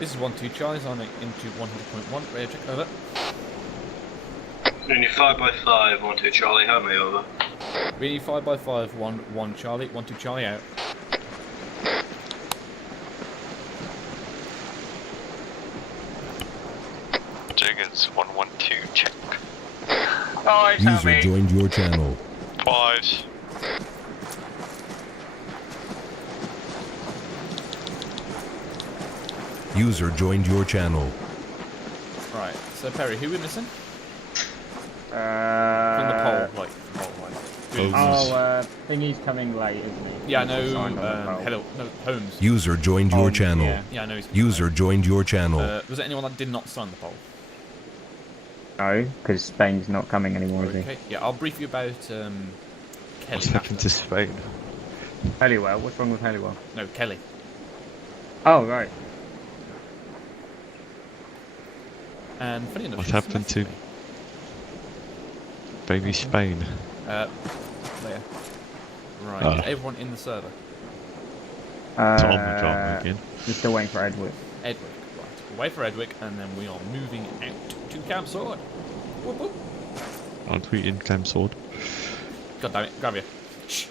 This is 1-2 Charlie's on into 100.1. Radio check, over. Unit 5x5, 1-2 Charlie, how me over? Really 5x5, 1-1 Charlie, 1-2 Charlie out. Jiggers 112 check. Fives, User joined your channel. Fives. User joined your channel. Right, so Perry, who are we missing? From the Uh, poll, like, the poll line. Thingy's coming late, isn't he? Yeah, I know, He's signed on the poll. hello, no, Holmes. User joined your channel. Yeah, I know he's User joined your channel. was there anyone that did not sign the poll? No, because Spain's not coming anymore, is he? Okay, yeah, I'll brief you about, Kelly. What's happened to Spain? Halliwell, what's wrong with Halliwell? No, Kelly. Oh, right. And funny enough, What she's happened to messaged me. baby Spain? There. Right, is everyone in the server? It's on the drama again. We're still waiting for Edward. Edwick, right. We'll wait for Edwick, and then we are moving out to Camp Sword. Whoop whoop. Aren't we in Camp Sword? God damn it, grab you. Shh.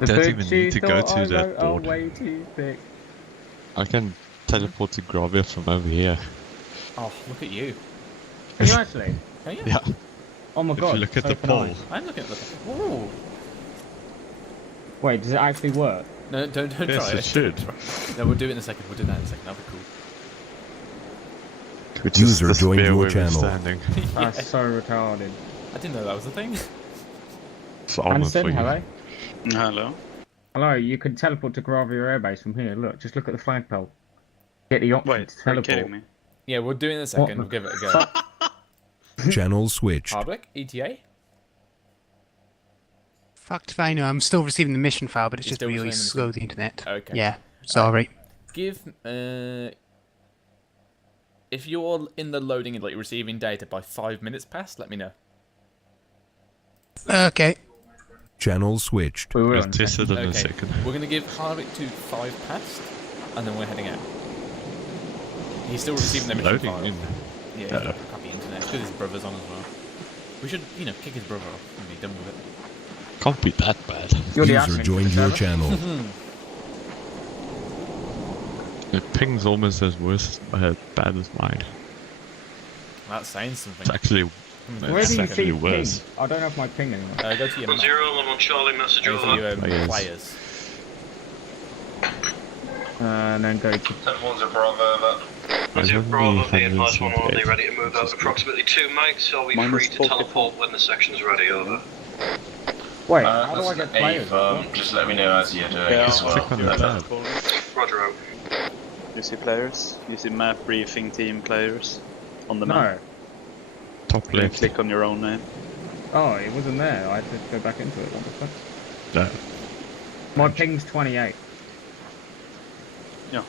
The Don't books even you need to go thought to I that wrote are board. way too thick. I can teleport to Gravia from over here. Oh, look at you. Can you actually? Can you? Yeah. Oh my If god. you look at so the can I. poll. I'm looking at the... Ooh. Wait, does it actually work? No, don't Yes, try it it. should. No, we'll do it in a second. We'll do that in a second. That'll be cool. Which User is the joined spear your we were channel. standing. Yeah. That's so retarded. I didn't know that was a thing. It's armor Anderson, for you. hello? Hello. Hello, you can teleport to Gravia Air Base from here. Look, just look at the flagpole. Get the option Wait, to are you teleport. kidding me? Yeah, we'll do it in a second. We'll give it a go. Channel switched. Public, ETA. Fucked if I know. I'm still receiving the mission file, but it's You're just still really receiving the slow, mission? the internet. Okay. Yeah, sorry. Give, if you're in the loading and like receiving data by 5 minutes past, let me know. Okay. Channel switched. We will We'll in a test it second. in a Okay. second. We're gonna give Harvick to 5 past, and then we're heading out. He's still receiving the mission Loading file. in. Yeah, he's got crappy internet. Because his brother's on as well. We should, you know, kick his brother off and be done with it. Can't be that bad. You're the User admin joined for the your server? channel. The ping's almost as bad as mine. That's saying something. It's actually, Where it's do you actually see worse. ping? I don't have my ping anymore. Go to your map. 1-0, 1-1 Charlie, message Go to over. your Players. players. And then go to... 10-1's a Bravo, over. I 1-0 don't Bravo, really be have advised this 1-1 will be update. ready to move out approximately 2 mics, so we'll be free to teleport when the section's ready, over. Wait, how do I get players? Just let me know as you're doing Yeah, as well. Click on the tab. Roger out. You see players? You see map briefing team players on the No. map. Top You left. click on your own name. Oh, it wasn't there. I had to go back into it. What the fuck? No. My ping's 28. Yeah.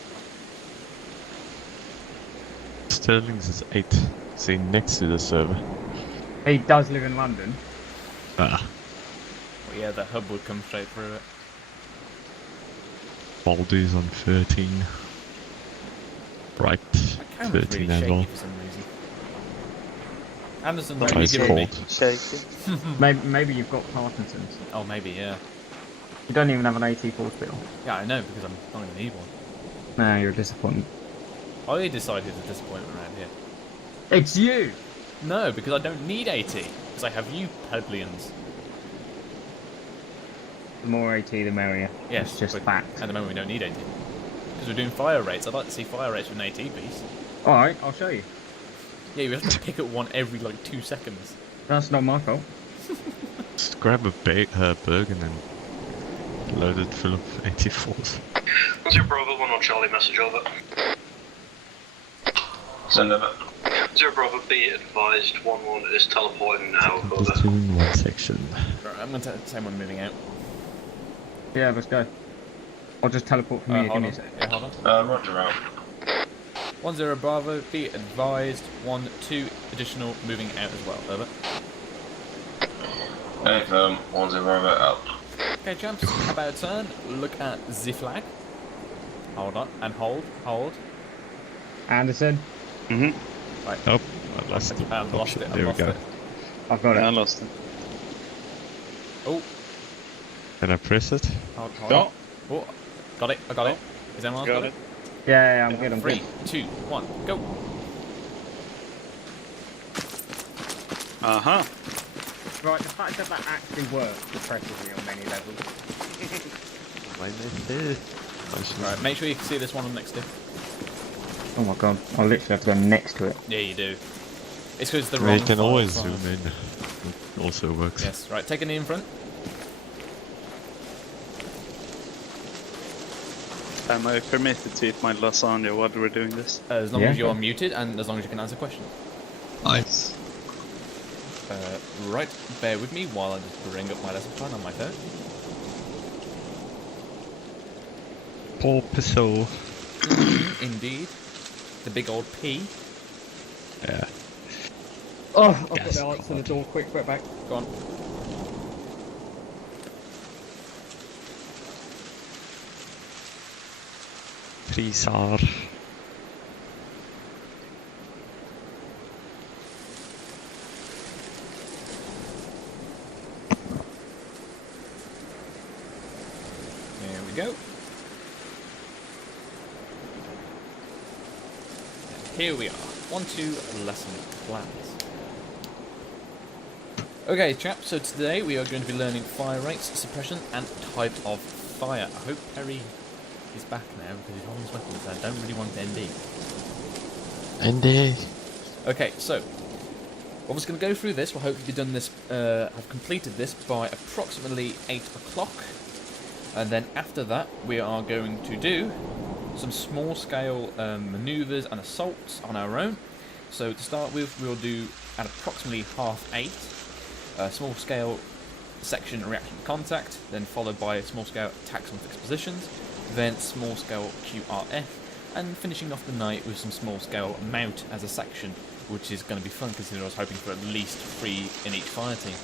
Sterling's is 8. See, next to the server. He does live in London. Ah, Well, yeah, the hub would come straight through it. Baldy's on 13. Right, My camera's 13 really as shaky well. for some reason. Anderson, Try what are you his giving me? fault. Shaky. Maybe you've got Parkinson's. Oh, maybe, yeah. You don't even have an AT4 still. Yeah, I know, because I'm not going to need one. No, you're disappointed. I decided to disappoint around here. It's you! No, because I don't need AT. Because I have you, plebeians. The more AT, the merrier. Yes, It's just but fact. at the moment we don't need AT. Because we're doing fire rates. I'd like to see fire rates with an AT piece. Alright, I'll show you. Yeah, you have to pick up one every like 2 seconds. That's not my fault. Just grab a burger and then load it full of 84s. 1-0 Bravo, 1-1 Charlie, message over. Send over. 0 Bravo, be advised 1-1 is teleporting now, Just over. doing one section. Right, I'm going to say I'm moving out. Yeah, let's go. I'll just teleport from here. Give Hold me on. a sec. Yeah, hold on. Roger out. 1-0 Bravo, be advised 1-2 additional moving out as well, over. Anything, 1-0 out. Okay, champs, how about a turn? Look at the flag. Hold on, and hold. Anderson, Mhm. Right. Oh, I lost the I lost option. it, I There we lost go. it. I've got I it. lost it. Oh, Can I press it? hold Go. on. Oh, got it, I got it. Is anyone else Got it. Yeah, I'm good. I'm 3, good. 2, 1, go. Uh-huh. Right, the fact that that actually works depresses me on many levels. Right, make sure you can see this one on next to. Oh my god, I literally have to go next to it. Yeah, you do. It's because the wrong We can file always size. zoom in. It also works. Yes, right, take a knee in front. Am I permitted to eat my lasagna while we're doing this? As long Yeah. as you're muted and as long as you can answer questions. Nice. Right, bear with me while I just bring up my lesson plan on my phone. Paw Pistol. Indeed. The big old P. Yeah. Oh, I've got Yes, to answer the door quick, quick back. Go on. Trisar. There we go. Here we are. On to lesson plans. Okay, chaps, so today we are going to be learning fire rates, suppression, and type of fire. I hope Perry is back now because he's holding his weapons. I don't really want ND. ND. Okay, so we're just going to go through this. We'll hopefully be done this, have completed this by approximately 8 o'clock. And then after that, we are going to do some small-scale manoeuvres and assaults on our own. So to start with, we'll do at approximately 8:30, a small-scale section reaction to contact, then followed by small-scale attacks on fixed positions, then small-scale QRF, and finishing off the night with some small-scale mount as a section, which is going to be fun considering I was hoping for at least 3 in each fire team.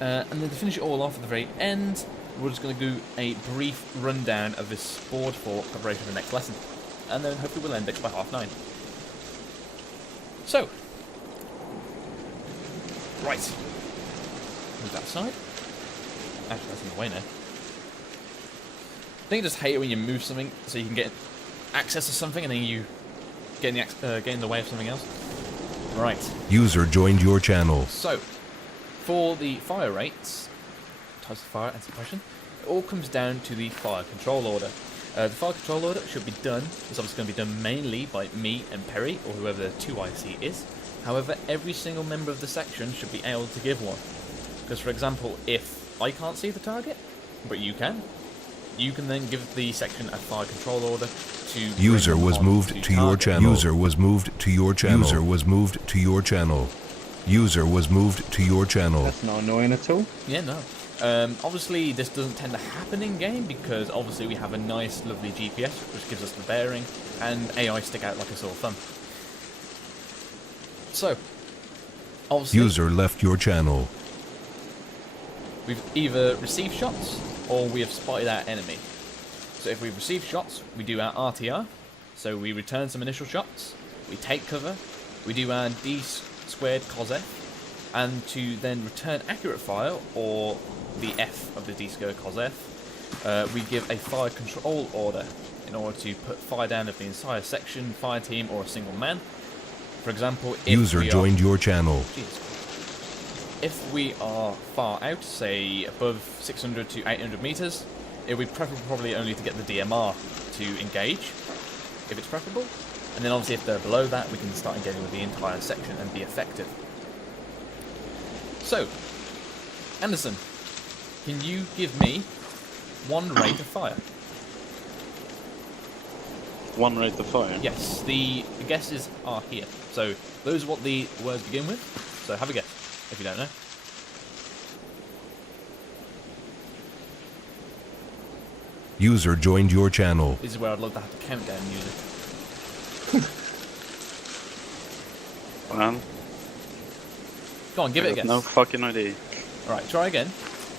And then to finish it all off at the very end, we're just going to do a brief rundown of this board for preparation for the next lesson, and then hopefully we'll end it by 9:30. So, right, move that aside. Actually, that's in the way now. I think I just hate it when you move something so you can get access to something and then you get in the way of something else. Right. User joined your channel. So, for the fire rates, types of fire and suppression, it all comes down to the fire control order. The fire control order should be done, it's obviously going to be done mainly by me and Perry, or whoever the 2IC is. However, every single member of the section should be able to give one. Because, for example, if I can't see the target, but you can then give the section a fire control order to User bring was on moved to your target. channel. User was moved to your channel. User was moved to your channel. User was moved to your channel. That's not annoying at all. Yeah, no. Obviously, this doesn't tend to happen in game because obviously we have a nice, lovely GPS which gives us the bearing, and AI stick out like a sore thumb. So, obviously, User left your channel. we've either received shots or we have spotted our enemy. So if we've received shots, we do our RTR. So we return some initial shots, we take cover, we do our D² cos-F, and to then return accurate fire, or the F of the D² cos-F, we give a fire control order in order to put fire down of the entire section, fire team, or a single man. For example, if User we joined your channel. if we are far out, say above 600 to 800 meters, it would be preferable probably only to get the DMR to engage, if it's preferable. And then obviously if they're below that, we can start engaging with the entire section and be effective. So, Anderson, can you give me one rate of fire? One rate of fire? Yes, the guesses are here. So, those are what the words begin with. So have a guess, if you don't know. User joined your channel. This is where I'd love to have the countdown music. 1, Go on, give it a guess. No fucking idea. Alright, try again.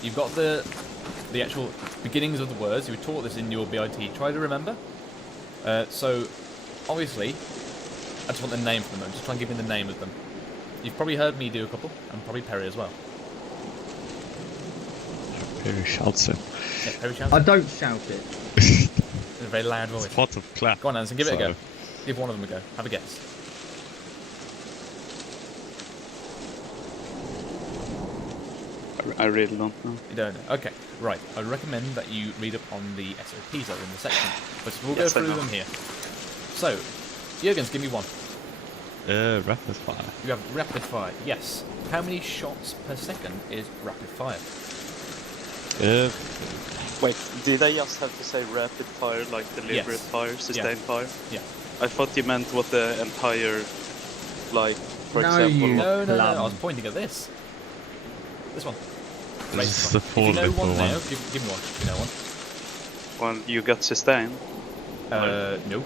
You've got the actual beginnings of the words. You were taught this in your BIT. Try to remember. So, obviously, I just want the name for them. Just try and give me the name of them. You've probably heard me do a couple, and probably Perry as well. Perry shouts it. Yeah, Perry shouts I it. don't shout it. In a very loud voice. It's part of clap. Go on, Anderson, give it a go. so- Give one of them a go. Have a guess. I really don't know. You don't know. Okay, right. I recommend that you read up on the SOPs that are in the section, but we'll Yes, go I through know. them here. So, Jurgens, give me one. Rapid fire. You have rapid fire. Yes. How many shots per second is rapid fire? Wait, did I just have to say rapid fire, like deliberate Yes. fire, sustained fire? Yeah. I thought you meant what the entire, like, for No, example. you- No, no, no. I Plum. was pointing at this. This one. This is the If you know four-little one now, one. give me one. If you know one. When you got sustained, No.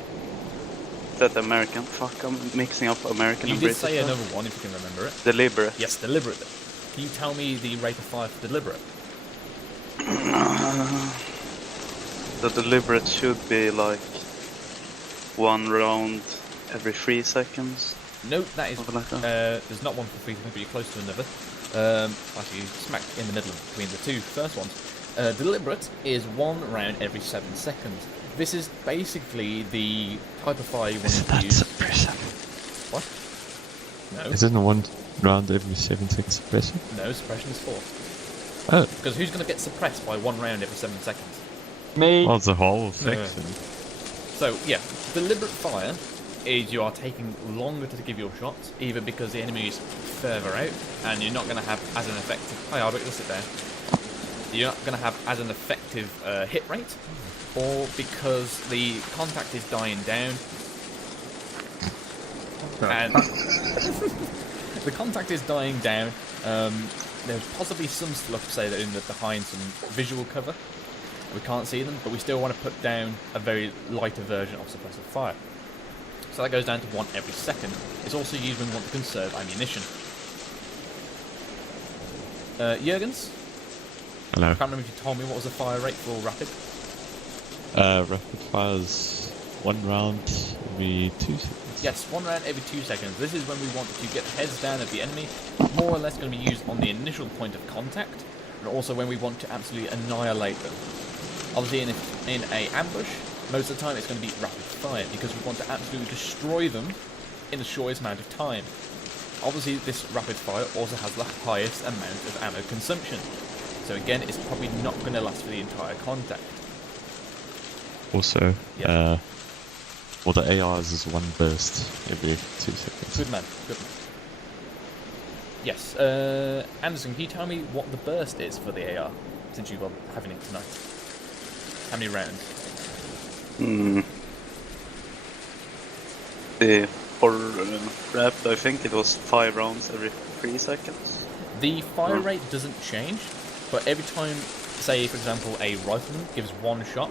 that American. Fuck, I'm mixing up American You and did British. say now. another one if you can remember it. Deliberate. Yes, deliberate. Can you tell me the rate of fire for deliberate? The deliberate should be like one round every 3 seconds. No, that is. Something like that. There's not one for 3 seconds, but you're close to another. Actually, you smacked in the middle between the two first ones. Deliberate is 1 round every 7 seconds. This is basically the type of fire you want Is to that use. suppressive? What? No, Isn't it 1 round every 7 seconds suppressive? no, suppression is 4. Oh, Because who's going to get suppressed by 1 round every 7 seconds? Me. well, the whole section. So, yeah, deliberate fire is you are taking longer to give your shots, either because the enemy is further out and you're not going to have as an effective... Hi, Albert, let's sit down. You're not going to have as an effective hit rate, or because the contact is dying down. And the contact is dying down. There's possibly some slugs, say, that are behind some visual cover. We can't see them, but we still want to put down a very lighter version of suppressive fire. So that goes down to 1 every second. It's also used when we want to conserve ammunition. Jurgens? Hello. I can't remember if you told me what was the fire rate for rapid. Rapid fire's 1 round every 2 seconds. Yes, 1 round every 2 seconds. This is when we want to get the heads down of the enemy, more or less going to be used on the initial point of contact, and also when we want to absolutely annihilate them. Obviously, in a ambush, most of the time it's going to be rapid fire, because we want to absolutely destroy them in the shortest amount of time. Obviously, this rapid fire also has the highest amount of ammo consumption, so again, it's probably not going to last for the entire contact. Also, Yeah. well, the ARs is 1 burst every 2 seconds. Good man, good man. Yes, Anderson, can you tell me what the burst is for the AR, since you are having it tonight? How many rounds? For rapid, I think it was 5 rounds every 3 seconds. The fire rate doesn't change, but every time, say for example, a rifleman gives 1 shot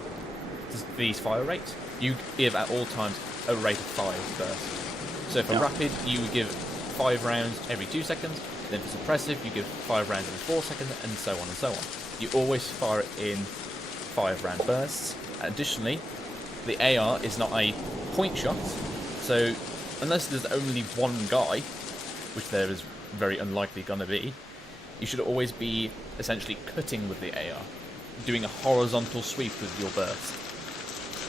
to these fire rates, you give at all times a rate of 5 bursts. So for rapid, you would give 5 rounds every 2 seconds, then for suppressive, you give 5 rounds every 4 seconds, and so on and so on. You always fire it in 5 round bursts. Additionally, the AR is not a point shot, so unless there's only 1 guy, which there is very unlikely going to be, you should always be essentially cutting with the AR, doing a horizontal sweep with your burst.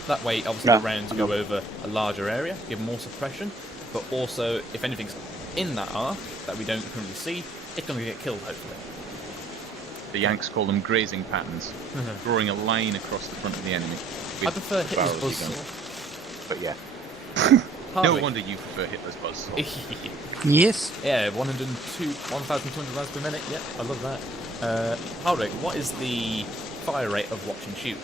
That way, obviously, the rounds go over a larger area, give more suppression, but also, if anything's in that arc that we don't currently see, it's going to get killed, hopefully. The Yanks call them grazing patterns, drawing a line across the front of the enemy. I prefer Hitler's barrels buzzsaw. But yeah. No Hardwick. wonder you prefer Hitler's buzzsaw. Yes. Yeah, 1,200 rounds per minute. Yeah, I love that. Hardwick, what is the fire rate of watch and shoot?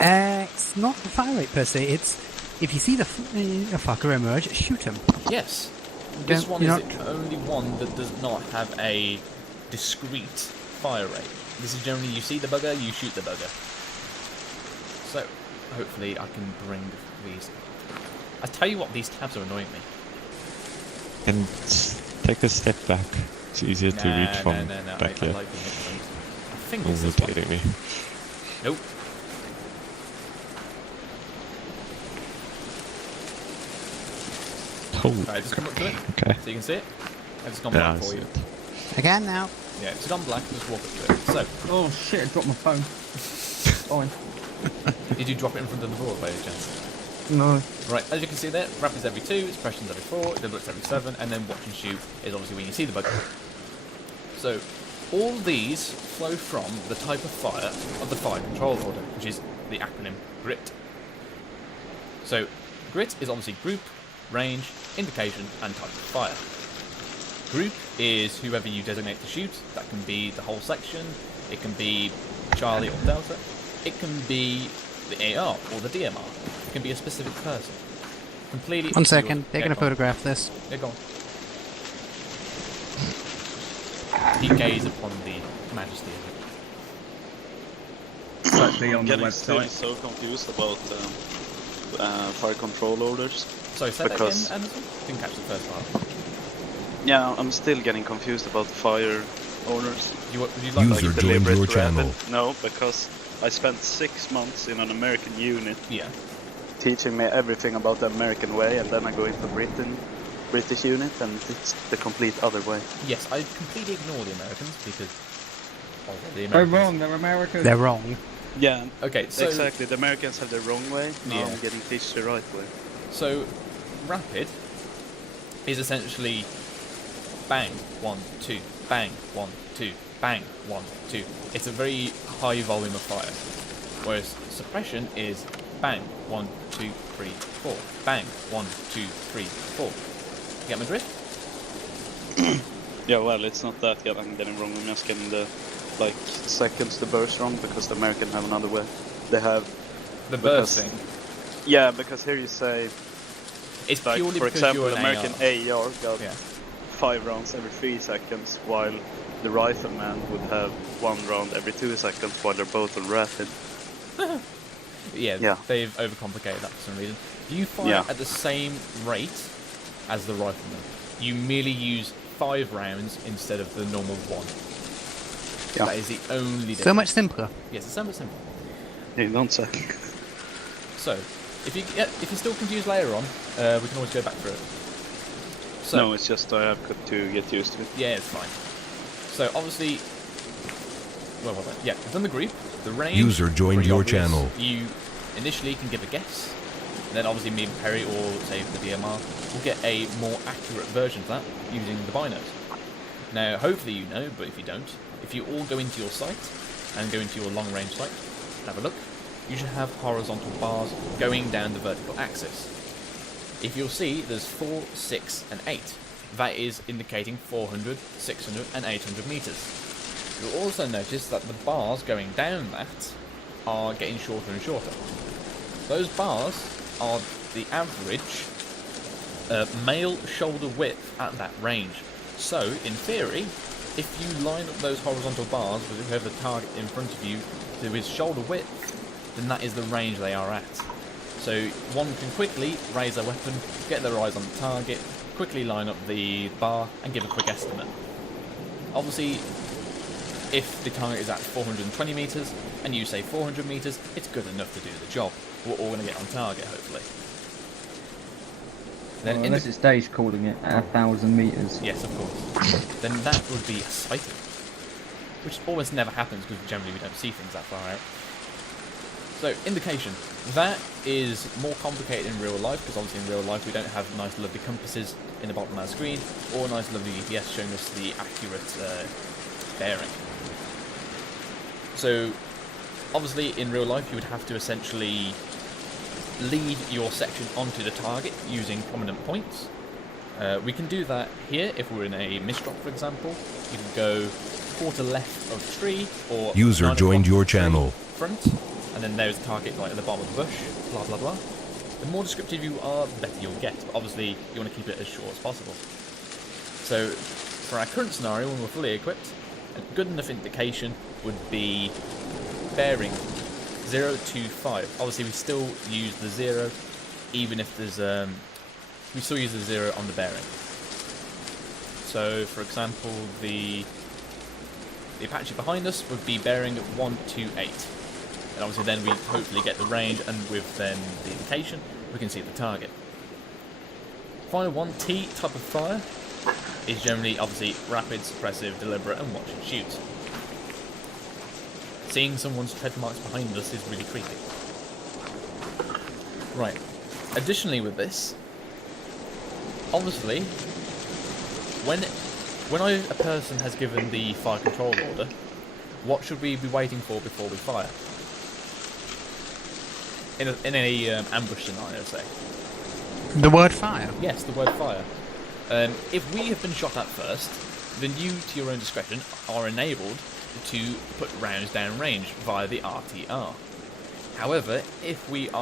It's not the fire rate per se. It's if you see the a fucker emerge, shoot him. Yes. This Don't- one you're is the only one that does not have a discrete fire rate. This is generally you see the bugger, you shoot the bugger. So, hopefully I can bring these... I tell you what, these tabs are annoying me. And Take a step back. It's easier to reach from No. back I here. like the hit. I think Oh, it's this you're one. kidding me. Nope. Oh, Alright, just come up to it. okay. So you can see it. I've just gone Yeah, black I for see you. it. I can now. Yeah, it's gone black, just walk up to it. So, Oh shit, I dropped my phone. Fine. did you drop it in front of the board by any chance? No. Right, as you can see there, rap is every 2, suppression's every 4, deadlift's every 7, and then watch and shoot is obviously when you see the bug. So, all these flow from the type of fire of the fire control order, which is the acronym GRIT. So, GRIT is obviously group, range, indication, and type of fire. Group is whoever you designate to shoot. That can be the whole section, it can be Charlie or Delta, it can be the AR or the DMR, it can be a specific person. Completely. One second, they're going to photograph this. Yeah, go on. He gaze upon the majesty of it. It's actually on the getting still website. so confused about fire control orders. Sorry, say that Because- again, Anderson? Didn't catch the first part. Yeah, I'm still getting confused about the fire orders. Would you like User like, joined deliberate your channel. rapid? No, because I spent 6 months in an American unit Yeah. teaching me everything about the American way, and then I go into British unit, and it's the complete other way. Yes, I completely ignore the Americans because the They're Americans. wrong, they're American. They're wrong. Yeah, Okay, so exactly. The Americans have the wrong way. Now Yeah. I'm getting teach the right way. so rapid is essentially bang 1 2 bang 1 2 bang 1 2. It's a very high volume of fire. Whereas suppression is bang 1 2 3 4 bang 1 2 3 4. You get my drift? Yeah, well, it's not that yet. I'm getting wrong. I'm just getting the seconds to burst wrong because the American have another way. They have The Because- bursting. yeah, because here you say It's like purely for because example, you're the an American AR. AR got Yeah. 5 rounds every 3 seconds, while the rifleman would have 1 round every 2 seconds, while they're both on rapid. Yeah, they've overcomplicated that for some reason. You fire Yeah. at the same rate as the rifleman. You merely use 5 rounds instead of the normal 1. Yeah. That is the only difference. So much simpler. Yes, it's so much simple. You don't say. So, if you're still confused later on, we can always go back through it. So, No, it's just I have got to get used to it. yeah, it's fine. So obviously, well, yeah, we've done the group, the range. User joined pretty your obvious. channel. You initially can give a guess, and then obviously me and Perry, or say the DMR, will get a more accurate version of that using the binos. Now, hopefully you know, but if you don't, if you all go into your sight and go into your long range sight, have a look, you should have horizontal bars going down the vertical axis. If you'll see, there's 4, 6, and 8. That is indicating 400, 600, and 800 meters. You'll also notice that the bars going down that are getting shorter and shorter. Those bars are the average male shoulder width at that range. So, in theory, if you line up those horizontal bars with whoever the target in front of you to his shoulder width, then that is the range they are at. So one can quickly raise their weapon, get their eyes on the target, quickly line up the bar and give a quick estimate. Obviously, if the target is at 420 meters and you say 400 meters, it's good enough to do the job. We're all going to get on target, hopefully. Then Well, unless it's Dave's calling it at 1,000 meters. Yes, of course. Then that would be a sighting, which almost never happens because generally we don't see things that far out. So, indication. That is more complicated in real life, because obviously in real life we don't have nice lovely compasses in the bottom of our screen, or nice lovely GPS showing us the accurate bearing. So, obviously in real life you would have to essentially lead your section onto the target using prominent points. We can do that here if we're in a mist drop, for example. You can go quarter left of tree, or User 9 joined o'clock your tree channel. front, and then there's the target right at the bottom of the bush, blah blah blah. The more descriptive you are, the better you'll get, but obviously you want to keep it as short as possible. So, for our current scenario, when we're fully equipped, a good enough indication would be bearing 025. Obviously we still use the 0, even if there's we still use the 0 on the bearing. So, for example, the Apache behind us would be bearing 128. And obviously then we hopefully get the range, and with then the indication, we can see the target. Fire 1T type of fire is generally, obviously, rapid, suppressive, deliberate, and watch and shoot. Seeing someone's tread marks behind us is really creepy. Right. Additionally with this, obviously, when a person has given the fire control order, what should we be waiting for before we fire? In a ambush scenario, say. The word fire? Yes, the word fire. If we have been shot at first, then you, to your own discretion, are enabled to put rounds down range via the RTR. However, if we've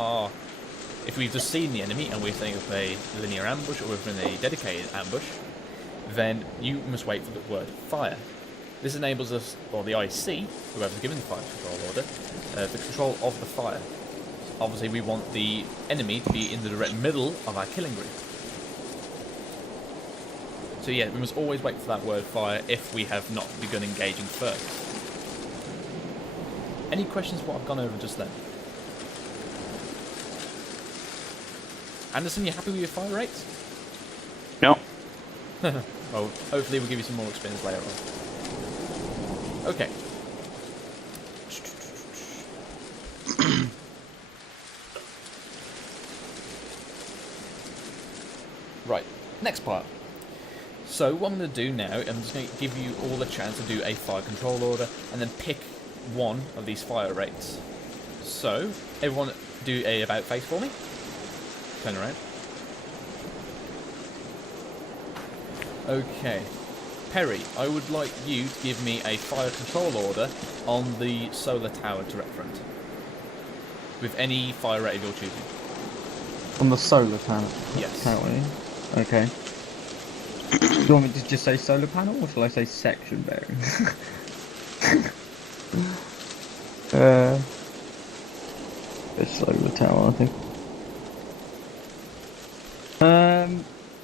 just seen the enemy and we're setting up a linear ambush, or we're in a dedicated ambush, then you must wait for the word fire. This enables us, or the IC, whoever's given the fire control order, the control of the fire. Obviously, we want the enemy to be in the direct middle of our killing group. So yeah, we must always wait for that word fire if we have not begun engaging first. Any questions what I've gone over just then? Anderson, you happy with your fire rates? No. Well, hopefully we'll give you some more experience later on. Okay. Right, next part. So what I'm going to do now, I'm just going to give you all a chance to do a fire control order and then pick one of these fire rates. So, everyone do a about face for me. Turn around. Okay. Perry, I would like you to give me a fire control order on the solar tower direct front. With any fire rate of your choosing. On the solar panel? Yes. Okay. Do you want me to just say solar panel, or shall I say section bearing? It's solar tower, I think.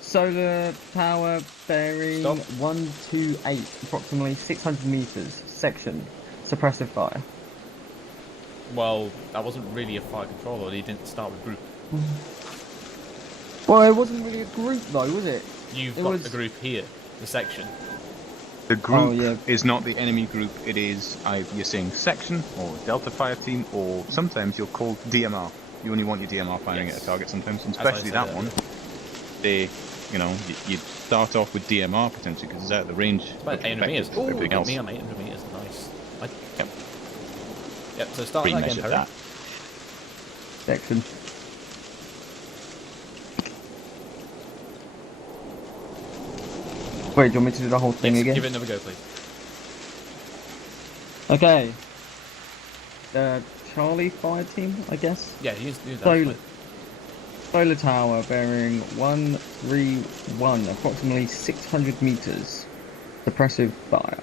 Solar tower bearing 128, approximately 600 meters. Section, suppressive fire. Well, that wasn't really a fire control order. You didn't start with group. Well, it wasn't really a group though, was it? You've got the group here, the section. The group is not the enemy group, it is, you're saying section, or Delta Fire Team, or sometimes you're called DMR. You only want your DMR firing at a target sometimes, and especially that one. They, you start off with DMR potentially, because it's out of the range. It's about 800 meters. Oh, look at me, I'm 800 meters, nice. Yep, so start that again, Perry. Section. Wait, do you want me to do the whole thing again? Give it another go, please. Okay. Charlie Fire Team, I guess? Yeah, you do that. Solar tower bearing 131, approximately 600 meters. Suppressive fire.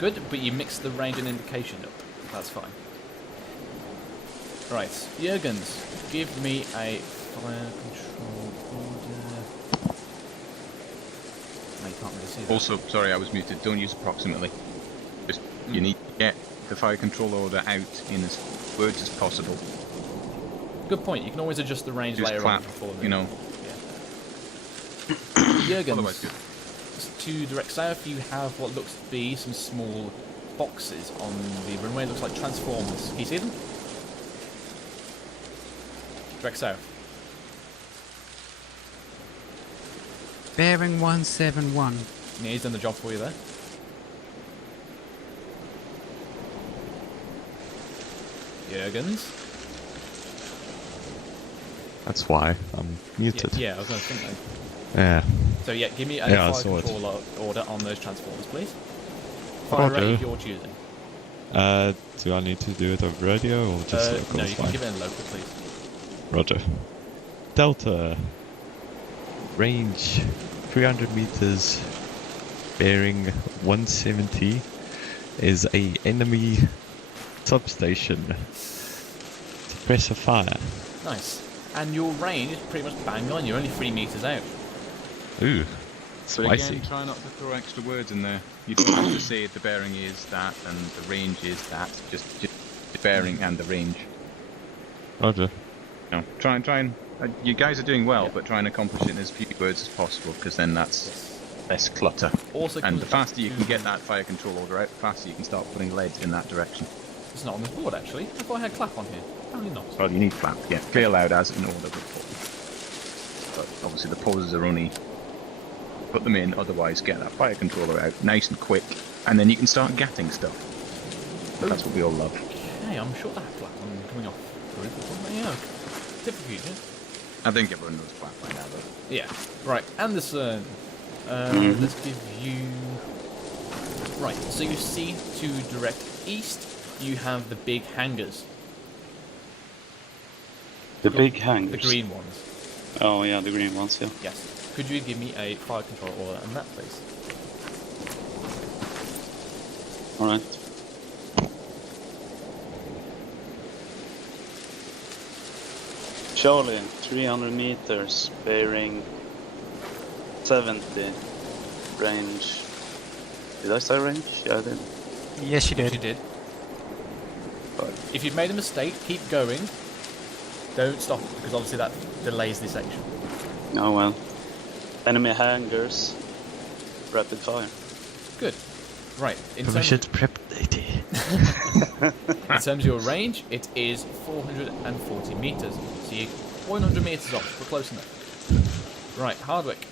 Good, but you mix the range and indication up. That's fine. Right, Jurgens, give me a fire control order. No, you can't really see that. Also, sorry, I was muted. Don't use approximately. Just you need to get the fire control order out in as words as possible. Good point. You can always adjust the range just later clap, on before the... Yeah. Jurgens, to direct south, you have what looks to be some small boxes on the runway. It looks like transformers. Can you see them? Direct south. Bearing 171. Yeah, he's done the job for you there. Jurgens. That's why I'm muted. Yeah, I was going to think that. Yeah. So yeah, give me a fire control order on those transformers, please. Fire rate if you're choosing. Do I need to do it over radio or just local? No, you can give it in local, please. Roger. Delta. Range 300 meters. Bearing 170 is a enemy substation. Suppressive fire. Nice. And your range is pretty much bang on. You're only 3 meters out. Ooh. But Spicy. again, try not to throw extra words in there. You don't have to say the bearing is that and the range is that. Just the bearing and the range. Roger. No, try and you guys are doing well, but try and accomplish it in as few words as possible, because then that's less clutter. Also, and the faster you can get that fire control order out, the faster you can start putting leads in that direction. It's not on this board actually. I thought I had clap on here. Apparently not. Well, you need flap, yeah. Clear loud as in order, but obviously the pauses are only put them in, otherwise get that fire controller out nice and quick, and then you can start gatting stuff. That's what we all love. Okay, I'm sure that clap on coming off group or something. Yeah. Typically, yeah. I think everyone knows flap by now, though. Yeah. Right, Anderson. Let's give you... Right, so you see to direct east, you have the big hangars. The big hangars? The green ones. Oh yeah, the green ones, yeah. Yes. Could you give me a fire control order on that, please? Alright. Charlie, 300 meters, bearing 70, range. Did I say range? Yeah, I did. Yes, you did. You did. If you've made a mistake, keep going. Don't stop, because obviously that delays the section. Oh well. Enemy hangars, rapid fire. Good. Right. In We should prep lady. in terms of your range, it is 440 meters. So you're 100 meters off. We're close enough. Right, Hardwick.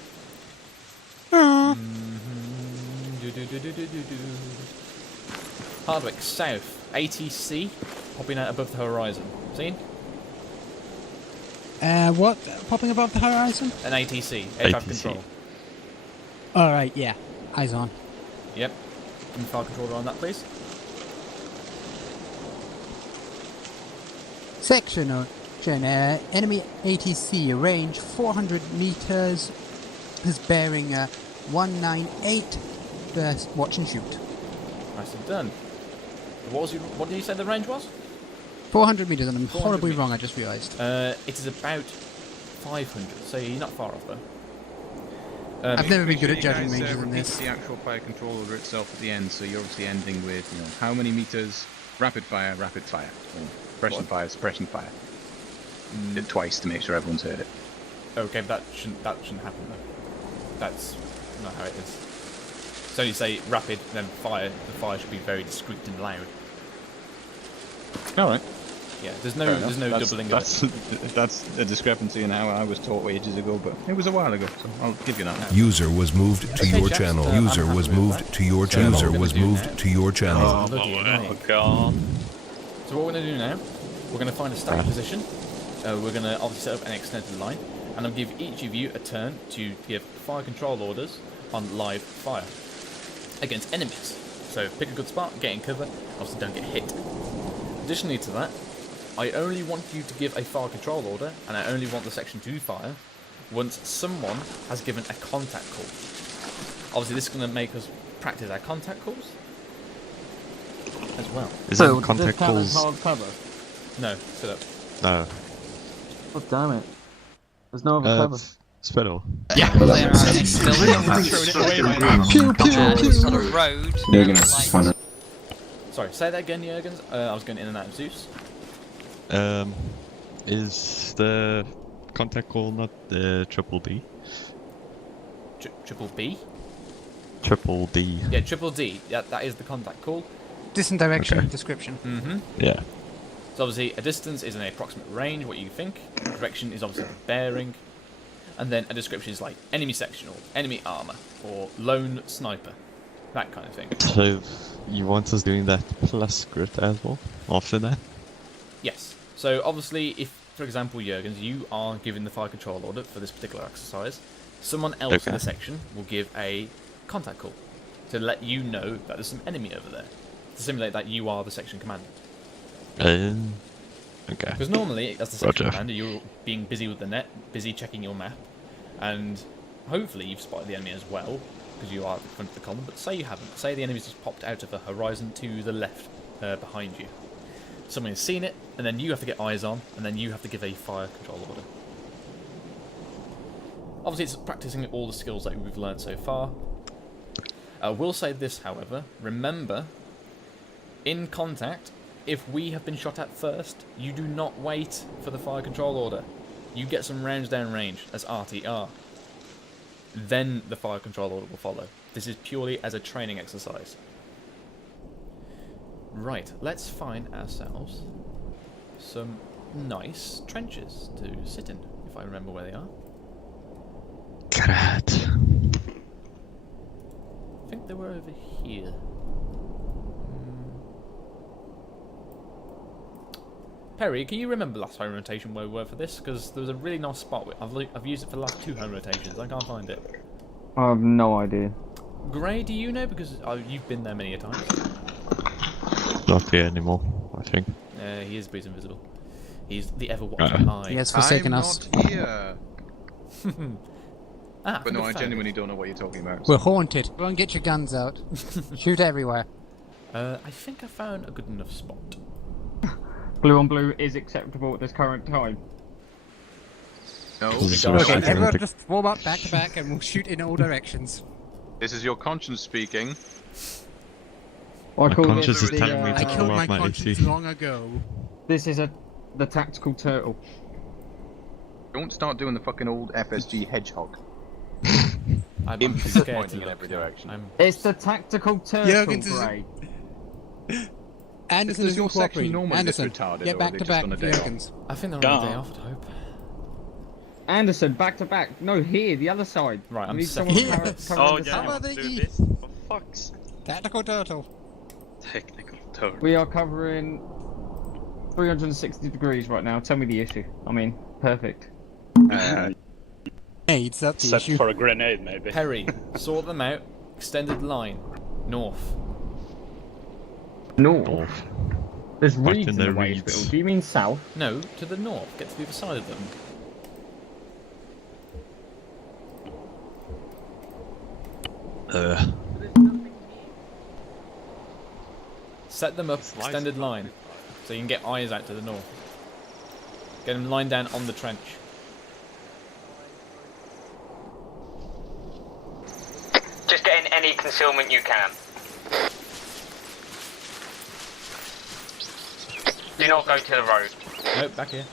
Hardwick, south. ATC, popping out above the horizon. Seen? What? Popping above the horizon? An ATC, air traffic control. Alright, yeah. Eyes on. Yep. Give me fire controller on that, please. Section enemy ATC, range 400 meters, is bearing 198, watch and shoot. Nicely done. What did you say the range was? 400 meters, and I'm 400 horribly meters. wrong, I just realised. It is about 500, so you're not far off though. I've never been good at You judging guys, ranges in repeat this. the actual fire control order itself at the end, so you're obviously ending with, you know, how many meters, rapid fire, or suppression fire, suppression fire. Did it twice to make sure everyone's heard it. Okay, but that shouldn't happen though. That's not how it is. So you say rapid, then fire. The fire should be very discreet and loud. All right. Yeah, there's no doubling of it. That's a discrepancy in how I was taught ages ago, but it was a while ago, so I'll give you that. User was moved to your channel. User was moved to your channel. User was moved to your channel. Oh god. So what we're going to do now, we're going to find a static position. We're going to obviously set up an extended line, and I'll give each of you a turn to give fire control orders on live fire against enemies. So pick a good spot, get in cover, obviously don't get hit. Additionally to that, I only want you to give a fire control order, and I only want the section to fire once someone has given a contact call. Obviously this is going to make us practice our contact calls as well. Is it contact calls? No, sit up. No. Oh damn it. There's no other cover. Spittle. Yeah. Still Pew, pew, pew. on a road. Sorry, say that again, Jurgens. I was going in and out of Zeus. Is the contact call not the triple D? Triple B? Triple D. Yeah, triple D. Yeah, that is the contact call. Distant direction, Okay. description. Mm-hmm. Yeah. So obviously a distance is an approximate range, what you think. Direction is obviously the bearing. And then a description is like enemy section or enemy armor or lone sniper. That kind of thing. So you want us doing that plus grit as well after that? Yes. So obviously if, for example, Jurgens, you are giving the fire control order for this particular exercise, someone else in the section will give a contact call to let you know that there's some enemy over there. To simulate that you are the section commander. Okay. Because normally, as the section Roger. commander, you're being busy with the net, busy checking your map, and hopefully you've spotted the enemy as well, because you are at the front of the column, but say you haven't. Say the enemy's just popped out of the horizon to the left, behind you. Someone has seen it, and then you have to get eyes on, and then you have to give a fire control order. Obviously, it's practicing all the skills that we've learned so far. I will say this, however. Remember, in contact, if we have been shot at first, you do not wait for the fire control order. You get some rounds down range as RTR. Then the fire control order will follow. This is purely as a training exercise. Right, let's find ourselves some nice trenches to sit in, if I remember where they are. Grat. I think they were over here. Perry, can you remember last home rotation where we were for this? Because there was a really nice spot. I've used it for the last 2 home rotations. I can't find it. I have no idea. Gray, do you know? Because you've been there many a time. Not here anymore, I think. He is Breeze Invisible. He's the ever-watching eye. He has forsaken us. I'm not here. But no, I found genuinely don't know what you're talking about. We're haunted. Go and get your guns out. Shoot everywhere. I think I found a good enough spot. Blue on blue is acceptable at this current time. No. Okay, everyone just form up back to back and we'll shoot in all directions. This is your conscience speaking. I call conscience this is telling me to I pull killed off my my conscience AC. long ago. This is the tactical turtle. Don't start doing the fucking old FSG hedgehog. I'm Infantry scared to pointing in look. every direction. It's the tactical turtle, Jurgens is- Gray. Anderson Does is your section cooperating. normally look Anderson, retarded, or get are back they to just back. on a day off? Jurgens. I think they're on a day off, I'd hope. Anderson, back to back. No, here, the other side. Right, We I'm need second. someone Yeah. covering the How south. about the do E? this? For fuck's Tactical turtle. technical turtle. We are covering 360 degrees right now. Tell me the issue. I mean, perfect. Grenades, that's the Set issue. for a grenade, maybe. Perry, sort them out. Extended line. North. North. There's Back reeds in in the the way, reeds. Bill. Do you mean south? No, to the north. Get to the other side of them. Set them up, extended line. So you can get eyes out to the north. Get them lined down on the trench. Just get in any concealment you can. Do not go to the road. Nope, back here.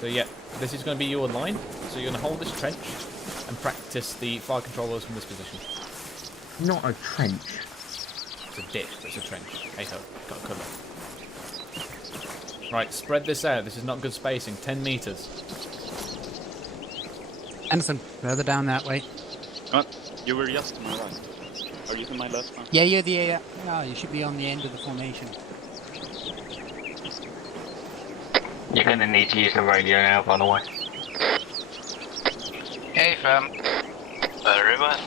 So yeah, this is going to be your line. So you're going to hold this trench and practice the fire controllers from this position. Not a trench. It's a ditch, but it's a trench. Hey ho, got cover. Right, spread this out. This is not good spacing. 10 meters. Anderson, further down that way. You were just to my right. Are you to my left now? Yeah, you're the... no, you should be on the end of the formation. You're gonna need to use the radio now, by the way. Hey, fam. Very well.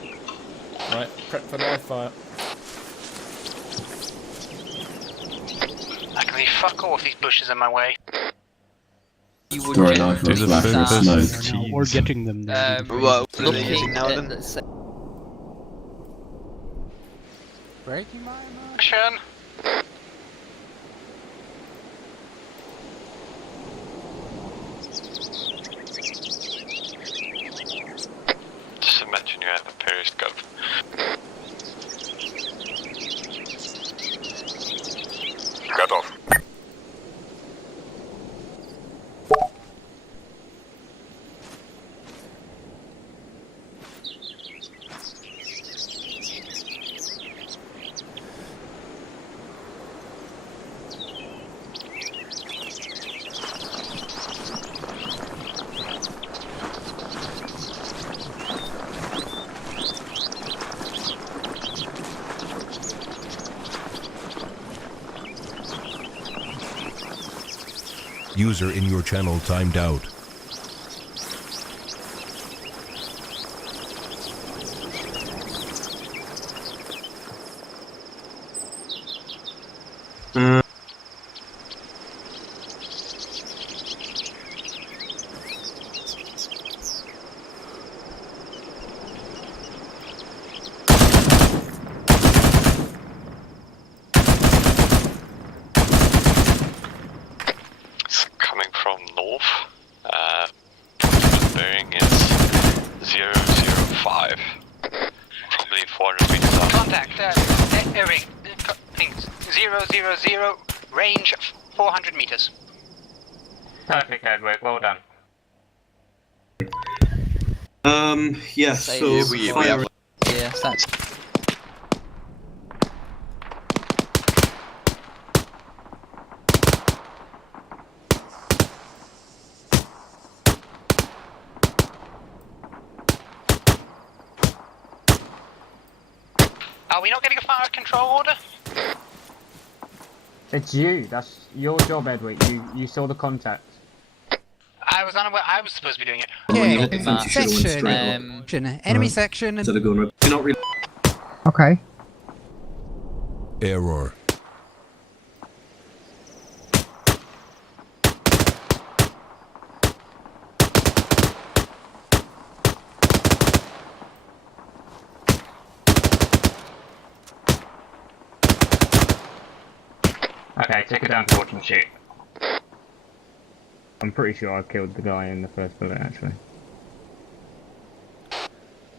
Right, prep for live fire. I can be fuck all if these bushes in my way. You would Sorry, just- life Do was the black and furthest snow. We're getting them there. Well, looking at at the Breaking my mind. section. Just imagine you have a periscope. Cut off. User in your channel timed out. It's coming from north. 000, range 400 meters. Perfect, Edward. Well done. Yeah, so... Yeah, that's... Are we not getting a fire control order? It's you. That's your job, Edward. You saw the contact. I was unaware. I was supposed to be doing it. Section. Enemy section. Instead of going right. You're not really... Okay. Error. Okay, take it down to watch and shoot. I'm pretty sure I killed the guy in the first bullet, actually.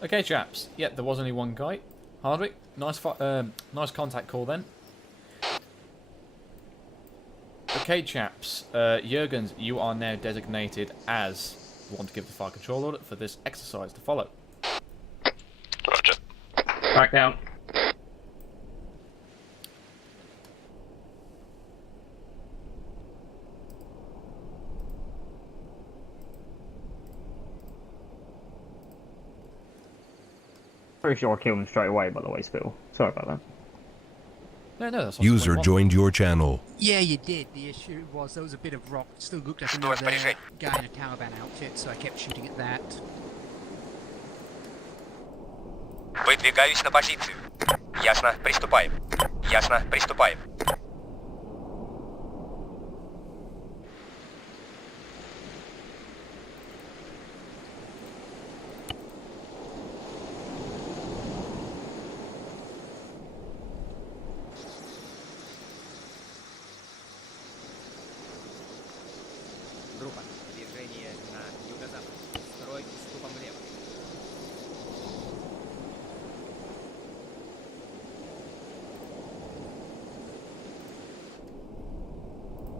Okay, chaps. Yep, there was only one guy. Hardwick, nice contact call then. Okay, chaps. Jurgens, you are now designated as the one to give the fire control order for this exercise to follow. Roger. Back down. Pretty sure I killed him straight away, by the way, Spittle. Sorry about that. No, that's User joined your channel. Yeah, you did. The issue was there was a bit of rock. Still looked like another guy in a Taliban outfit, so I kept shooting at that. Выдвигаюсь на позицию. Ясно, приступаем. Ясно, приступаем. Группа. Движение на юго-запад. Строй уступом влево.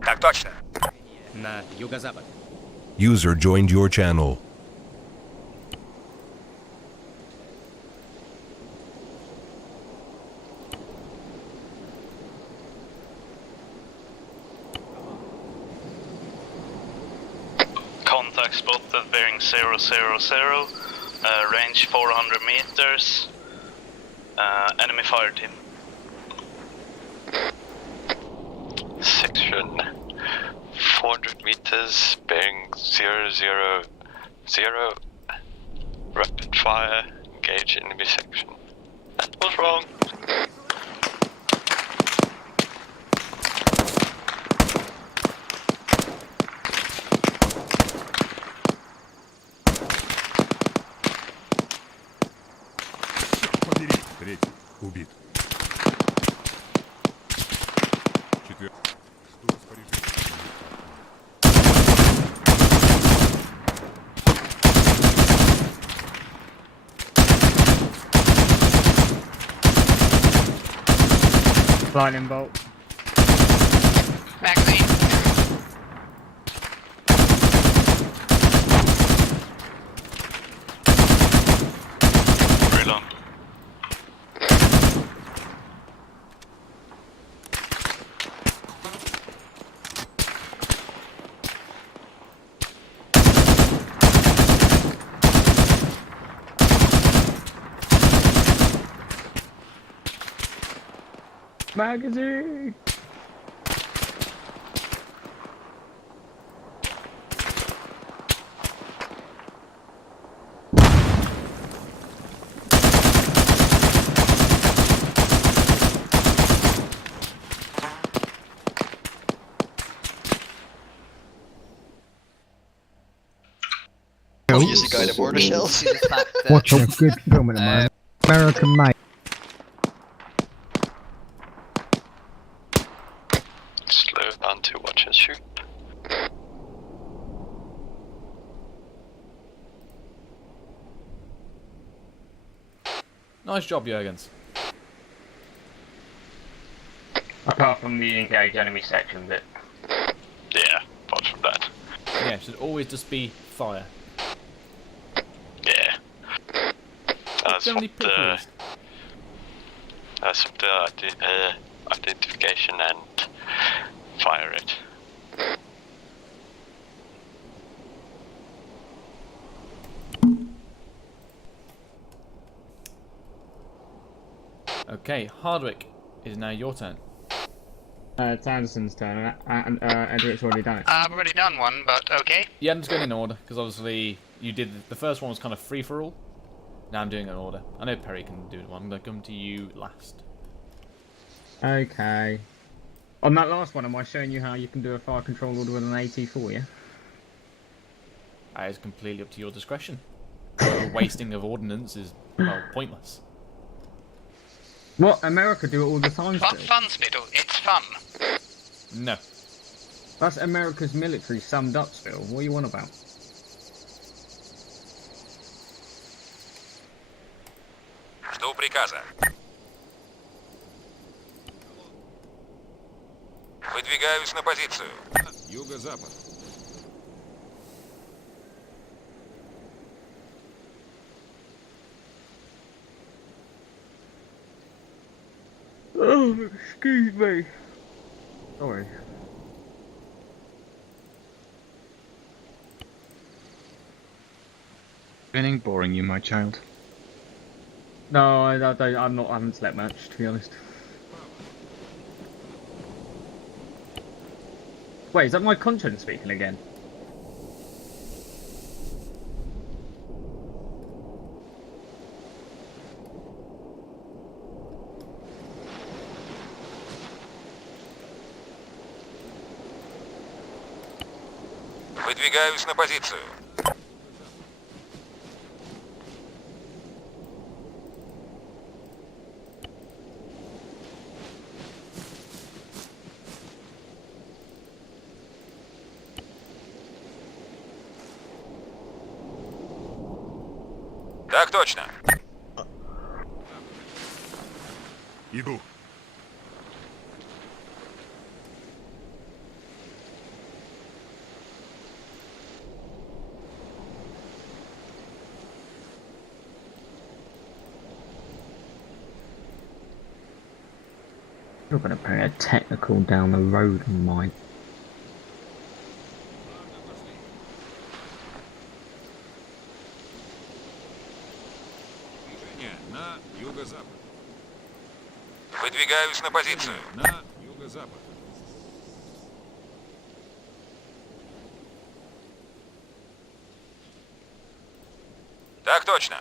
Так точно. На юго-запад. User joined your channel. Contact spotted bearing 000, range 400 meters, enemy fire team. Section 400 meters, bearing 000. Rapid fire, engage enemy section. That was wrong. Третий. Убит. Четвертый. Что распоряжение? Lightning bolt. Magazine. Reload. Magazine! Oh, you see guided mortar shells? Watching a good film at the moment. American made. Slow down to watch and shoot. Nice job, Jurgens. Apart from the engage enemy section bit. Yeah, apart from that. Yeah, it should always just be fire. Yeah. That's Only what the identification and fire it. Okay, Hardwick, it is now your turn. It's Anderson's turn, and Edric's already done it. I've already done one, but okay. Yeah, I'm just going in order, because obviously you did the first one was kind of free-for-all. Now I'm doing it in order. I know Perry can do one. I'm going to come to you last. Okay. On that last one, am I showing you how you can do a fire control order with an AT4, yeah? That is completely up to your discretion. The wasting of ordnance is, well, pointless. What? America do it all the time still? Fun, Spittle. It's fun. No. That's America's military summed up, Spill. What are you on about? Жду приказа. Выдвигаюсь на позицию. Юго-запад. Oh, excuse me. Sorry. Spinning boring you, my child. No, I haven't slept much, to be honest. Wait, is that my conscience speaking again? Выдвигаюсь на позицию. Так точно. Иду. You're gonna bring a technical down the road, Mike. На юго-запад. Выдвигаюсь на позицию. На юго-запад. Так точно.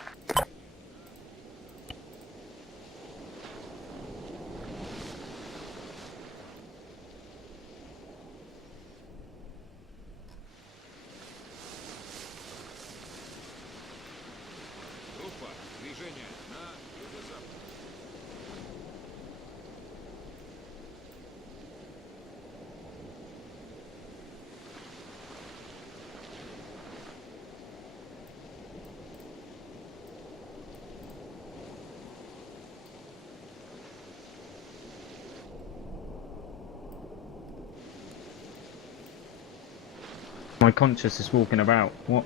Группа, движение на юго-запад. My conscience is walking about. What?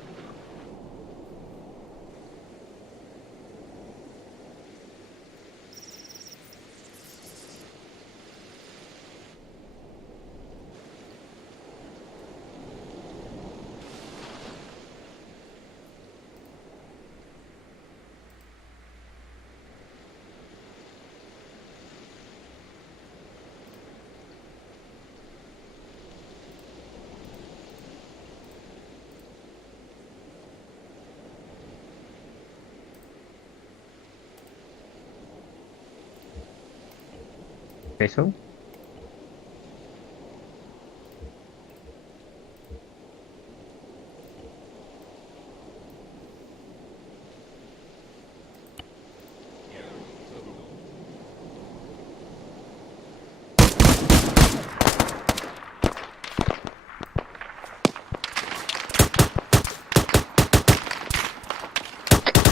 Vessel?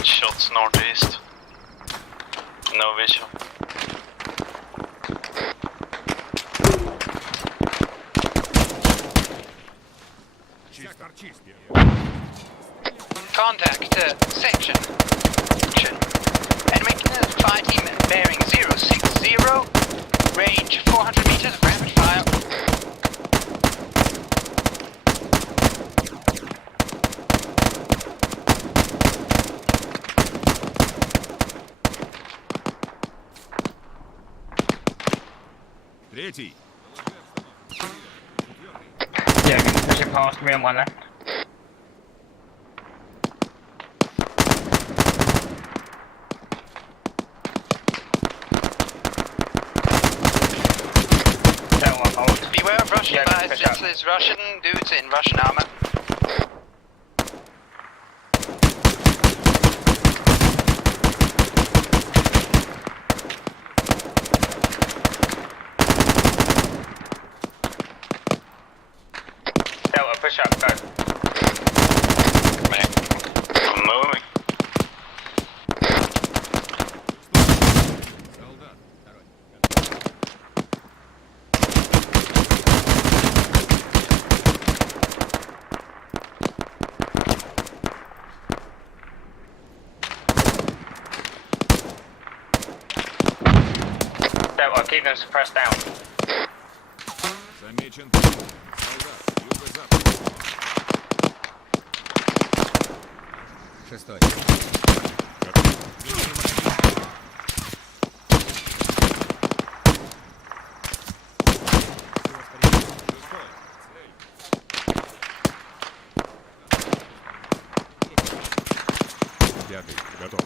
Shots northeast. No vision. Contact section. Enemy fire team bearing 060. Range 400 meters. Rapid fire. Третий. Yeah, we can push it past me on my left. Beware of Russian fires. This is Russian dudes in Russian armor. Delta, push up, go. I'm moving. Delta, keep them suppressed down. Замечен. Солдат. Юго-запад. Шестой. Пятый. Готов.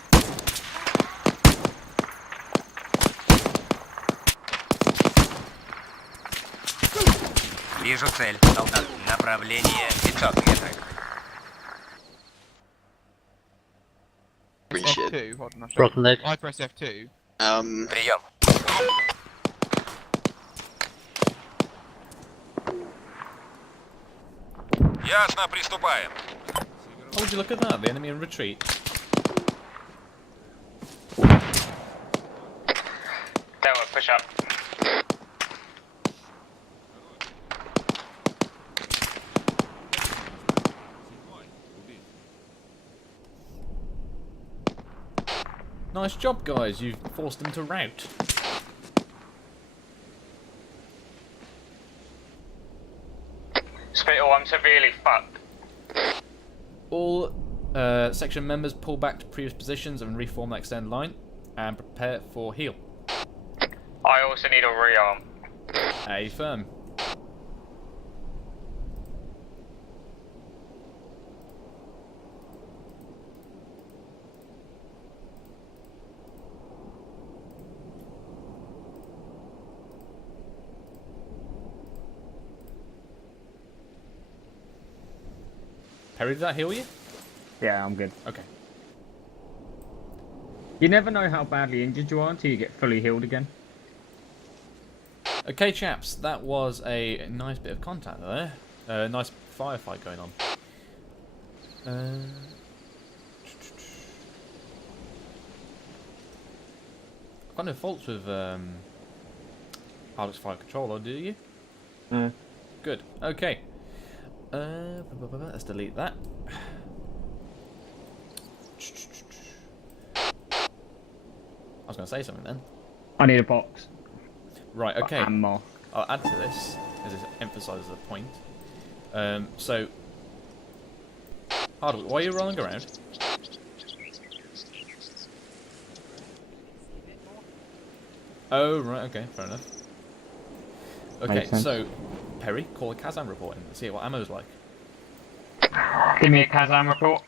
Вижу цель. Солдат. Направление 500 метров. F2, Rotten leg. I press F2. Прием. Ясно, приступаем. Oh, would you look at that? The enemy in retreat. Delta, push up. Nice job, guys. You've forced them to rout. Spittle, I'm severely fucked. All section members pull back to previous positions and reform the extended line and prepare for heal. I also need a rearm. A firm. Perry, did that heal you? Yeah, I'm good. Okay. You never know how badly injured you are until you get fully healed again. Okay, chaps, that was a nice bit of contact there. Nice firefight going on. I've got no faults with Alex Fire Controller, do you? Good. Okay. Let's delete that. I was going to say something then. I need a box. Right, okay. ArmA. I'll add to this, as it emphasises the point. So, Hardwick, why are you rolling around? Oh, right, okay, fair enough. Okay, so, Perry, call a Kazan report in and see what ammo's like. Give me a Kazan report.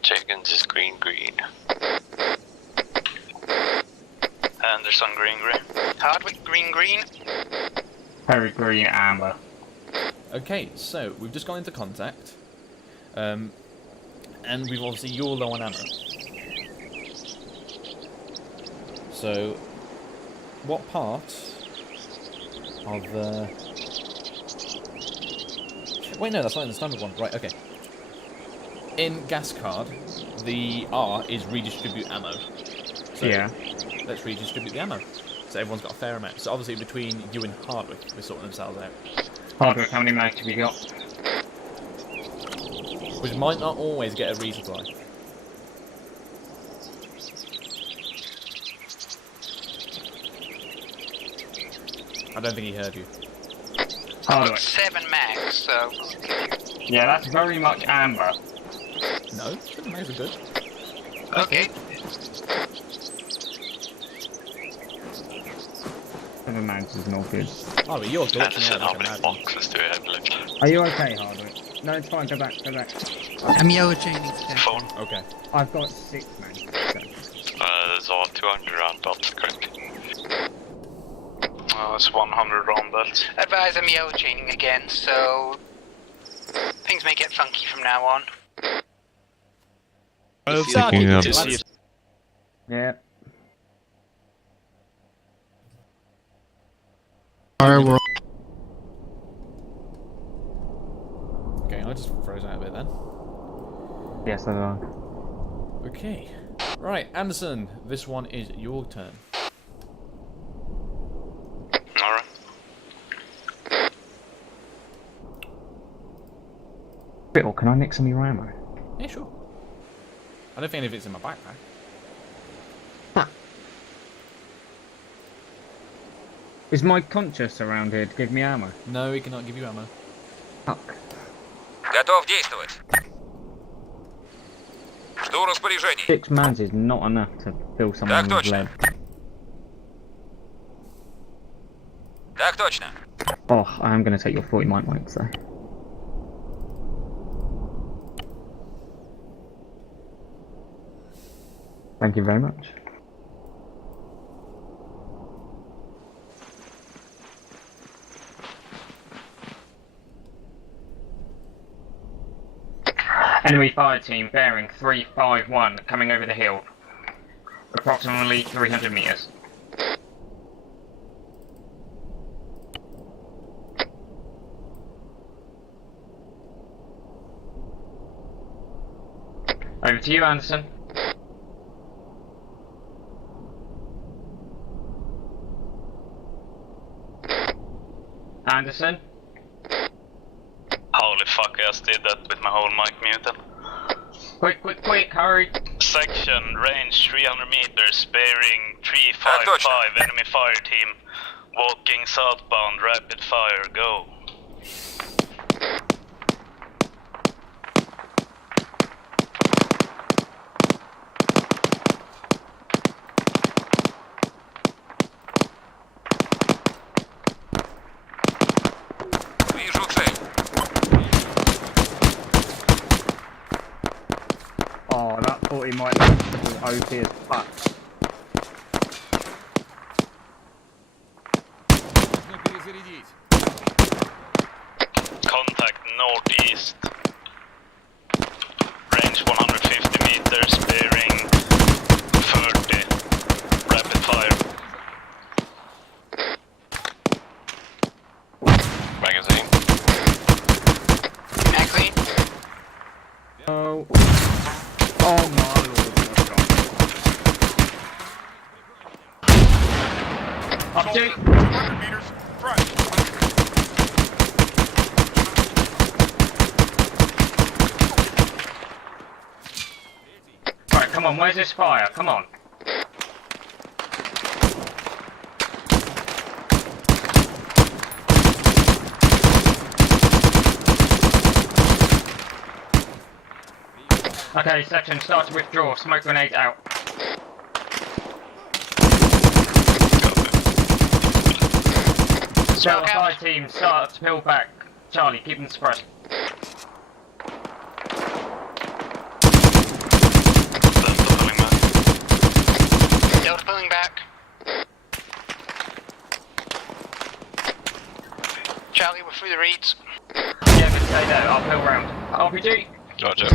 Chickens is green. Anderson green. Hardwick green. Perry green, ArmA. Okay, so we've just gone into contact, and we've obviously you're low on ammo. So, what part of the? Wait, no, that's not in the standard one. Right, okay. In gas card, the R is redistribute ammo. So yeah. Let's redistribute the ammo. So everyone's got a fair amount. So obviously between you and Hardwick, we're sorting themselves out. Hardwick, how many mags have you got? Which might not always get a resupply. I don't think he heard you. Hardwick. 7 mags, so... Yeah, that's very much amber. No, 7 mags are good. Okay. 7 mags is not good. Oh, but you're glitching Anderson, out how like a many madman. boxes do we have left? Are you okay, Hardwick? No, it's fine, go back, go back. I'm yellow chaining for death. Phone. Okay. I've got 6 mags. There's all 200 round belts currently. It's 100 round belts. Advise I'm yellow chaining again, so... things may get funky from now on. Picking up. Yeah. Firework. Okay, I just froze out a bit then. Yes, I know. Okay. Right, Anderson, this one is your turn. Alright. Bill, can I nick some of your ammo? Yeah, sure. I don't think any of it's in my backpack. Is my conscious around here to give me ammo? No, he cannot give you ammo. Fuck. Готов действовать. Жду распоряжений. 6 mags is not enough to fill someone with lead. Так точно. Oh, I am going to take your 40 mic mics though. Thank you very much. Enemy fire team bearing 351 coming over the hill. Approximately 300 meters. Over to you, Anderson. Anderson? Holy fuck, I just did that with my whole mic muted. Quick, quick, quick, hurry! Section, range 300 meters, bearing 355, enemy fire team. Walking southbound, rapid fire, go. Вижу цель. Oh, that 40 might look OP as fuck. Нужно перезарядить. Contact northeast. Range 150 meters, bearing 30. Rapid fire. Magazine. Magazine. Oh. Oh my lord, my god. Up to 200 meters. Front. Right, come on, where's this fire? Come on. Okay, section, start to withdraw. Smoke grenades out. Delta 5 team, start to peel back. Charlie, keep them suppressed. Delta pulling back. Charlie, we're through the reeds. Yeah, but stay there, I'll peel round. RPG! Roger.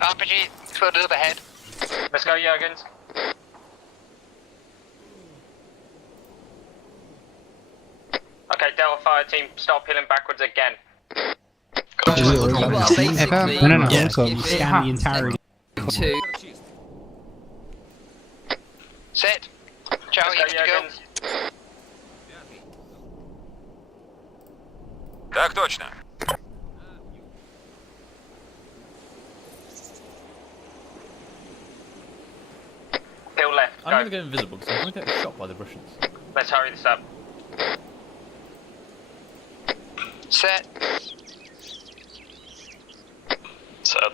RPG, exploded up ahead. Let's go, Jurgens. Okay, Delta Fire team, start peeling backwards again. No. Scan the entirety. Two. Set. Charlie, Let's go, good to go. Jurgens. Так точно. Hill left. I'm going to go invisible because I'm going to get shot by the Russians. Let's hurry this up. Set. Set.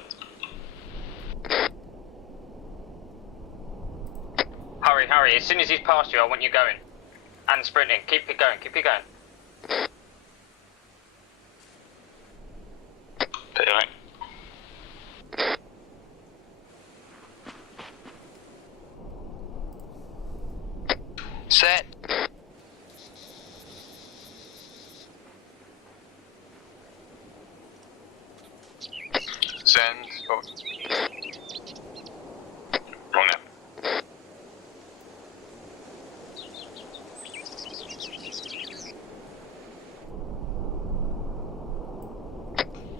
Hurry, hurry. As soon as he's past you, I want you going. And sprinting. Keep it going, keep it going. Pairing. Set. Send. Oh. Wrong now.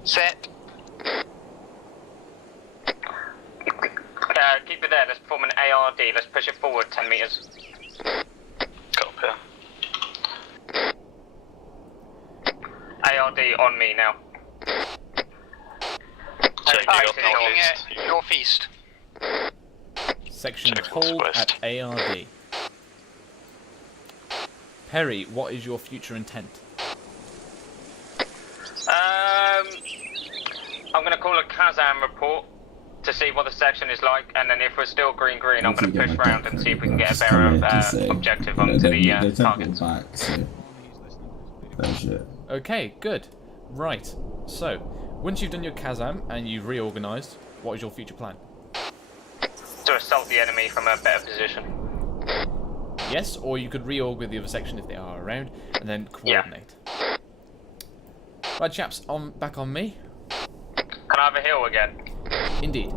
Set. Keep it there. Let's form an ARD. Let's push it forward 10 meters. Copy. ARD on me now. Northeast. Section hold at ARD. Perry, what is your future intent? I'm going to call a Kazan report to see what the section is like, and then if we're still green, I'm going to push round and see if we can get a better objective onto the targets. Okay, good. Right, so, once you've done your Kazam and you've reorganised, what is your future plan? To assault the enemy from a better position. Yes, or you could reorg with the other section if they are around, and then coordinate. Yeah. Right, chaps, back on me. Can I have a heal again? Indeed.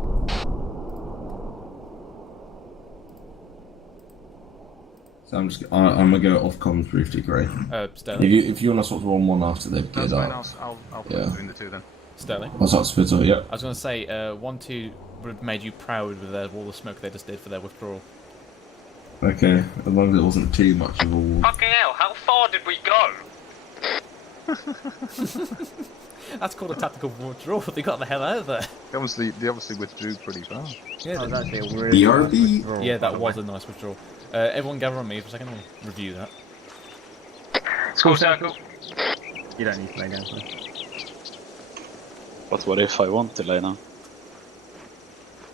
So I'm gonna go off comms briefly, Grey. Sterling. If you want to swap to on one after they've geared up. I'll put it between the two then. Sterling. What's that, Spittle? Yeah. I was going to say, 1-2 would have made you proud with all the smoke they just did for their withdrawal. Okay, as long as it wasn't too much of a wall. Fucking hell, how far did we go? That's called a tactical withdrawal. They got the hell out of there. They obviously withdrew pretty fast. Yeah, that was actually a really nice withdrawal. Yeah, that was a nice withdrawal. Everyone gather on me for a second, I'll review that. School circle. You don't need to lay down. But what if I want to lay down?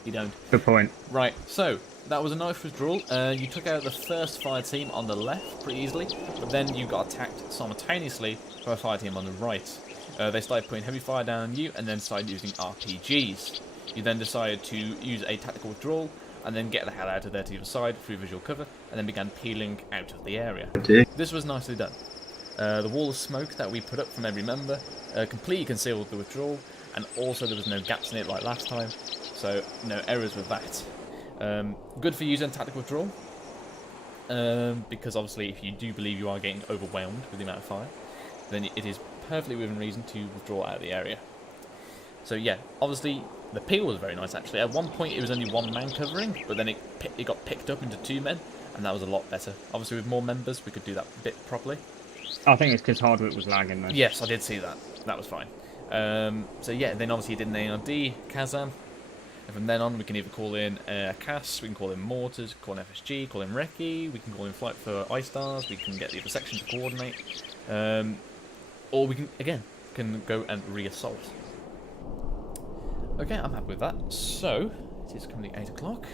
You don't. Good point. Right, so that was a nice withdrawal. You took out the first fire team on the left pretty easily, but then you got attacked simultaneously by a fire team on the right. They started putting heavy fire down on you and then started using RPGs. You then decided to use a tactical withdrawal and then get the hell out of there to the other side through visual cover and then began peeling out of the area. This was nicely done. The wall of smoke that we put up from every member completely concealed the withdrawal, and also there was no gaps in it like last time, so no errors with that. Good for using tactical withdrawal, because obviously if you do believe you are getting overwhelmed with the amount of fire, then it is perfectly within reason to withdraw out of the area. So yeah, obviously the peel was very nice actually. At one point it was only one man covering, but then it got picked up into two men, and that was a lot better. Obviously with more members we could do that bit properly. I think it's because Hardwick was lagging though. Yes, I did see that. That was fine. So yeah, then obviously you did an ARD, Kazam, and from then on we can either call in CAS, we can call in Mortars, call in FSG, call in Recce, we can call in Flight for I-Stars, we can get the other section to coordinate, or we can go and re-assault. Okay, I'm happy with that. So, it is currently 8 o'clock.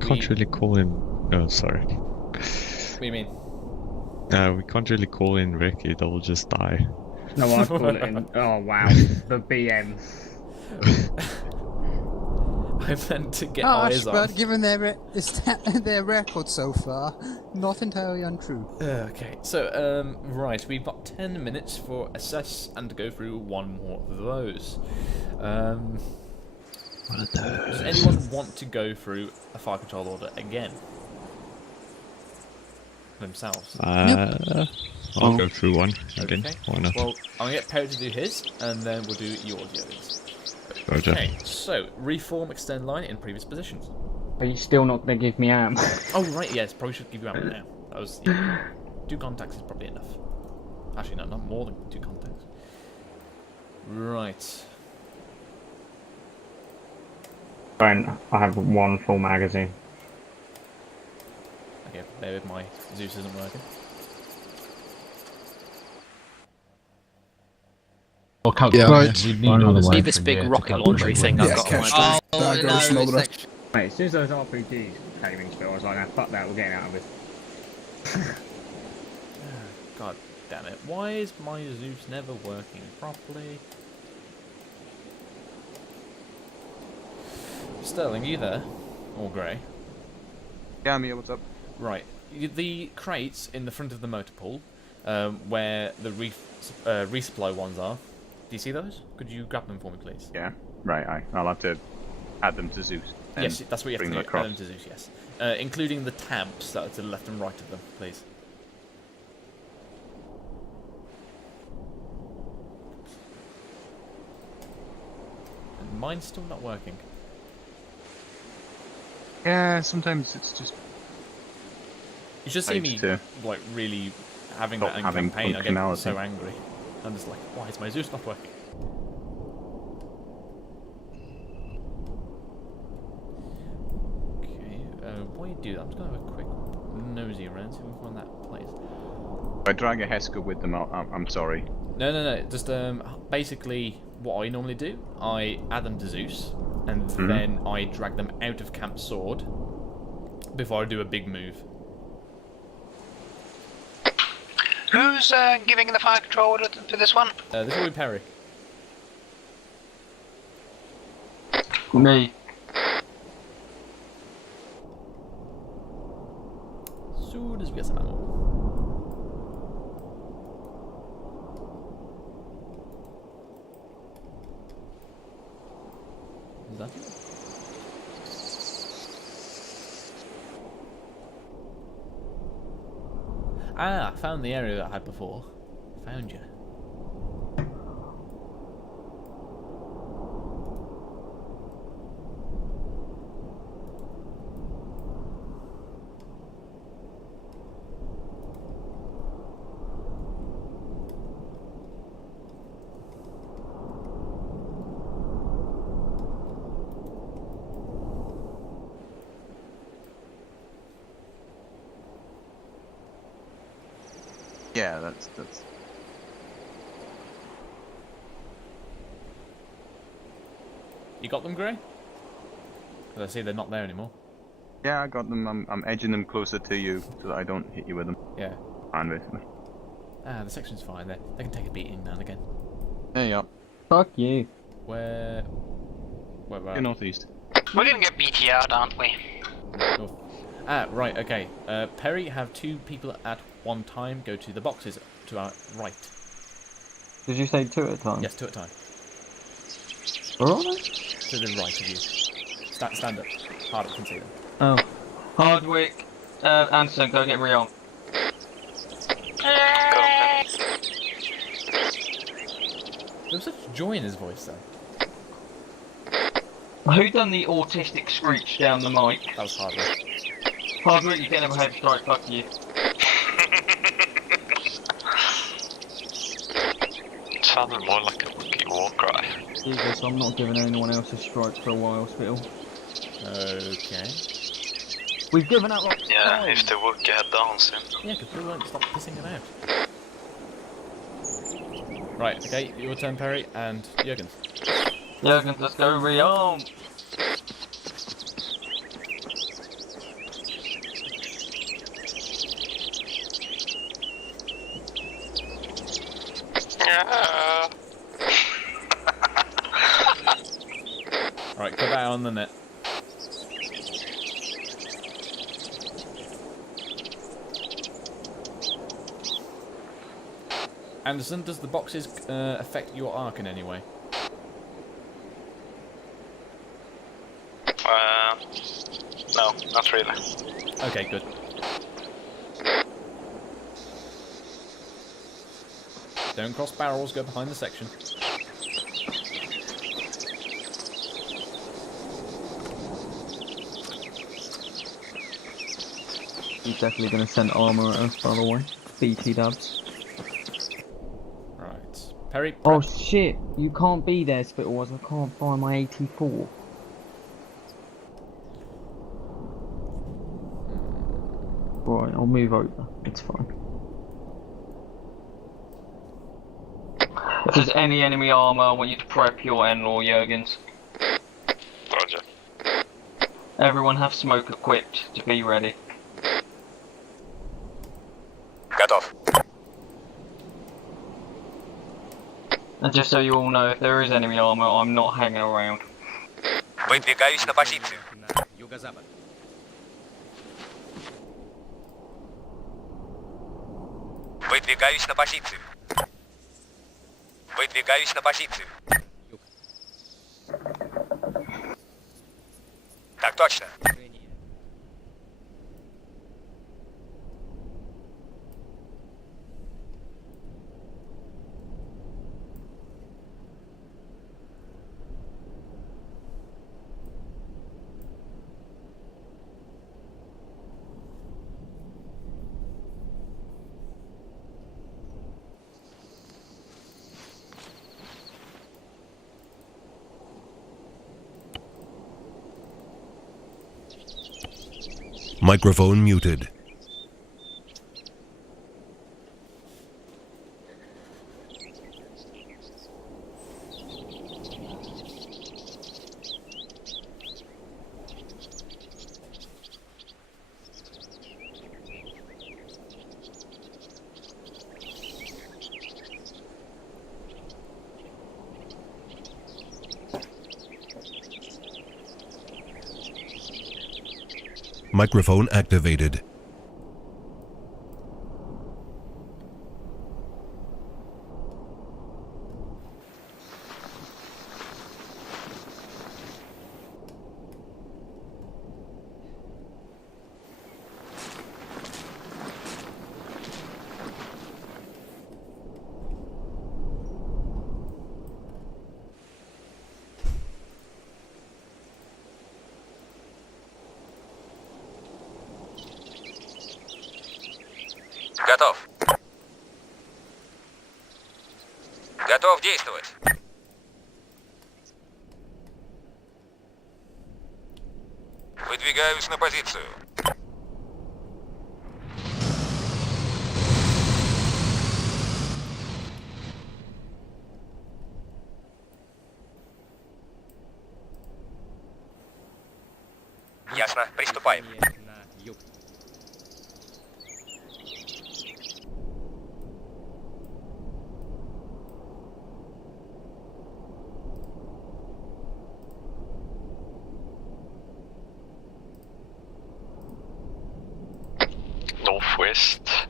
Can't really call in... Oh, sorry. What do you mean? We can't really call in Ricky, they'll just die. No, I'd call it in... Oh, wow. The BM. I meant to get eyes on. But given their record so far, not entirely untrue. Okay, so, right, we've got 10 minutes for assess and to go through one more of those. What are those? Does anyone want to go through a fire control order again? Themselves? I'll go through one again. Okay. Why not? Well, I'm going to get Perry to do his, and then we'll do yours, Yodes. Roger. Okay, so, reform extend line in previous positions. Are you still not going to give me ammo? Oh, right, yes, probably should give you ammo now. That was, yeah. 2 contacts is probably enough. Actually, no, not more than 2 contacts. Right. Fine, I have 1 full magazine. Okay, bear with my Zeus isn't working. Yeah, right. See this big rocket launchery thing I've got on my back. Oh, no, Mate, as soon as those RPGs came in, I was like, no, fuck that, we're getting out of this. God damn it. Why is my Zeus never working properly? Sterling, you there? Or Grey? Yeah, I'm here, what's up? Right. The crates in the front of the motor pool, where the resupply ones are, do you see those? Could you grab them for me, please? Yeah, right, I'll have to add them to Zeus. Yes, that's what you have to do. Across. Add them to Zeus, yes. Including the tabs that are to the left and right of them, please. And mine's still not working. Yeah, sometimes it's just... You should see me, like, really having that in campaign. I get so angry. I'm just like, why is my Zeus not working? Okay, while you do that, I'm just going to have a quick nosy around, see if we can find that place. If I drag a Hesker with them, I'm sorry. No, just, basically, what I normally do, I add them to Zeus, and then I drag them out of Camp Sword before I do a big move. Who's giving the fire control order for this one? This will be Perry. Me. Soon as we get some ammo. Is that? Ah, I found the area that I had before. Found you. Yeah, that's... You got them, Grey? Because I see they're not there anymore. Yeah, I got them. I'm edging them closer to you so that I don't hit you with them. Yeah. Fine, basically. Ah, the section's fine there. They can take a beating now and again. There you are. Fuck you. Where You're northeast. We're gonna get BTR'd, aren't we? North. Ah, right, okay. Perry, have 2 people at one time go to the boxes to our right. Did you say 2 at a time? Yes, 2 at a time. Where are they? To the right of you. Stand up. Hardwick can see them. Oh. Hardwick, Anderson, go get Rion. There was such joy in his voice then. Who done the autistic screech down the mic? That was Hardwick. Hardwick, you can never have strike, fuck you. It sounded more like a rookie war cry. Jesus, I'm not giving anyone else a strike for a while, Spittle. Okay. We've given out like... Yeah, if the Wookiee had Down syndrome. Yeah, because we won't stop pissing it out. Right, okay, your turn, Perry, and Jurgen. Jurgen, let's go Rion! Alright, put that on the net. Anderson, does the boxes affect your arc in any way? No, not really. Okay, good. Don't cross barrels, go behind the section. He's definitely going to send ArmA at us, by the way. BT dubs. Perry. Oh shit! You can't be there, Spittlewars. I can't find my 84. Right, I'll move over. It's fine. If there's any enemy armor, I want you to prep your N-Law, Jurgens. Roger. Everyone have smoke equipped to be ready. Готов. And just so you all know, if there is enemy armor, I'm not hanging around. Выдвигаюсь на позицию. Юго-запад. Выдвигаюсь на позицию. Выдвигаюсь на позицию. Так точно. Microphone muted. Microphone activated. Готов. Готов действовать. Выдвигаюсь на позицию. Ясно, приступаем. Northwest,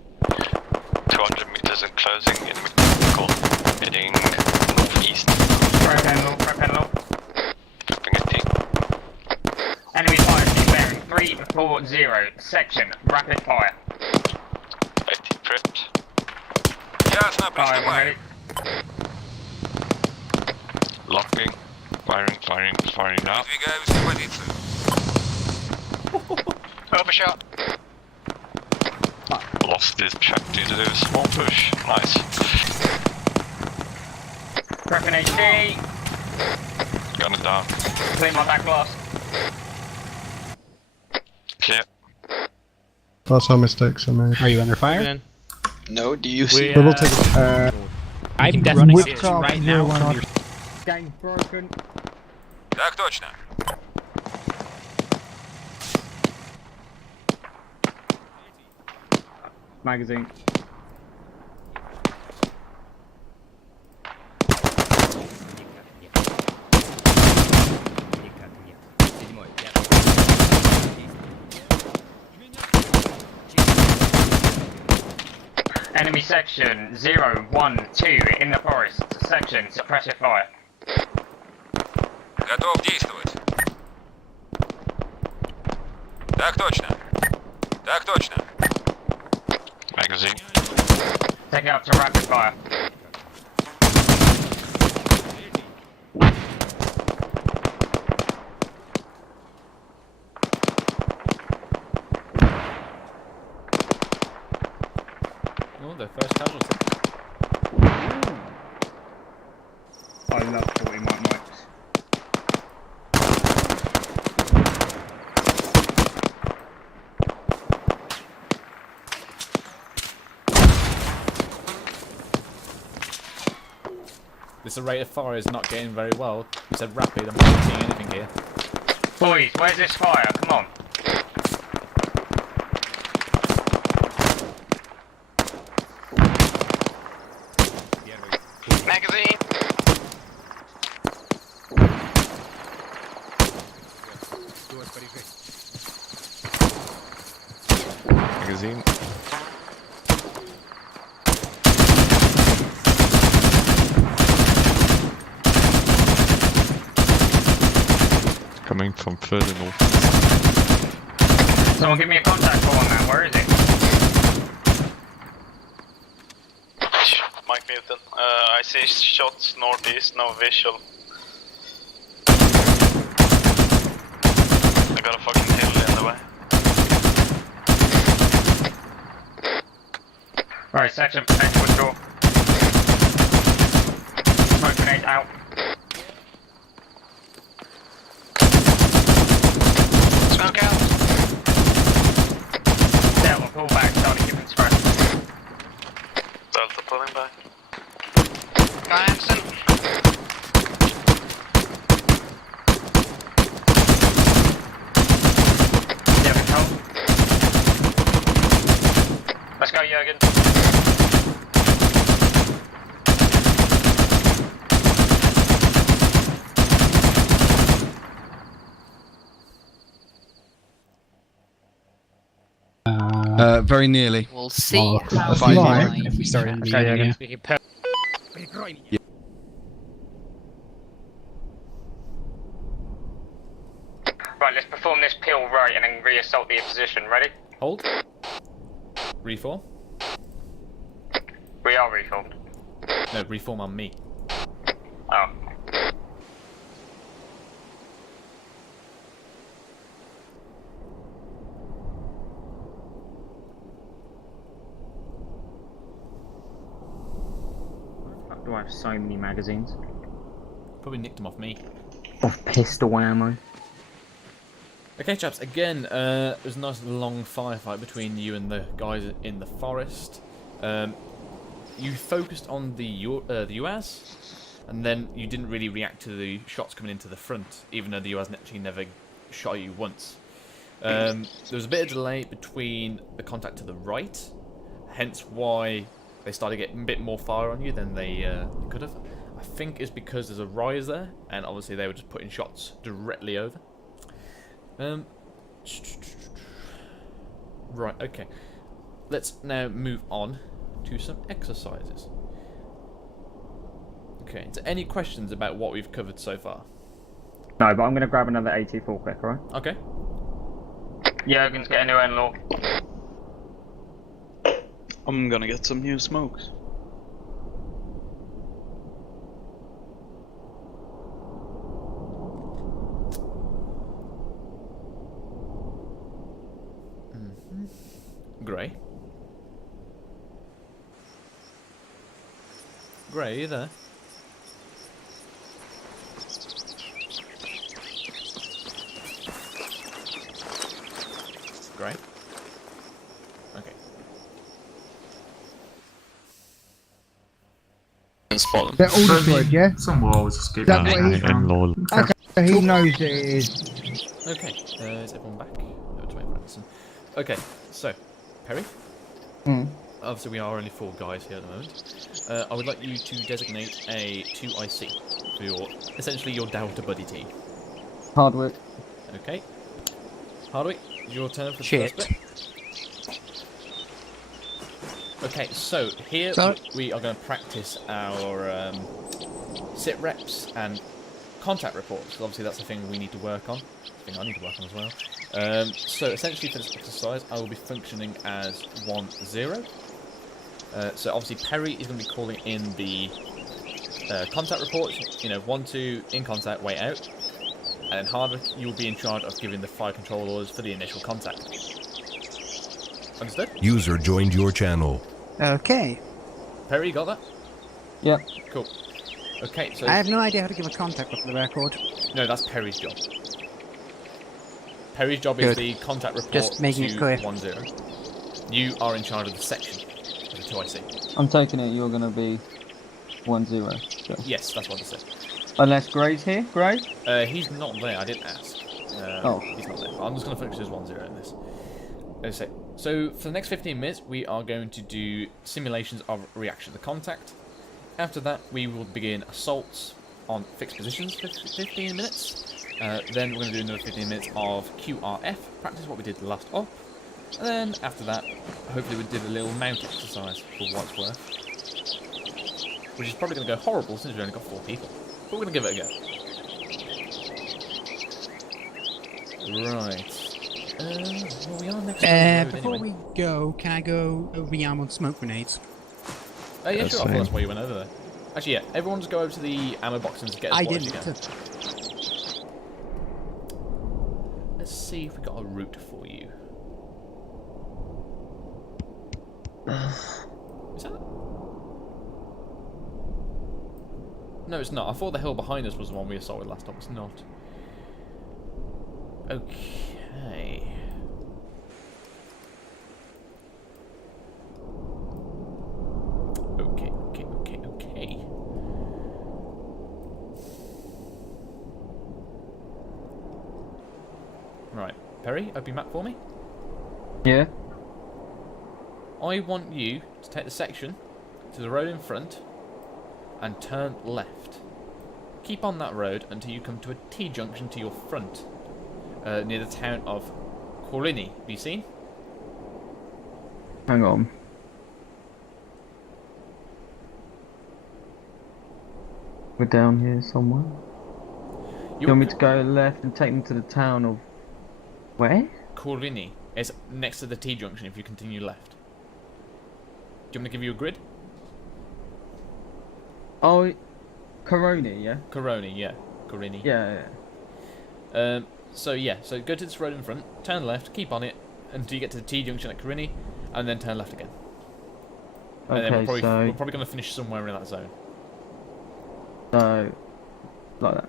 200 meters and closing, enemy vehicle heading northeast. Prep N-Law. Prepping a team. Enemy fire team bearing 340, section, rapid fire. IT prepped. Ясно, Fire, приступаем. ready? Locking. Firing now. Выдвигаюсь на позицию. Overshot. Lost his track due to a small push. Nice. Prepping HD. Gunner down. Clear my back glass. Clear. That's our mistakes I made. Are you under fire? No, do you see? We'll take it. I'm definitely Whip see it car right from now here, from why your... Gang broken. Так точно. Magazine. Enemy section 012 in the forest. Section, suppressive fire. Готов действовать. Так точно. Так точно. Magazine. Take it up to rapid fire. Oh, the first casualty. I love 40 mics. This rate of fire is not getting very well. You said rapid, I'm not seeing anything here. Boys, where's this fire? Come on. Magazine. Magazine. Coming from further north. Someone give me a contact call on that. Where is it? Mike Newton. I see shots northeast, no visual. I got a fucking hill in the way. Right, section, exit door. Smoke grenade out. Smoke out. Delta, pull back, starting giving spread. Delta pulling back. Anderson. Yeah, control. Let's go, Jürgen. Very nearly. We'll see how Fine. if we start in the Yeah. Right, let's perform this peel right and then re-assault the position. Ready? Hold. Reform. We are reformed. No, reform on me. Oh. Do I have so many magazines? Probably nicked them off me. Of pistol ammo. Okay, chaps. Again, there was a nice long firefight between you and the guys in the forest. You focused on the UAS, and then you didn't really react to the shots coming into the front, even though the UAS actually never shot you once. There was a bit of delay between the contact to the right, hence why they started getting a bit more fire on you than they could have. I think it's because there's a rise there, and obviously they were just putting shots directly over. Right, okay. Let's now move on to some exercises. Okay, so any questions about what we've covered so far? No, but I'm going to grab another AT4 quick, alright? Okay. Jürgen's getting anywhere in law. I'm gonna get some new smokes. Grey. Grey, are you there? Grey? Okay. They're all destroyed, yeah? Some walls escaped. That way okay, he knows it is. Okay, is everyone back? No, to wait for Anderson. Okay, so, Perry? Obviously we are only 4 guys here at the moment. I would like you to designate a 2IC for your, essentially your Delta buddy team. Hardwick. Okay. Hardwick, your turn for the Shit. first bit. Okay, so here we are going to practice our sit reps and contact reports. Obviously that's the thing we need to work on. I think I need to work on as well. So essentially for this exercise I will be functioning as 1-0. So obviously Perry is going to be calling in the contact reports, you know, 1-2 in contact, way out. And then Hardwick, you will be in charge of giving the fire control orders for the initial contact. Understood? User joined your channel. Okay. Perry, you got that? Yep. Cool. Okay, so... I have no idea how to give a contact for the record. No, that's Perry's job. Perry's job is the contact report Just making it clear. 10. You are in charge of the section of the 2IC. I'm taking it you're going to be 10 still. Yes, that's what I said. Unless Gray's here. Gray? He's not there, I didn't ask. He's not there. I'm just going to focus as 10 in this. So, for the next 15 minutes, we are going to do simulations of reaction to contact. After that, we will begin assaults on fixed positions for 15 minutes. Then we're going to do another 15 minutes of QRF, practice what we did last op. And then, after that, hopefully we did a little mount exercise for what it's worth. Which is probably going to go horrible since we've only got 4 people. But we're going to give it a go. Right. Well, we are next to before we go, can I go rearm on smoke grenades? Yeah, sure. That's why you went over there. Actually, yeah. Everyone just go over to the ammo box and just get as much as you can. Let's see if we got a route for you. Is that? No, it's not. I thought the hill behind us was the one we assaulted last time. It's not. Okay. Okay. Right. Perry, open your map for me. Yeah. I want you to take the section to the road in front and turn left. Keep on that road until you come to a T-junction to your front, near the town of Corini. Have you seen? Hang on. We're down here somewhere. You want me to go left and take them to the town of... Where? Corini. It's next to the T-junction if you continue left. Do you want me to give you a grid? Oh, Coroni, yeah? Coroni, yeah. Corini. Yeah. So go to this road in front, turn left, keep on it until you get to the T-junction at Corini, and then turn left again. And then we're probably going to finish somewhere in that zone. So, like that.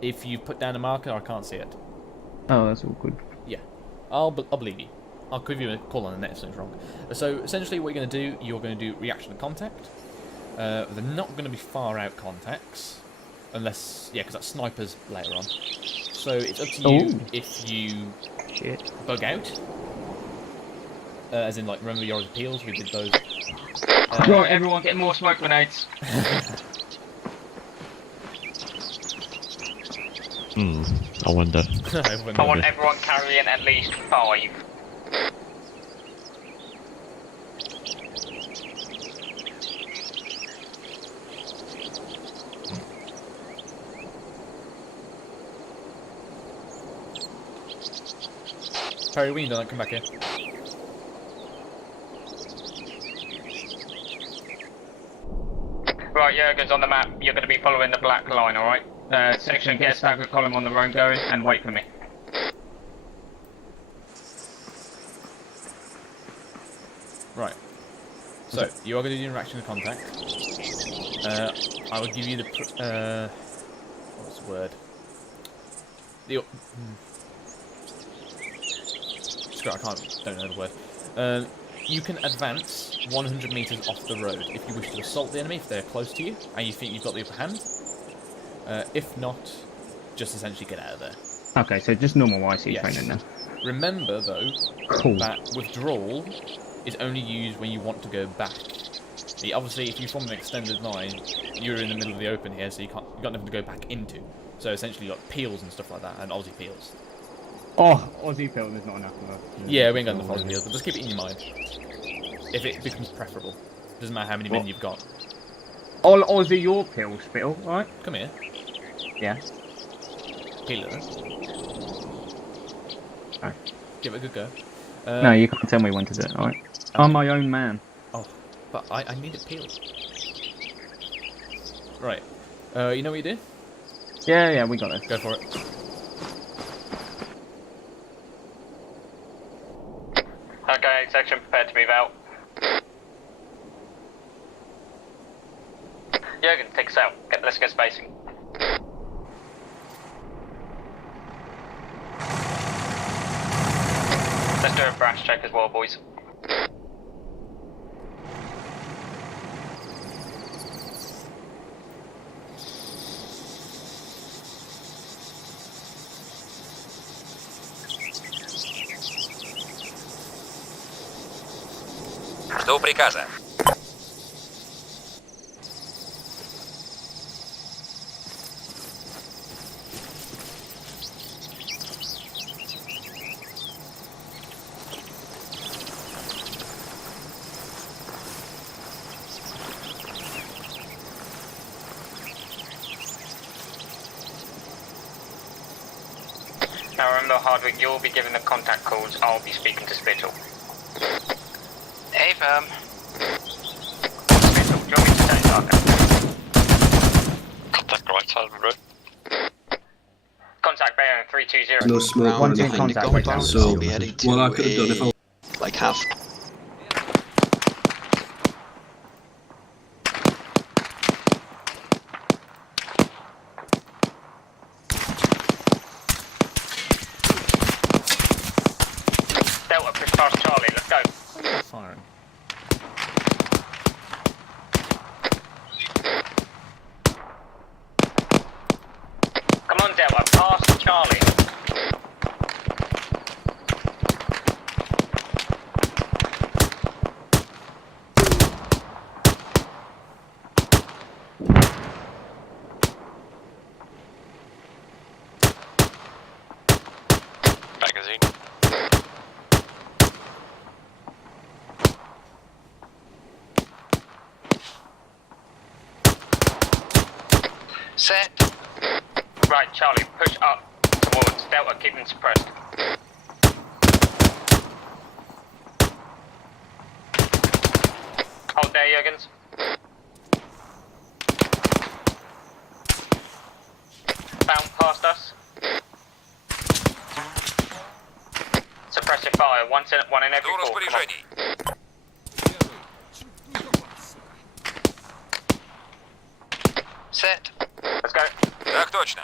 If you put down a marker, I can't see it. Oh, that's all good. Yeah, I'll believe you. I'll give you a call on the net if something's wrong. So essentially, what you're going to do, you're going to do reaction to contact. They're not going to be far out contacts, unless because that's snipers later on. So it's up to you if you bug out, as in like remember your appeals. We did those. Right, everyone, get more smoke grenades. I wonder. I want everyone carrying at least 5. Perry, we need to come back here. Right, Jurgen's on the map. You're going to be following the black line, alright? Section, get a staggered column on the road going and wait for me. Right. So, you are going to do interaction with contact. I will give you the... what's the word? I don't know the word. You can advance 100 meters off the road if you wish to assault the enemy if they're close to you and you think you've got the upper hand. If not, just essentially get out of there. Okay, so just normal IC training then. Remember though, that withdrawal is only used when you want to go back. Obviously, if you form an extended line, you're in the middle of the open here, so you've got nothing to go back into. So essentially, you've got peels and stuff like that, and Aussie peels. Oh, Aussie peel is not enough of us. Yeah, we ain't got enough Aussie peels, but just keep it in your mind. If it becomes preferable, doesn't matter how many men you've got. All Aussie your peel, Spittle, right? Come here. Yeah. Peel it. Alright. Give it a good go. No, you can't tell me when to do it, alright? I'm my own man. Oh, but I need it peeled. Right. You know what you do? Yeah, we got it. Go for it. Okay, section prepared to move out. Jurgen, take us out. Let's get spacing. Let's do a brash check as well, boys. Жду приказа. Now remember, Hardwick, you'll be giving the contact calls, I'll be speaking to Spittle. Hey, firm. Spittle, do you want me to take target? Contact right side of the road. Contact bearing 320. No smoke or anything. Compound, So, I'll be heading to what I could have done if I like half. Delta, push past Charlie, let's go. Firing. Come on, Delta, past Charlie. Magazine. Set. Right, Charlie, push up towards Delta, keep them suppressed. Hold there, Jurgens. Bound past us. Suppress your fire, one in every Жду four. Come on. распоряжений. Set. Let's go. Так точно.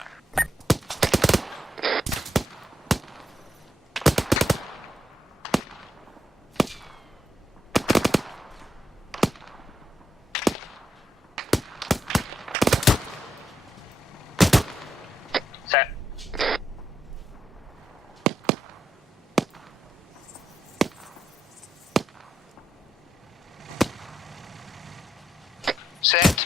Set. Set.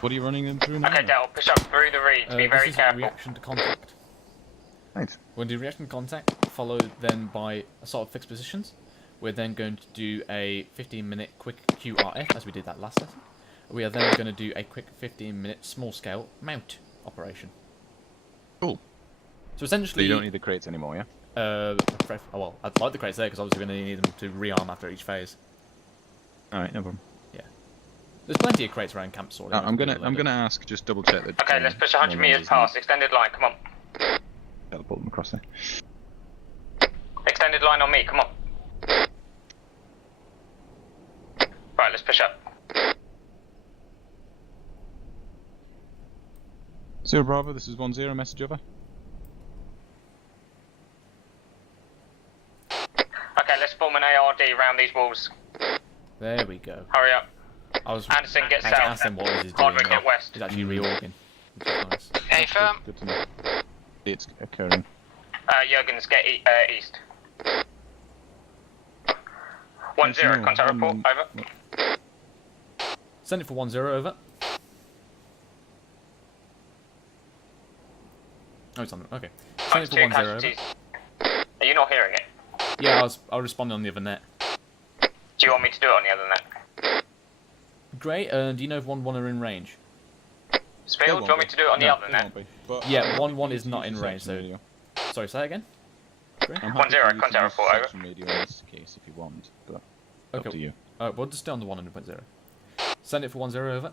What are you running them through now? Okay, Del, push up through the reeds. Be very this is careful. reaction to contact. Right. We'll do reaction to contact, followed then by a sort of fixed positions. We're then going to do a 15-minute quick QRF, as we did that last session. We are then going to do a quick 15-minute small-scale mount operation. Cool. So essentially... So you don't need the crates anymore, yeah? Oh, well, I'd like the crates there, because obviously we're going to need them to rearm after each phase. Alright, no problem. Yeah. There's plenty of crates around camp sorting. I'm gonna ask, just double check that. Okay, let's push 100 meters past. Extended line, come on. Teleport them across there. Extended line on me, come on. Right, let's push up. Zero Bravo, this is 1-0, message over. Okay, let's form an ARD around these walls. There we go. Hurry up. Anderson, get south. Anderson, what is he doing? Hardwick, get west. He's actually reorging, which is nice. Hey, firm. Good to know. It's occurring. Jurgens, get east. 1-0, contact report, over. Send it for 1-0, over. Oh, it's on. Okay. Send it for 1-0, over. Are you not hearing it? Yeah, I was responding on the other net. Do you want me to do it on the other net? Great. Do you know if 1-1 are in range? Spiel, do you want me to do it on the other net? Yeah, 1-1 is not in range, so... Sorry, say that again? 1-0, contact report, over. Radio in this case if you want, but okay. Up to you. Alright, we'll just stay on the 100.0. Send it for 1-0, over.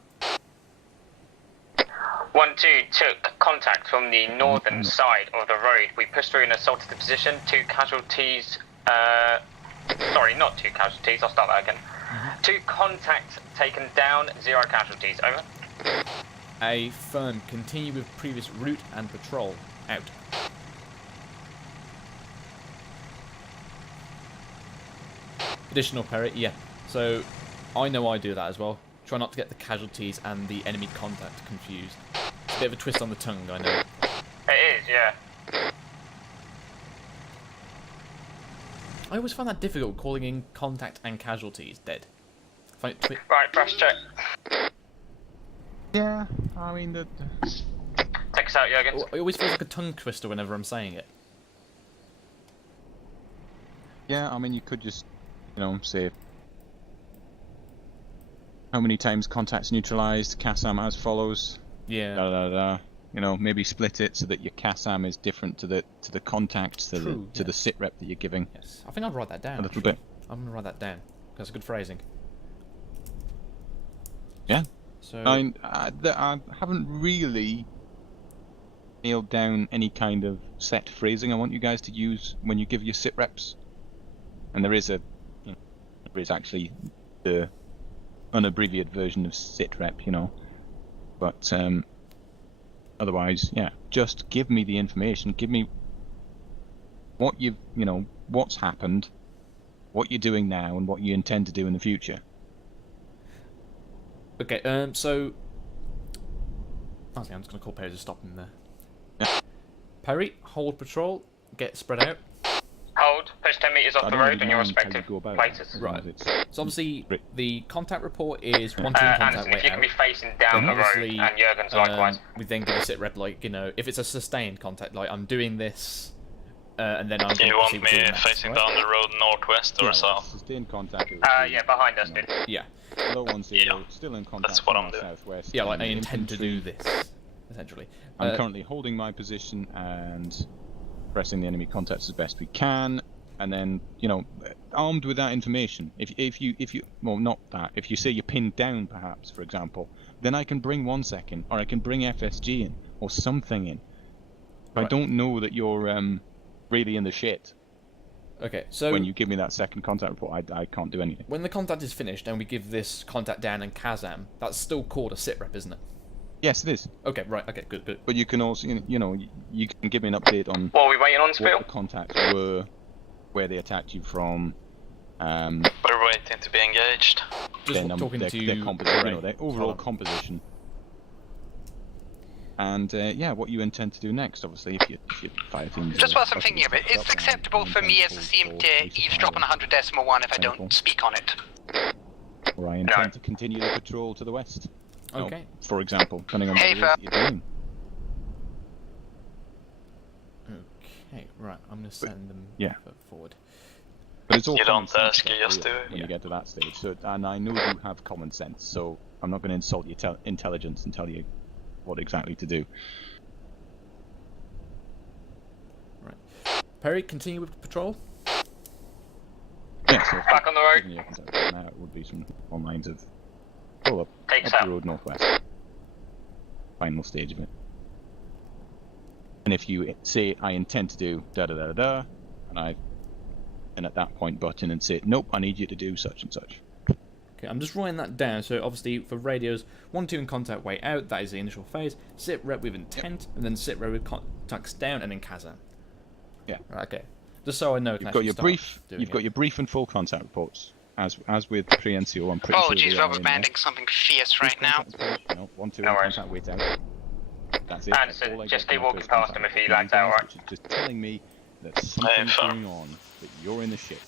2 took contact from the northern side of the road. We pushed through and assaulted the position. 2 casualties. Sorry, not 2 casualties. I'll start that again. 2 contacts taken down, 0 casualties. Over. Affirm. Continue with previous route and patrol. Out. Additional Perry. Yeah. So I know I do that as well. Try not to get the casualties and the enemy contact confused. It's a bit of a twist on the tongue, I know. It is, yeah. I always find that difficult, calling in contact and casualties dead. Right, flash check. Yeah, I mean that. Take us out, Jurgen. It always feels like a tongue twister whenever I'm saying it. Yeah, I mean you could just, say how many times contacts neutralized, CASAM as follows. Yeah. Da da da. Maybe split it so that your CASAM is different to the contacts, to the sit rep that you're giving. Yes, I think I'll write that down. A little bit. I'm gonna write that down. That's good phrasing. Yeah. So I haven't really nailed down any kind of set phrasing I want you guys to use when you give your sit reps. And there is actually the unabbreviated version of sit rep, But otherwise, yeah, just give me the information. Give me what what's happened, what you're doing now, and what you intend to do in the future. Okay, so actually, I'm just gonna call Perry to stop him there. Yeah. Perry, hold patrol, get spread out. Hold, push 10 meters off the road in your respective places. Right. So obviously, the contact report is 1 team contact and way if you out. can be facing down the road, and Jurgen's likewise. We then give a sit rep, if it's a sustained contact, I'm doing this, and then I'm. You want me facing down the road northwest or south? Sustained contact. Yeah, behind us, dude. Yeah. Low 10, still in contact. That's what I'm doing. Southwest. Yeah, I intend to do this, essentially. I'm currently holding my position and pressing the enemy contacts as best we can, and then armed with that information, if you well, not that, if you say you're pinned down perhaps, for example, then I can bring 1 second, or I can bring FSG in, or something in. Right. I don't know that you're really in the shit. Okay, so when you give me that second contact report, I can't do anything. When the contact is finished and we give this contact down and CASAM, that's still called a sit rep, isn't it? Yes, it is. Okay, right. Okay, good. But you can also, you can give me an update on what are we waiting on, Spill? What the contacts were, where they attacked you from. We're waiting to be engaged. Just talking to their composition, their overall composition. And what you intend to do next, obviously, if you fire teams. Just whilst I'm thinking of it, it's acceptable for me as a CM to eavesdrop on 100.1 if I don't speak on it. Or I intend to continue the patrol to the west. Okay. For example, depending on what you're doing. Okay, right. I'm going to send them forward. But it's all you don't ask, you just do it. When you get to that stage. So, and I know you have common sense, so I'm not going to insult your intelligence and tell you what exactly to do. Right. Perry, continue with patrol. Yeah, so back on the road. Now it would be some on lines of pull up the road northwest. Final stage of it. And if you say I intend to do da da da da, and at that point button and say nope, I need you to do such and such. Okay, I'm just writing that down. So obviously for radios, 1, 2 in contact way out. That is the initial phase. Sit rep with intent, and then sit rep with contacts down, and then CASAM. Yeah. Right, okay. Just so I know. You've got your brief. You've got your brief and full contact reports. As with pre-NCO, I'm pretty Apologies, sure. Rubber banding something fierce right now. No, 1, 2 in contact wait out. That's it. Anderson, just keep walking past him if he lags out, right? Just telling me that something's going on, that you're in the shit.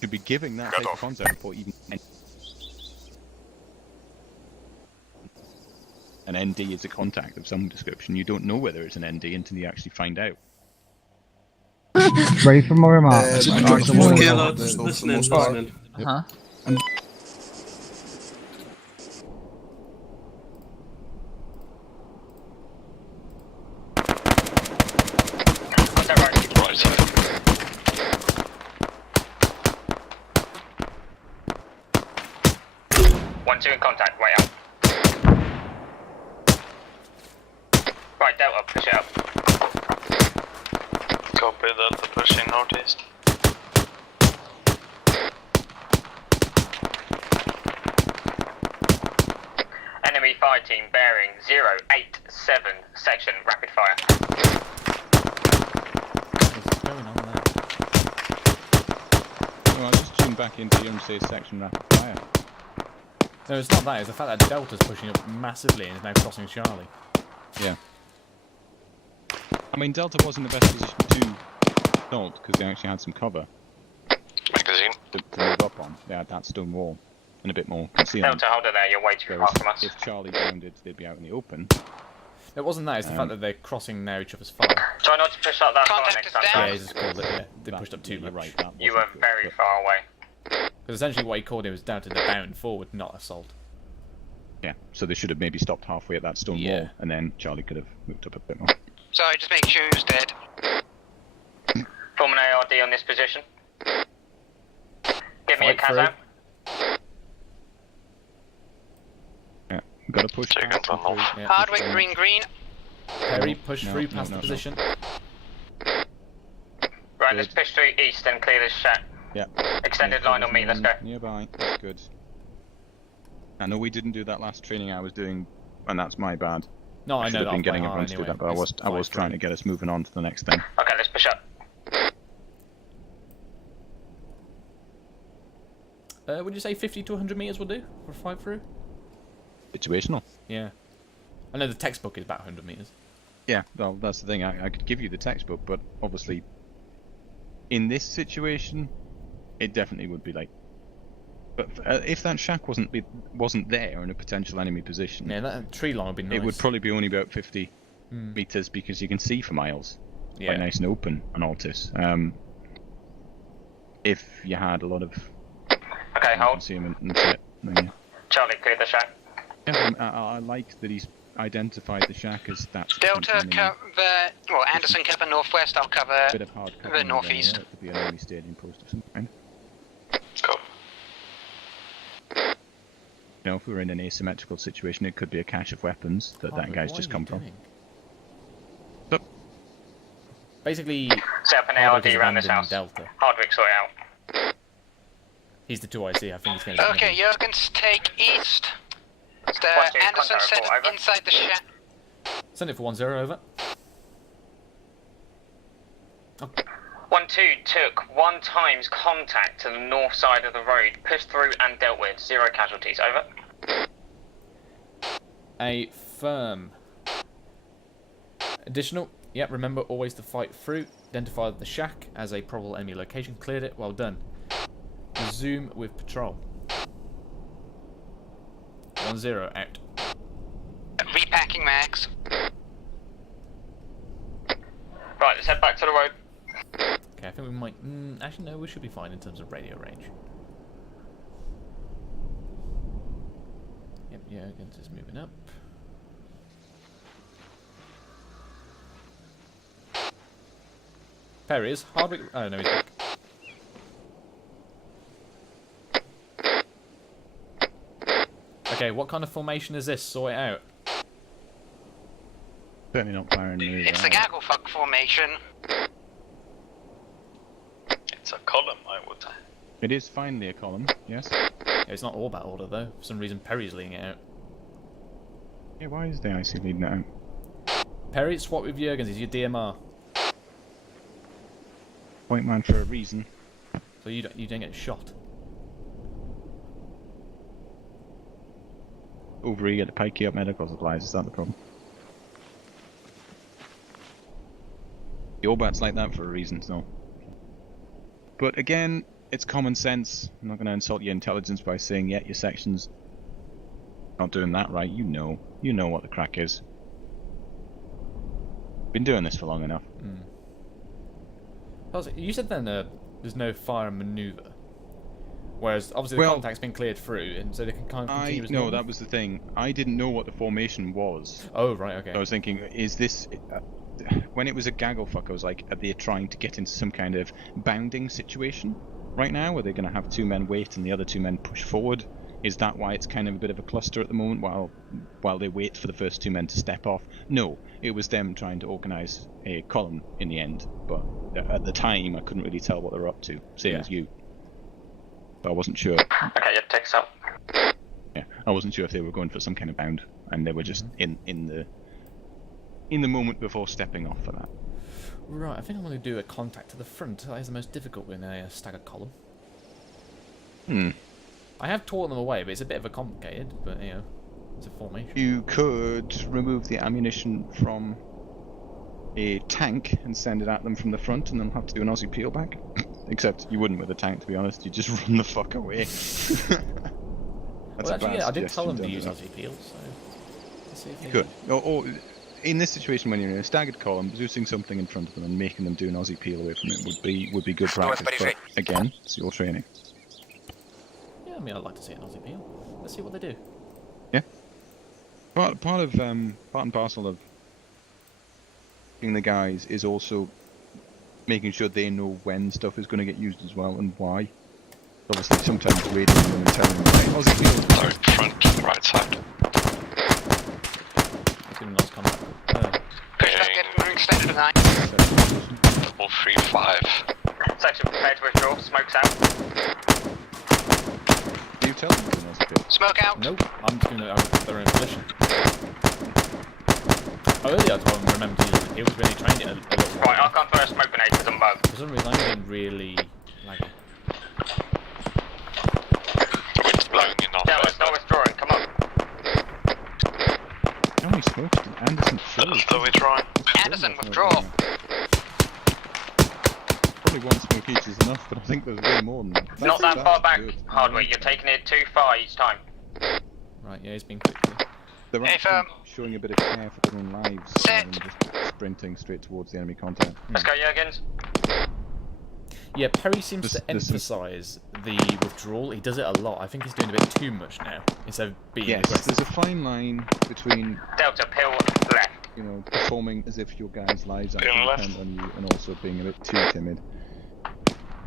To be giving that type of contact report, even an ND is a contact of some description. You don't know whether it's an ND until you actually find out. Ready for more remarks? Listening. Huh? One, 2 in contact, way out. Right, Delta, push it up. Copy, Delta pushing northeast. Enemy fire team bearing 087 section, rapid fire. What's going on there? Well, I'll just tune back into UMC's section rapid fire. No, it's not that, it's the fact that Delta's pushing up massively and is now crossing Charlie. Yeah. I mean, Delta was in the best position to assault because they actually had some cover to move up on. They had that stone wall and a bit more concealment. Delta, hold it there, you're way too far from us. If Charlie grounded, they'd be out in the open. It wasn't that, it's the fact that they're crossing now each other's fire. Try not to push up that far Contact next is time. down. Yeah, he's just called it, yeah. They pushed up too much. Right, You were very far away. Because essentially what he called it was down to the bound forward, not assault. Yeah, so they should have maybe stopped halfway at that stone wall, and then Charlie could have moved up a bit more. Sorry, just make sure who's dead. Form an ARD on this position. Give me a Fight through. Kazam. Yeah, we've got to push through. Yeah, Hardwick, green. Perry, push through past the position. Right, let's push through east and clear this shack. Yeah. Extended line on me, let's go. Nearby, that's good. I know we didn't do that last training I was doing, and that's my bad. No, I know should have that been getting I'm everyone to do anyway. that, but I was trying to get us moving on to the next thing. Okay, let's push up. Would you say 50 to 100 meters will do for a fight through? Situational. Yeah. I know the textbook is about 100 meters. Yeah, well, that's the thing. I could give you the textbook, but obviously, in this situation, it definitely would be like. But if that shack wasn't there in a potential enemy position, yeah, that tree line would be nice. It would probably be only about 50 meters because you can see for miles. Yeah. Quite nice and open on Altis. If you had a lot of okay, hold. concealment and shit, then yeah. Charlie, clear the shack. Yeah, I like that he's identified the shack as that. Delta cover, well, Anderson cover northwest, I'll cover bit of hard the northeast. It could be an enemy staging post of some kind. Go. You know, if we were in an asymmetrical situation, it could be a cache of weapons that guy's just come from. Look. Basically, set up an Hardwick ARD is around this abandoned house. Delta. Hardwick, sort it out. He's the 2 IC, I think he's going to Okay, Jurgens, take east. Anderson set inside the shack. Send it for 1-0, over. Oh. 1-2 took 1 times contact to the north side of the road, pushed through and dealt with. 0 casualties, over. A firm. Additional. Yep, remember always to fight through. Identify the shack as a probable enemy location. Cleared it. Well done. Resume with patrol. 1-0 out. Repacking mags. Right, let's head back to the road. Okay, I think we might. Actually, no, we should be fine in terms of radio range. Yep, Jurgens is moving up. Perry is Hardwick. Oh no, he's back. Okay, what kind of formation is this? Sort it out. Certainly not firing me. It's the gaggle fuck formation. It's a column, I would say. It is finally a column, yes. Yeah, it's not all that order though. For some reason, Perry's leading it out. Yeah, why is the IC leading it out? Perry, swap with Jurgens. He's your DMR. Point man for a reason. So you don't get shot. Over here, get the pikey up medical supplies. Is that the problem? The Obat's like that for a reason, so. But again, it's common sense. I'm not going to insult your intelligence by saying, yeah, your section's not doing that right. You know what the crack is. Been doing this for long enough. You said then there's no fire and manoeuvre. Whereas obviously the contact's been cleared through, and so they can kind of continue. No, that was the thing. I didn't know what the formation was. Oh right, okay. I was thinking, is this? When it was a gaggle fuck, I was like, are they trying to get into some kind of bounding situation right now? Are they going to have 2 men wait and the other 2 men push forward? Is that why it's kind of a bit of a cluster at the moment while they wait for the first 2 men to step off? No, it was them trying to organise a column in the end. But at the time, I couldn't really tell what they were up to, same as you. But I wasn't sure. Okay, yeah, takes out. Yeah, I wasn't sure if they were going for some kind of bound, and they were just in the moment before stepping off for that. Right, I think I'm going to do a contact to the front. That is the most difficult in a staggered column. I have taught them away, but it's a bit of a complicated, but you know, it's a formation. You could remove the ammunition from a tank and send it at them from the front, and they'll have to do an Aussie peel back. Except you wouldn't with a tank, to be honest. You just run the fuck away. Well, actually, yeah, I did tell them to use Aussie peel, so let's see if they... Good. Or in this situation, when you're in a staggered column, boosting something in front of them and making them do an Aussie peel away from it would be good practice. But again, it's your training. Yeah, I mean, I'd like to see an Aussie peel. Let's see what they do. Yeah. Part and parcel of being the guys is also making sure they know when stuff is going to get used as well and why. Obviously, sometimes radioing them and telling them, hey, Aussie peel. Sorry, front, right side. Nice combat. Push back, get extended to 9. Double 3-5. Section prepared to withdraw, smokes out. Do you tell them to do an Aussie peel? Smoke out. Nope, I'm just going to put their own position. Earlier I told them remember to use it. He was really trying it a little while. Right, I'll come first, smoke grenade to them both. For some reason, I'm getting really laggy. The wind's blowing in our Yeah, start withdrawing, come on. How many smokes did Anderson throw? Still withdrawing. Anderson, withdraw. Probably one smoke each is enough, but I think there's way more than that. Not that far back, Hardware, you're taking it too far each time. Right, yeah, he's been quick. They're actually showing a bit of care for their own lives rather than just sprinting straight towards the enemy contact. Let's go, Jurgens. Yeah, Perry seems to emphasise the withdrawal. He does it a lot. I think he's doing a bit too much now, instead of being aggressive. There's a fine line between Delta, pill left. You know, performing as if your guys' lives actually depend on you, and also being a bit too timid.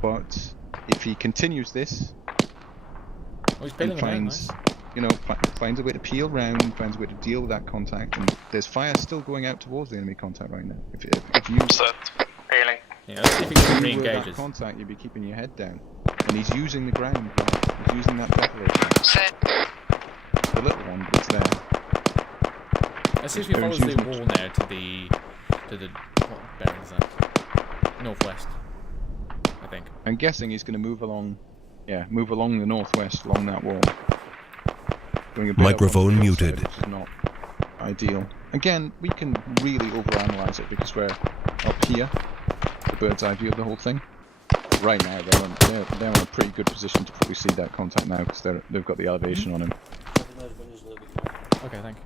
But if he continues this, and finds, you know, finds a way to peel round, finds a way to deal with that contact, and there's fire still going out towards the enemy contact right now. If you peeling. Yeah, let's see if he can re-engage that contact, you'd be keeping your head down. And he's using the ground, right? He's using that deflator. Set. The little one, but it's there. Let's see if he follows the wall now to the what bearing is that? Northwest, I think. I'm guessing he's going to move along the northwest along that wall. Microphone muted. Which is not ideal. Again, we can really overanalyze it because we're up here, the bird's eye view of the whole thing. Right now, they're in a pretty good position to probably see that contact now because they've got the elevation on him. Okay, thank you.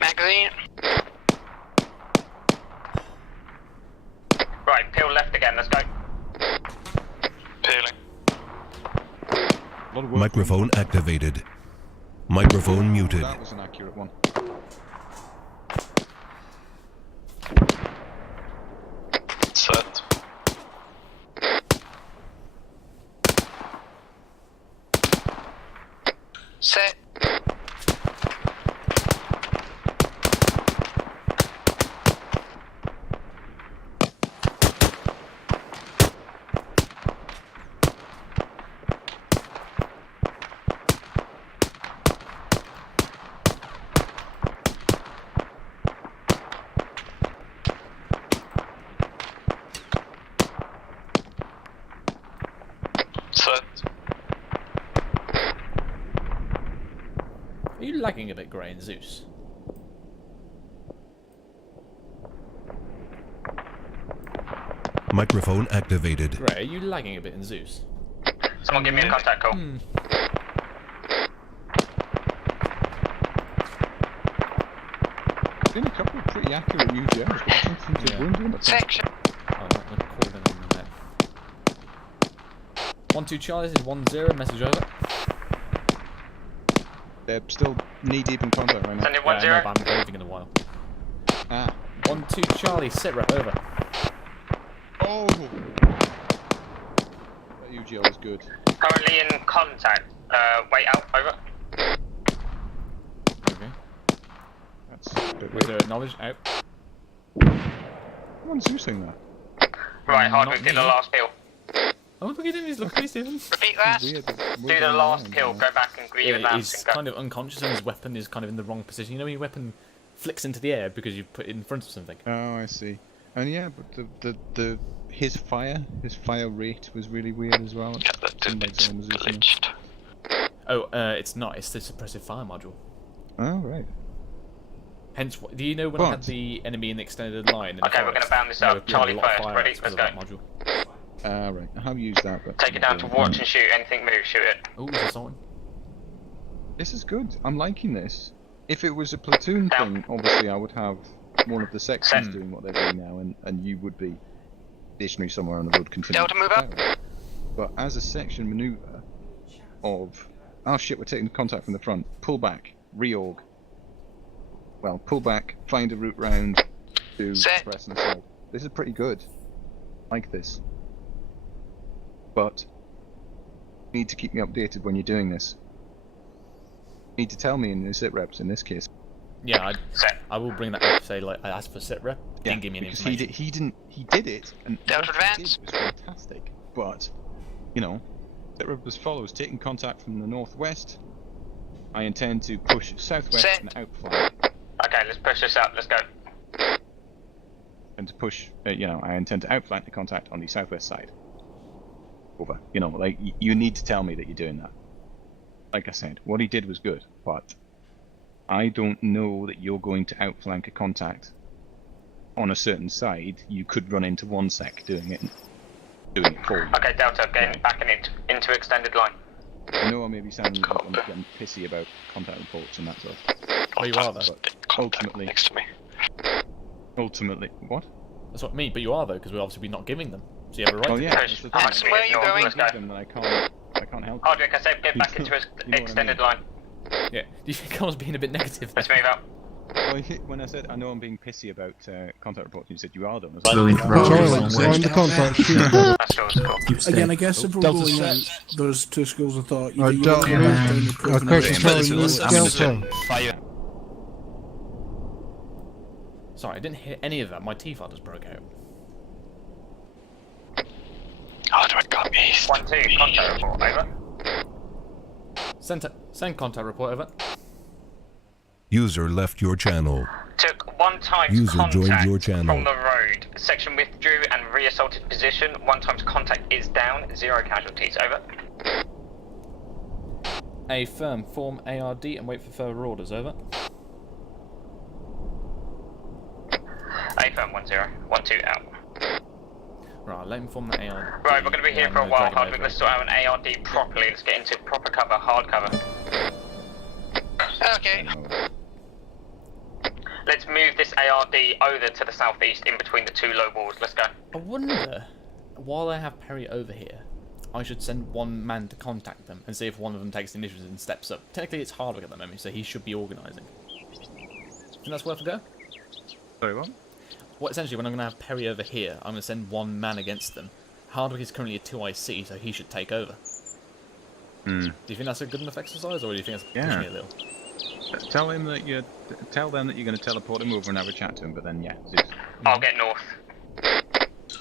Magazine. Right, peel left again, let's go. Peeling. Microphone activated. Microphone muted. That was an accurate one. Set. Set. Are you lagging a bit, Grey and Zeus? Microphone activated. Grey, are you lagging a bit in Zeus? Someone give me a contact call. There's been a couple of pretty accurate UGMs, but something to wound him. Section. Oh, I'm call them in a minute. 1-2 Charlie, this is 1-0, message over. They're still knee-deep in contact right now. Send it 1-0. I know, but I haven't done anything in a while. 1-2 Charlie, sit rep, over. Oh! That UGL was good. Currently in contact. Wait out, over. Okay. That's Was there knowledge out? What's you saying that? Right, Hardwick, do the last kill. Oh, look at him, he's looking, he's doing. Repeat that. Do the last kill, go back and green advance He's and go. kind of unconscious and his weapon is kind of in the wrong position. You know when your weapon flicks into the air because you put it in front of something? Oh, I see. And yeah, but his fire rate was really weird as well. Glitched. Oh, it's not, it's the suppressive fire module. Oh, right. Hence, do you know when I had the enemy in the extended line? In Okay, we're going to bound this up. Charlie first, ready? Let's go. Right, I have used that, but... Take it down to watch and shoot. Anything move, shoot it. Oh, there's someone. This is good. I'm liking this. If it was a platoon thing, obviously I would have one of the sections doing what they're doing now, and you would be stationary somewhere on the road continuing. Delta, move up. But as a section maneuver of... Oh shit, we're taking contact from the front. Pull back. Reorg. Well, pull back, find a route round to press and assault. This is pretty good. Like this. But you need to keep me updated when you're doing this. You need to tell me in the sit reps in this case. Yeah, I will bring that up. Say like I asked for sit rep. Yeah, Didn't give me any because information. he did it, and Delta what he advance. did was fantastic. But you know, sit rep as follows: taking contact from the northwest. I intend to push southwest and outflank. Okay, let's push this up. Let's go. And to push, you know, I intend to outflank the contact on the southwest side. Over. You know, like you need to tell me that you're doing that. Like I said, what he did was good, but I don't know that you're going to outflank a contact on a certain side. You could run into one sec doing it for you. Okay, Delta, getting back into extended line. I know I may be sounding like I'm getting pissy about contact reports and that sort of stuff. Oh, you are though. Ultimately, next to me. Ultimately, what? That's what I mean, but you are though, because we're obviously not giving them. So you have a right. Oh to yeah. do it. That's the thing. Where are you going? If I give them, then I can't help. Hardwick, I said get back into extended line. Yeah. Do you think I was being a bit negative? Let's move up. Well, when I said I know I'm being pissy about contact reports, you said you are them. Find the contact. That's cool. Again, I guess if we're going out, there's two schools of thought. Either you Delta, go down the prison Delta. Sorry, I didn't hear any of that. My T-file just broke out. How do I copy? 1-2, contact report, over. Send contact report, over. User left your channel. Took one times User contact joined your channel. from the road. Section withdrew and reassaulted position. One times contact is down. 0 casualties, over. A firm, form ARD and wait for further orders, over. A firm 1-0, 1-2 out. Right, let him form the ARD. Right, we're going to be here for a while, Hardwick. Let's sort out an ARD properly. Let's get into proper cover, hard cover. Okay. Let's move this ARD over to the southeast in between the two low walls. Let's go. I wonder, while I have Perry over here, I should send one man to contact them and see if one of them takes the initiative and steps up. Technically, it's Hardwick at the moment, so he should be organising. Think that's worth a go? Sorry, what? Well, essentially, when I'm going to have Perry over here, I'm going to send one man against them. Hardwick is currently a 2IC, so he should take over. Do you think that's a good enough exercise, or do you think that's pushing it a little? Tell them that you're going to teleport him over and have a chat to him, but then yeah, Zeus. I'll get north.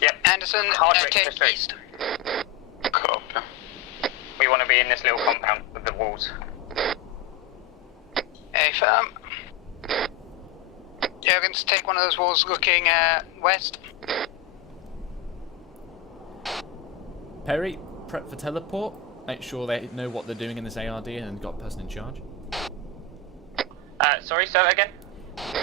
Yep. Anderson, Hardwick, take east. Copy. We want to be in this little compound with the walls. A firm. Jurgens, take one of those walls looking west. Perry, prep for teleport. Make sure they know what they're doing in this ARD and got a person in charge. Sorry, say that again?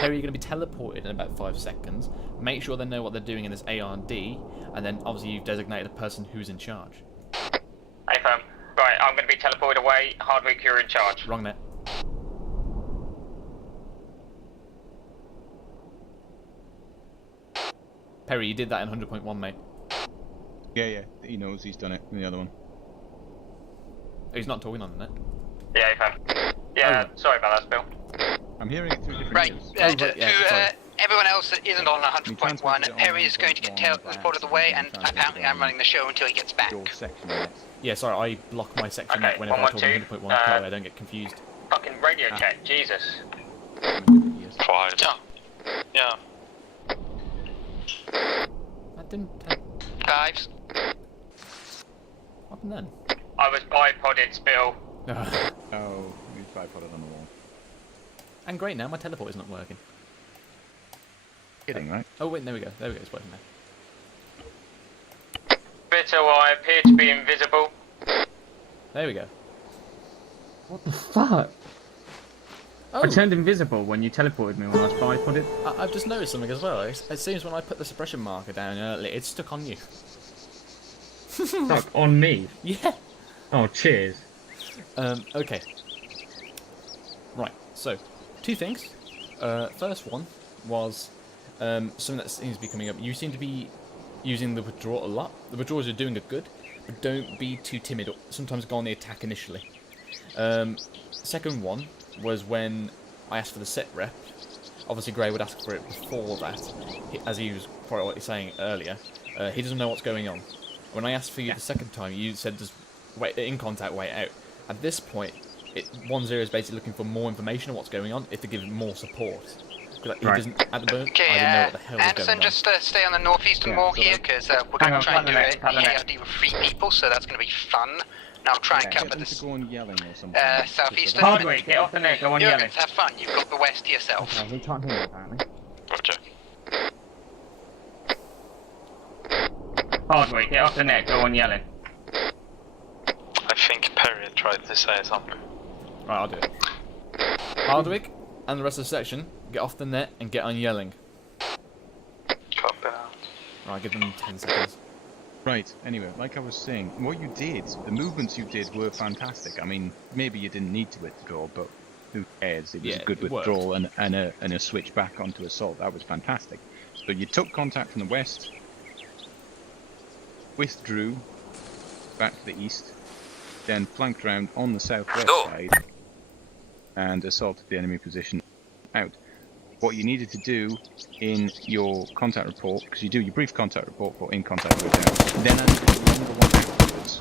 Perry, you're going to be teleported in about 5 seconds. Make sure they know what they're doing in this ARD, and then obviously you've designated a person who's in charge. Hey, firm. Right, I'm going to be teleported away. Hardwick, you're in charge. Wrong net. Perry, you did that in 100.1, mate. Yeah, he knows he's done it in the other one. He's not talking on the net. Yeah, you can. Yeah, sorry about that, Bill. I'm hearing it through different Right, ears. to everyone else that isn't on 100.1, Perry is going to get teleported away, and apparently I'm running the show until he gets back. Yeah, sorry, I block my section Okay, whenever I talk 112, 100.1 so I don't get confused. Fucking radio check, Jesus. Quiet. Yeah. That didn't... Fives. What happened then? I was bipodded, Spill. Oh, you bipodded on the wall. And great, now my teleport is not working. Kidding, right? Oh wait, there we go, it's working now. Bitter, I appear to be invisible. There we go. What the fuck? Oh. I turned invisible when you teleported me when I was bipodded. I've just noticed something as well. It seems when I put the suppression marker down earlier, it's stuck on you. Stuck on me? Yeah. Oh, cheers. Okay. Right, so, two things. First one was something that seems to be coming up. You seem to be using the withdrawal a lot. The withdrawals are doing it good, but don't be too timid. Sometimes go on the attack initially. Second one was when I asked for the set rep. Obviously, Gray would ask for it before that, as he was probably saying earlier. He doesn't know what's going on. When I asked for you the second time, you said just wait in contact, wait out. At this point, 1-0 is basically looking for more information on what's going on, if to give him more support. He doesn't at the moment. Okay, I didn't know what the hell was Anderson, going on. just stay on the northeastern wall here, because we're going to try and do an EAD with 3 people, so that's going to be fun. Now try and cover this Go on yelling or something. southeastern. Hardway, get off the net, go on yelling. Jurgens, have fun, you've got the west to yourself. Okay, we can't hear me apparently. Roger. Hardway, get off the net, go on yelling. I think Perry tried to say something. Right, I'll do it. Hardwick and the rest of the section, get off the net and get on yelling. Copy that. Right, give them 10 seconds. Right, anyway, like I was saying, what you did, the movements you did were fantastic. I mean, maybe you didn't need to withdraw, but who cares? It was a good withdrawal and a switch back onto assault. That was fantastic. So you took contact from the west, withdrew back to the east, then flanked round on the southwest side and assaulted the enemy position out. What you needed to do in your contact report, because you do your brief contact report for in contact with them, then I did a longer one afterwards.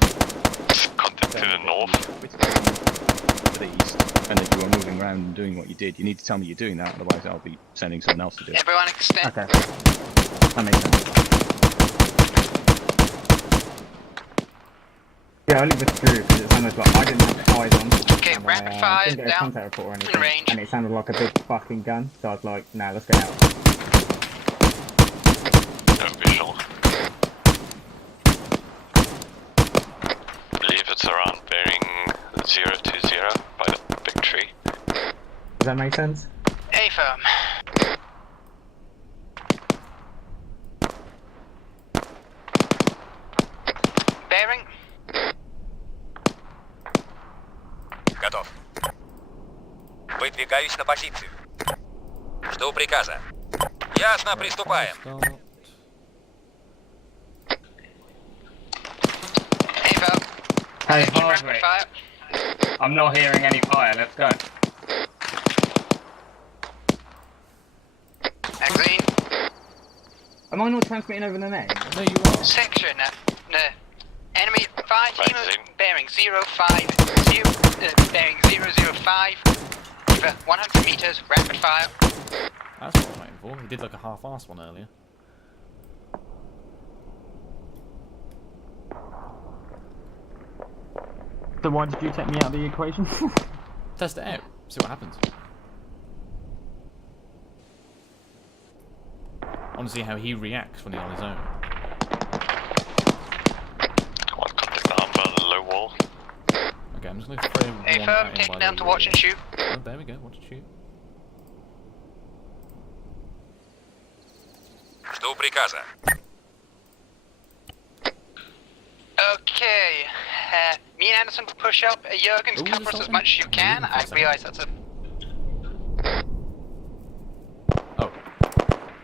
Contact to the north. To the east, and that you are moving around and doing what you did. You need to tell me you're doing that, otherwise I'll be sending someone else to do it. Everyone extend. Okay. That makes sense. Yeah, I only withdrew because it sounded like I didn't have eyes on. Okay, rapid fire, didn't get a down, contact report or anything, in range. and it sounded like a big fucking gun, so I was like, nah, let's get out. No visual. I believe it's around bearing 020 by the big tree. Does that make sense? A firm. Bearing. Готов. Выдвигаюсь на позицию. Жду приказа. Ясно, приступаем. Hey, Hardwick. I'm not hearing any fire, let's go. Magazine. Am I not transmitting over the net? No, you are. Section. Enemy fire team bearing 050, bearing 005. 100 meters, rapid fire. That's what I'm waiting for. He did like a half-assed one earlier. So why did you take me out of the equation? Test it out. See what happens. I want to see how he reacts when he's on his own. One contact down by the low wall. Okay, I'm just going to throw one A firm, take down to watch and shoot. Oh, there we go, watch and shoot. Жду приказа. Okay. Me and Anderson push up. Jurgens, cover us as much as you can. I realise that's a... Oh.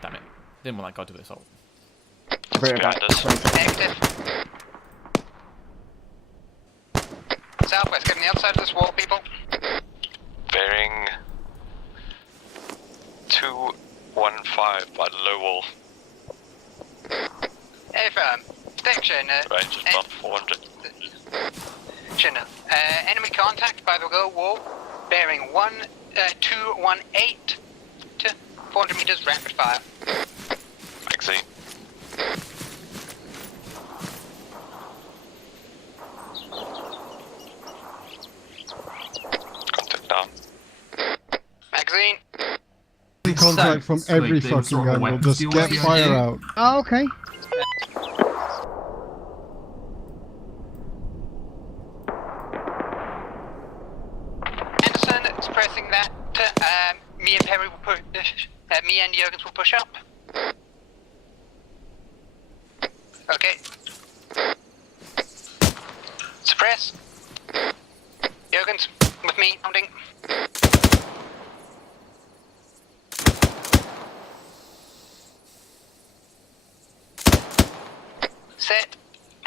Damn it. Didn't want that guy to do assault. Negative. southwest. Get on the other side of this wall, people. Bearing 215 by the low wall. Affirm. Detection. Range is about 400. Enemy contact by the low wall. Bearing 218 to 400 meters. Rapid fire. Magazine. Contact down. Magazine. Contact from every fucking angle. Just get fire out. Oh, okay. Anderson, suppressing that. Me and Perry will push. Me and Jurgens will push up. Okay. Suppress. Jurgens, with me, holding. Set.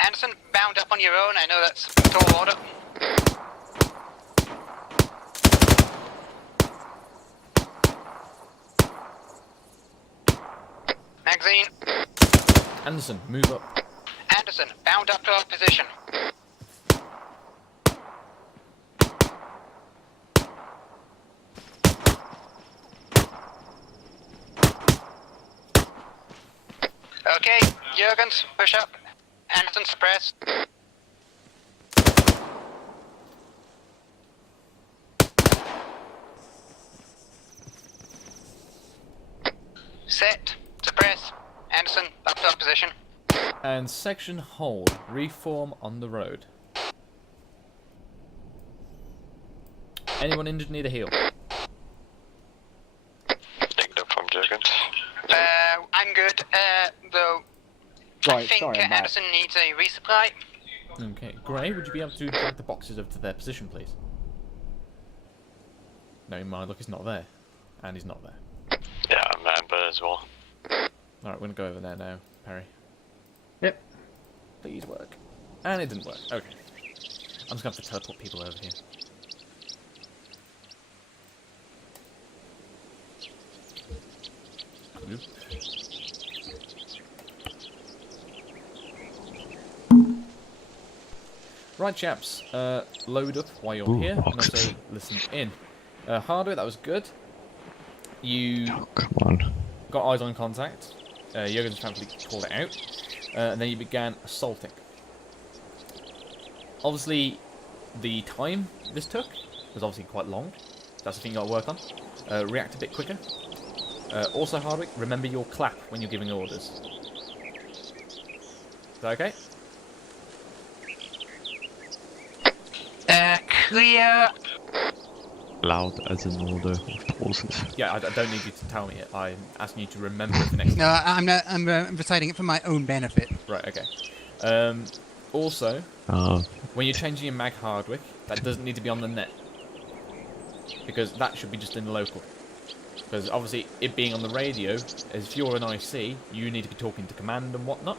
Anderson, bound up on your own. I know that's tall order. Magazine. Anderson, move up. Anderson, bound up to our position. Okay, Jurgens, push up. Anderson, suppress. Set. Suppress. Anderson, up to our position. And section hold. Reform on the road. Anyone injured need a heal? Dinged up from Jurgens. I'm good, though I think Anderson needs a resupply. Okay, Gray, would you be able to drag the boxes over to their position, please? No, mind, look, he's not there. And he's not there. Yeah, I'm Amber as well. Alright, we're gonna go over there now, Perry. Yep. Please work. And it didn't work. Okay. I'm just gonna have to teleport people over here. Oop. Right, chaps. Load up while you're here, and also listen in. Hardware, that was good. You got eyes on contact. Jurgen's family called it out, and then you began assaulting. Obviously, the time this took was obviously quite long. That's the thing you got to work on. React a bit quicker. Also, Hardwick, remember your clap when you're giving orders. Is that okay? Clear. Loud as an order of forces. Yeah, I don't need you to tell me it. I'm asking you to remember it for next time. No, I'm not. I'm reciting it for my own benefit. Right. Okay. Also, when you're changing your mag Hardwick, that doesn't need to be on the net because that should be just in the local. Because obviously, it being on the radio, as if you're an IC, you need to be talking to command and whatnot.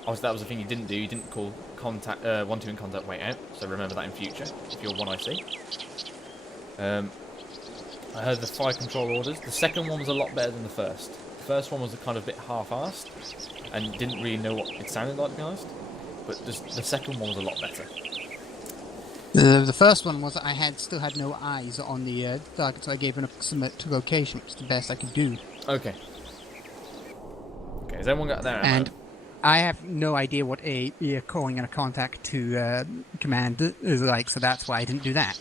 Obviously, that was the thing you didn't do. You didn't call contact 1-2 in contact way out. So remember that in future if you're 1 IC. I heard the fire control orders. The second one was a lot better than the first. The first one was a kind of bit half-assed and didn't really know what it sounded like, to be honest. But the second one was a lot better. The first one was I still had no eyes on the target, so I gave an approximate location, which is the best I could do. Okay. Okay, has everyone got their ammo? And I have no idea what a calling in a contact to command is like, so that's why I didn't do that.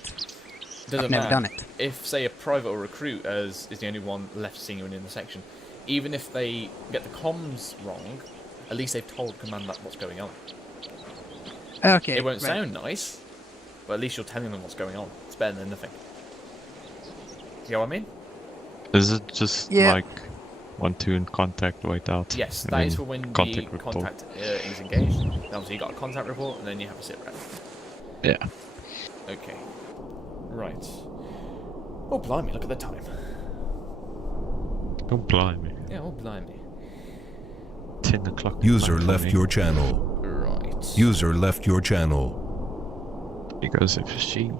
I've never done it. If, say, a private or recruit is the only one left seeing you in the section, even if they get the comms wrong, at least they've told command that what's going on. Okay. It won't sound nice, but at least you're telling them what's going on. It's better than nothing. You know what I mean? Is it just like 1-2 in contact, wait out? Yes, that is for when the contact is engaged. Obviously, you got a contact report, and then you have a sit rep. Yeah. Okay. Right. Oh, blimey, look at the time. Oh, blimey. Yeah, oh, blimey. 10 o'clock. User left your channel. Right. User left your channel. Because if she...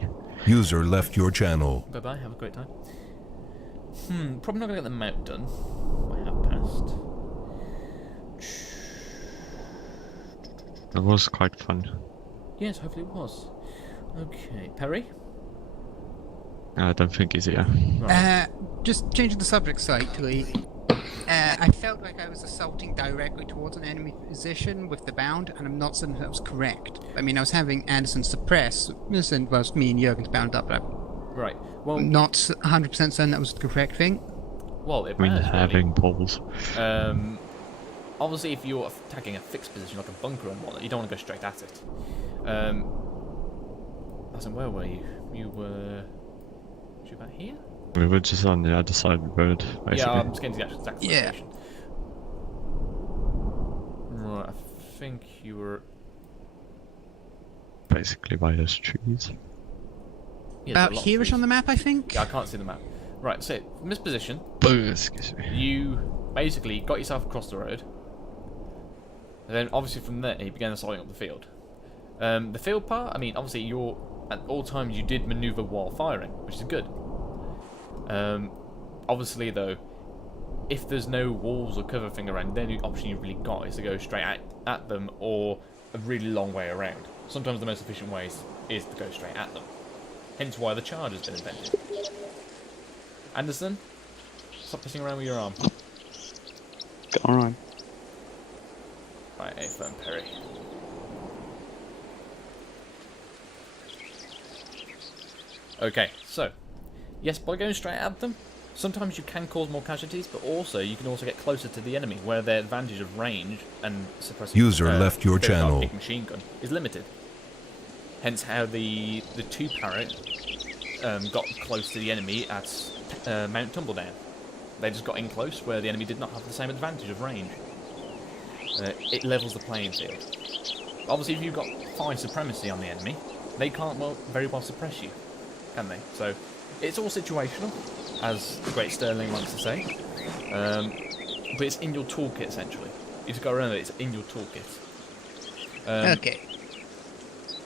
User left your channel. Bye bye, have a great time. Probably not gonna get the mount done. I have passed. It was quite fun. Yes, hopefully it was. Okay, Perry? I don't think he's here. Right. Just changing the subject slightly. I felt like I was assaulting directly towards an enemy position with the bound, and I'm not certain that was correct. I mean, I was having Anderson suppress, and well, me and Jurgen's bound up, but right. Well, I'm not 100% certain that was the correct thing. Well, it I mean, matters, having balls. Obviously, if you're attacking a fixed position like a bunker and whatnot, you don't want to go straight at it. Where were you? You were... Was you about here? We were just on the other side of the road, basically. Yeah, I'm just getting to the actual exact location. Right, I think you were... Basically by those trees. Yeah, About here-ish on the map, I think? Yeah, I can't see the map. Right, so from this position, excuse me. You basically got yourself across the road. And then obviously from there, you began assaulting up the field. The field part, I mean, obviously at all times you did maneuver while firing, which is good. Obviously though, if there's no walls or cover thing around, then the option you've really got is to go straight at them or a really long way around. Sometimes the most efficient way is to go straight at them. Hence why the charge has been invented. Anderson, stop pissing around with your arm. Alright. Right, A firm Perry. Okay, so yes, by going straight at them, sometimes you can cause more casualties, but also you can also get closer to the enemy, where their advantage of range and suppressing User left your channel. big machine gun is limited. Hence, how the two Parrot got close to the enemy at Mount Tumbledown. They just got in close, where the enemy did not have the same advantage of range. It levels the playing field. Obviously, if you've got fire supremacy on the enemy, they can't very well suppress you, can they? So it's all situational, as the great Sterling likes to say. But it's in your toolkit, essentially. You just got to remember it's in your toolkit. Okay.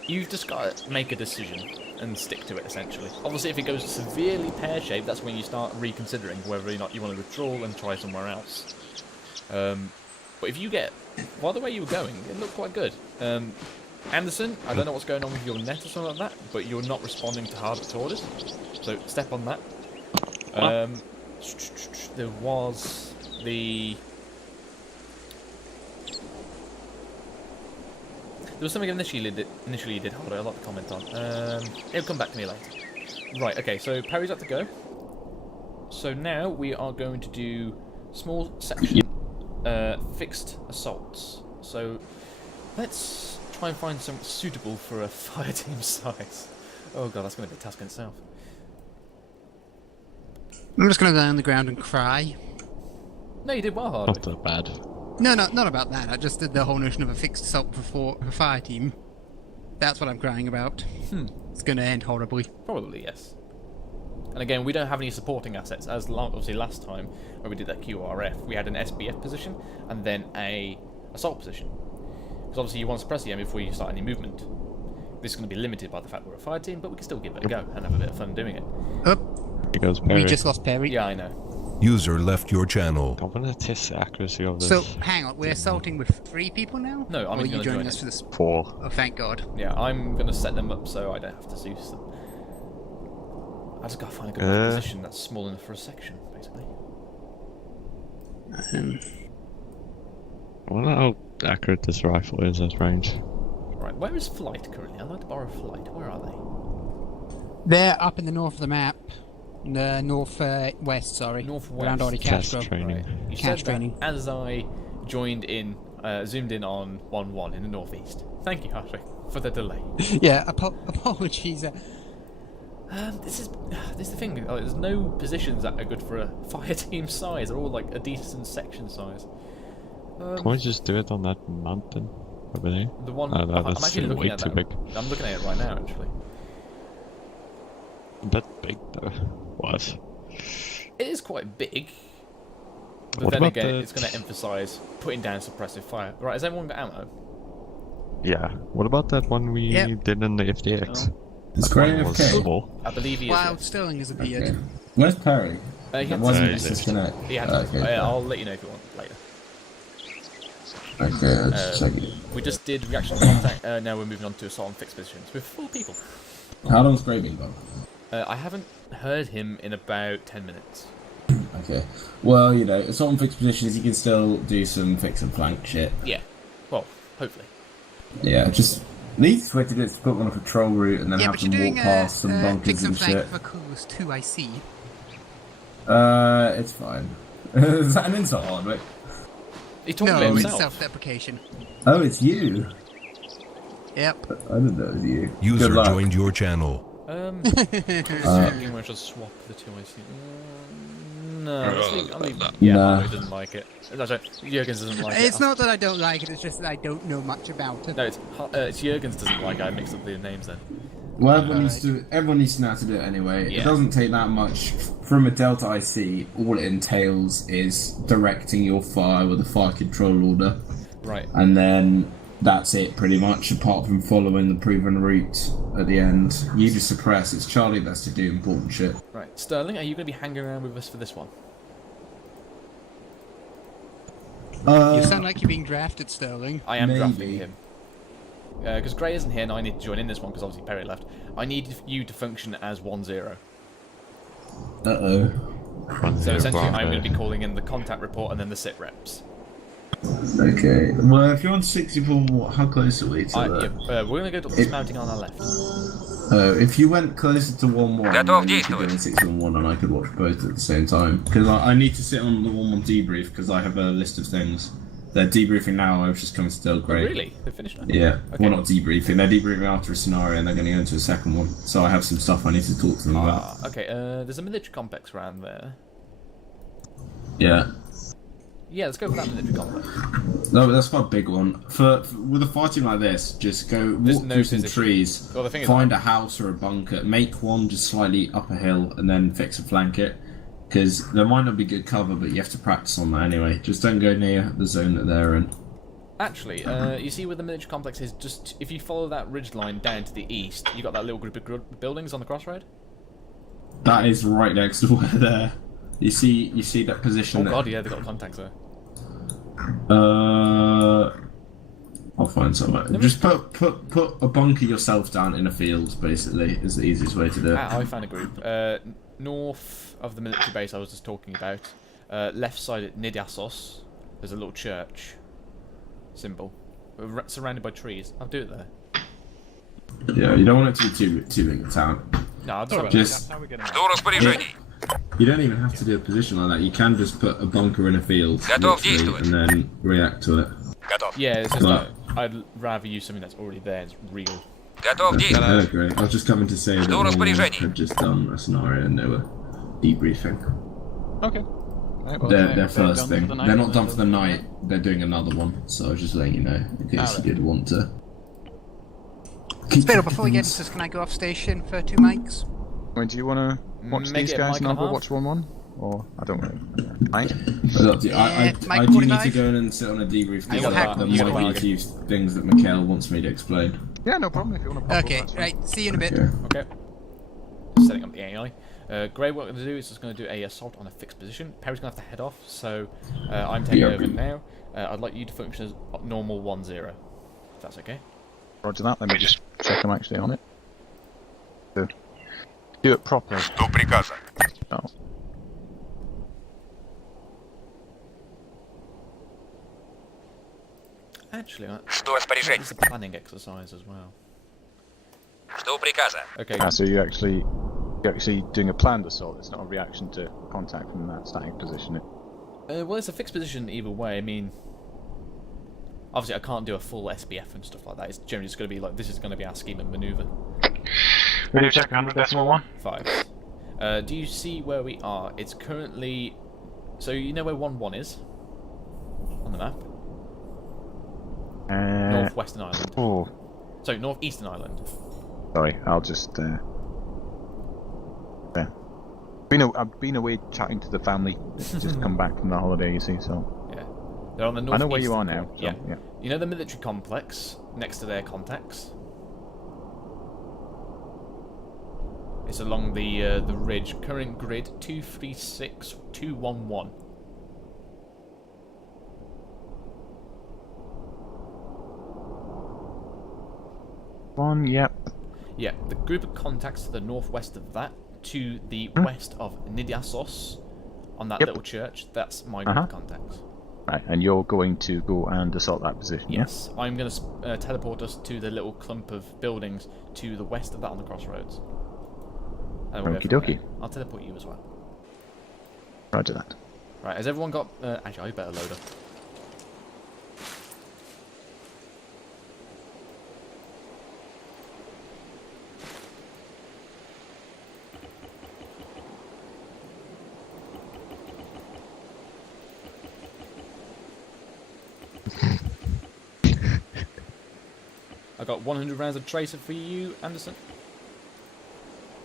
You've just got to make a decision and stick to it, essentially. Obviously, if it goes severely pear-shaped, that's when you start reconsidering whether or not you want to withdraw and try somewhere else. But if you get... By the way you were going, it looked quite good. Anderson, I don't know what's going on with your net or something like that, but you're not responding to Harbert's orders. So, step on that. There was the... There was something initially you did, Harder, I'd like to comment on. It'll come back to me later. Right, okay, so Perry's up to go. So now we are going to do small section fixed assaults. So let's try and find something suitable for a fire team size. Oh god, that's going to be a task in itself. I'm just going to go on the ground and cry. No, you did well, Harder. Not that bad. No, not about that. I just did the whole notion of a fixed assault for a fire team. That's what I'm crying about. It's going to end horribly. Probably, yes. And again, we don't have any supporting assets, as obviously last time when we did that QRF, we had an SBF position and then a assault position. Because obviously you want to suppress the enemy before you start any movement. This is going to be limited by the fact we're a fire team, but we can still give it a go and have a bit of fun doing it. Here goes Perry. We just lost Perry. Yeah, I know. User left your channel. I want to test the accuracy of this. So, hang on, we're assaulting with 3 people now? No, I'm going to you joining join us it. for this? 4. Oh, thank God. Yeah, I'm going to set them up so I don't have to Zeus them. I just got to find a good position that's small enough for a section, basically. I wonder how accurate this rifle is at range. Right, where is Flight currently? I'd like to borrow Flight. Where are they? They're up in the north of the map. Northwest, sorry. Northwest. Around already Cast training. Right. You Cast said training. that as I joined in, zoomed in on 1-1 in the northeast. Thank you, Hartley, for the delay. Yeah, apologies. This is the thing. There's no positions that are good for a fire team size. They're all like a decent section size. Can we just do it on that mountain over there? The one no, I'm that's actually looking way at too that. big. I'm looking at it right now, actually. That big though. What? It is quite big. But What then about again, the... it's going to emphasise putting down suppressive fire. Right, has everyone got ammo? Yeah. What about that one we did in the FDX? It's That great one was FK. small. I believe he is. Wow, yes. Sterling has appeared. Okay. Where's Perry? He had Why to didn't leave. he disconnect? He had to leave. Okay. I'll let you know if you want later. Okay, I'll just check it. We just did reaction to contact. Now we're moving on to assault on fixed positions with 4 people. How long's Gray been gone? I haven't heard him in about 10 minutes. Okay. Well, you know, assault on fixed positions, you can still do some fix and flank shit. Yeah. Well, hopefully. Yeah, just the easiest way to do it is to put one on a patrol route and then have them walk past some bunkers fix and and flank shit. for Cool's 2, I see. It's fine. Is that an insult, Hardwick? He talked about No, it's himself. self-deprecation. Oh, it's you. Yep. I didn't know it was you. User Good luck. joined your channel. Thinking we should swap the 2 I see. No, I'll leave that. Nah. Yeah, he doesn't like it. Sorry, Jurgens doesn't like it. It's not that I don't like it, it's just that I don't know much about it. No, it's Jurgens doesn't like it. I mixed up the names then. Well, everyone needs to know how to do it anyway. Yeah. It doesn't take that much. From a Delta IC, all it entails is directing your fire with a fire control order. Right. And then that's it, pretty much, apart from following the proven route at the end. You just suppress. It's Charlie that's to do important shit. Right. Sterling, are you going to be hanging around with us for this one? You sound like you're being drafted, Sterling. I am Maybe. drafting him. Because Gray isn't here and I need to join in this one because obviously Perry left. I need you to function as 1-0. Uh-oh. So essentially I'm going to be calling in the contact report and then the sit reps. Okay. Well, if you're on 64, how close are we to that? Yeah, we're going to go to dismounting on our left. If you went closer to 1-1, then you could go in 6-1 and I could watch both at the same time. Because I need to sit on the 1-1 debrief because I have a list of things. They're debriefing now, I was just coming to tell Gray. Oh, really? They've finished now? Yeah. Okay. Well, not debriefing, they're debriefing after a scenario and they're going to go into a second one. So I have some stuff I need to talk to them about. Okay, there's a military complex around there. Yeah. Yeah, let's go for that military complex. No, but that's quite a big one. For with a fighting like this, just go walk through some trees, Well, the thing is, find a house or a bunker, make one just slightly up a hill, and then fix and flank it. Because there might not be good cover, but you have to practice on that anyway. Just don't go near the zone that they're in. Actually, you see where the military complex is, just if you follow that ridge line down to the east, you got that little group of buildings on the crossroad? That is right next to where they're... You see that position Oh there? god, yeah, they've got contacts there. I'll find somewhere. Just put a bunker yourself down in a field, basically, is the easiest way to do it. I found a group. North of the military base I was just talking about, left side at Nidasos, there's a little church symbol, surrounded by trees. I'll do it there. Yeah, you don't want it to be too big a town. No, I'll just... You don't even have to do a position like that. You can just put a bunker in a field, literally, and then react to it. Yeah, it's just like, I'd rather use something that's already there, it's real. Okay, great. I was just coming to say that one had just done a scenario and they were debriefing. Okay. Right, well, their first thing. They're not done for the night, they're doing another one, so I was just letting you know, in case you did want to... Spiro, before we get into this, can I go off station for 2 mics? I mean, do you want to watch these guys and I'll go watch 1-1? Or, I don't know. Right? I do need to go in and sit on a debrief. There might be a few things that Mikhail wants me to explain. Yeah, no problem if you want to pop Okay, right, see you in a bit. Okay. Setting up the AI. Gray, what we're going to do is just going to do a assault on a fixed position. Perry's going to have to head off, so I'm taking over now. I'd like you to function as normal 1-0, if that's okay. Roger that, let me just check I'm actually on it. Do it properly. Oh. Actually, Что распоряжение? it's a planning exercise as well. Жду приказа. Okay. So you're actually doing a planned assault, it's not a reaction to contact from that static position. Well, it's a fixed position either way. I mean, obviously I can't do a full SBF and stuff like that. It's generally just going to be like, this is going to be our scheme and manoeuvre. Radio check 100.1. 5. Do you see where we are? It's currently... So you know where 1-1 is? On the map? Northwestern Island. Oh. Sorry, Northeastern Island. Sorry, I'll just... Yeah. I've been away chatting to the family. Just come back from the holiday, you see, so... Yeah. They're on the north. I know where you are now. So, yeah. yeah. You know the military complex next to their contacts? It's along the ridge. Current grid 236211. One, yep. Yeah, the group of contacts to the northwest of that, to the west of Nidiasos, on that little church, that's my group of contacts. Right, and you're going to go and assault that position, Yes, I'm going to teleport us to the little clump of buildings to the west of that on the crossroads. And we'll Okie dokie. I'll teleport you as well. Roger that. Right, has everyone got... actually, I better load up. I got 100 rounds of tracer for you, Anderson.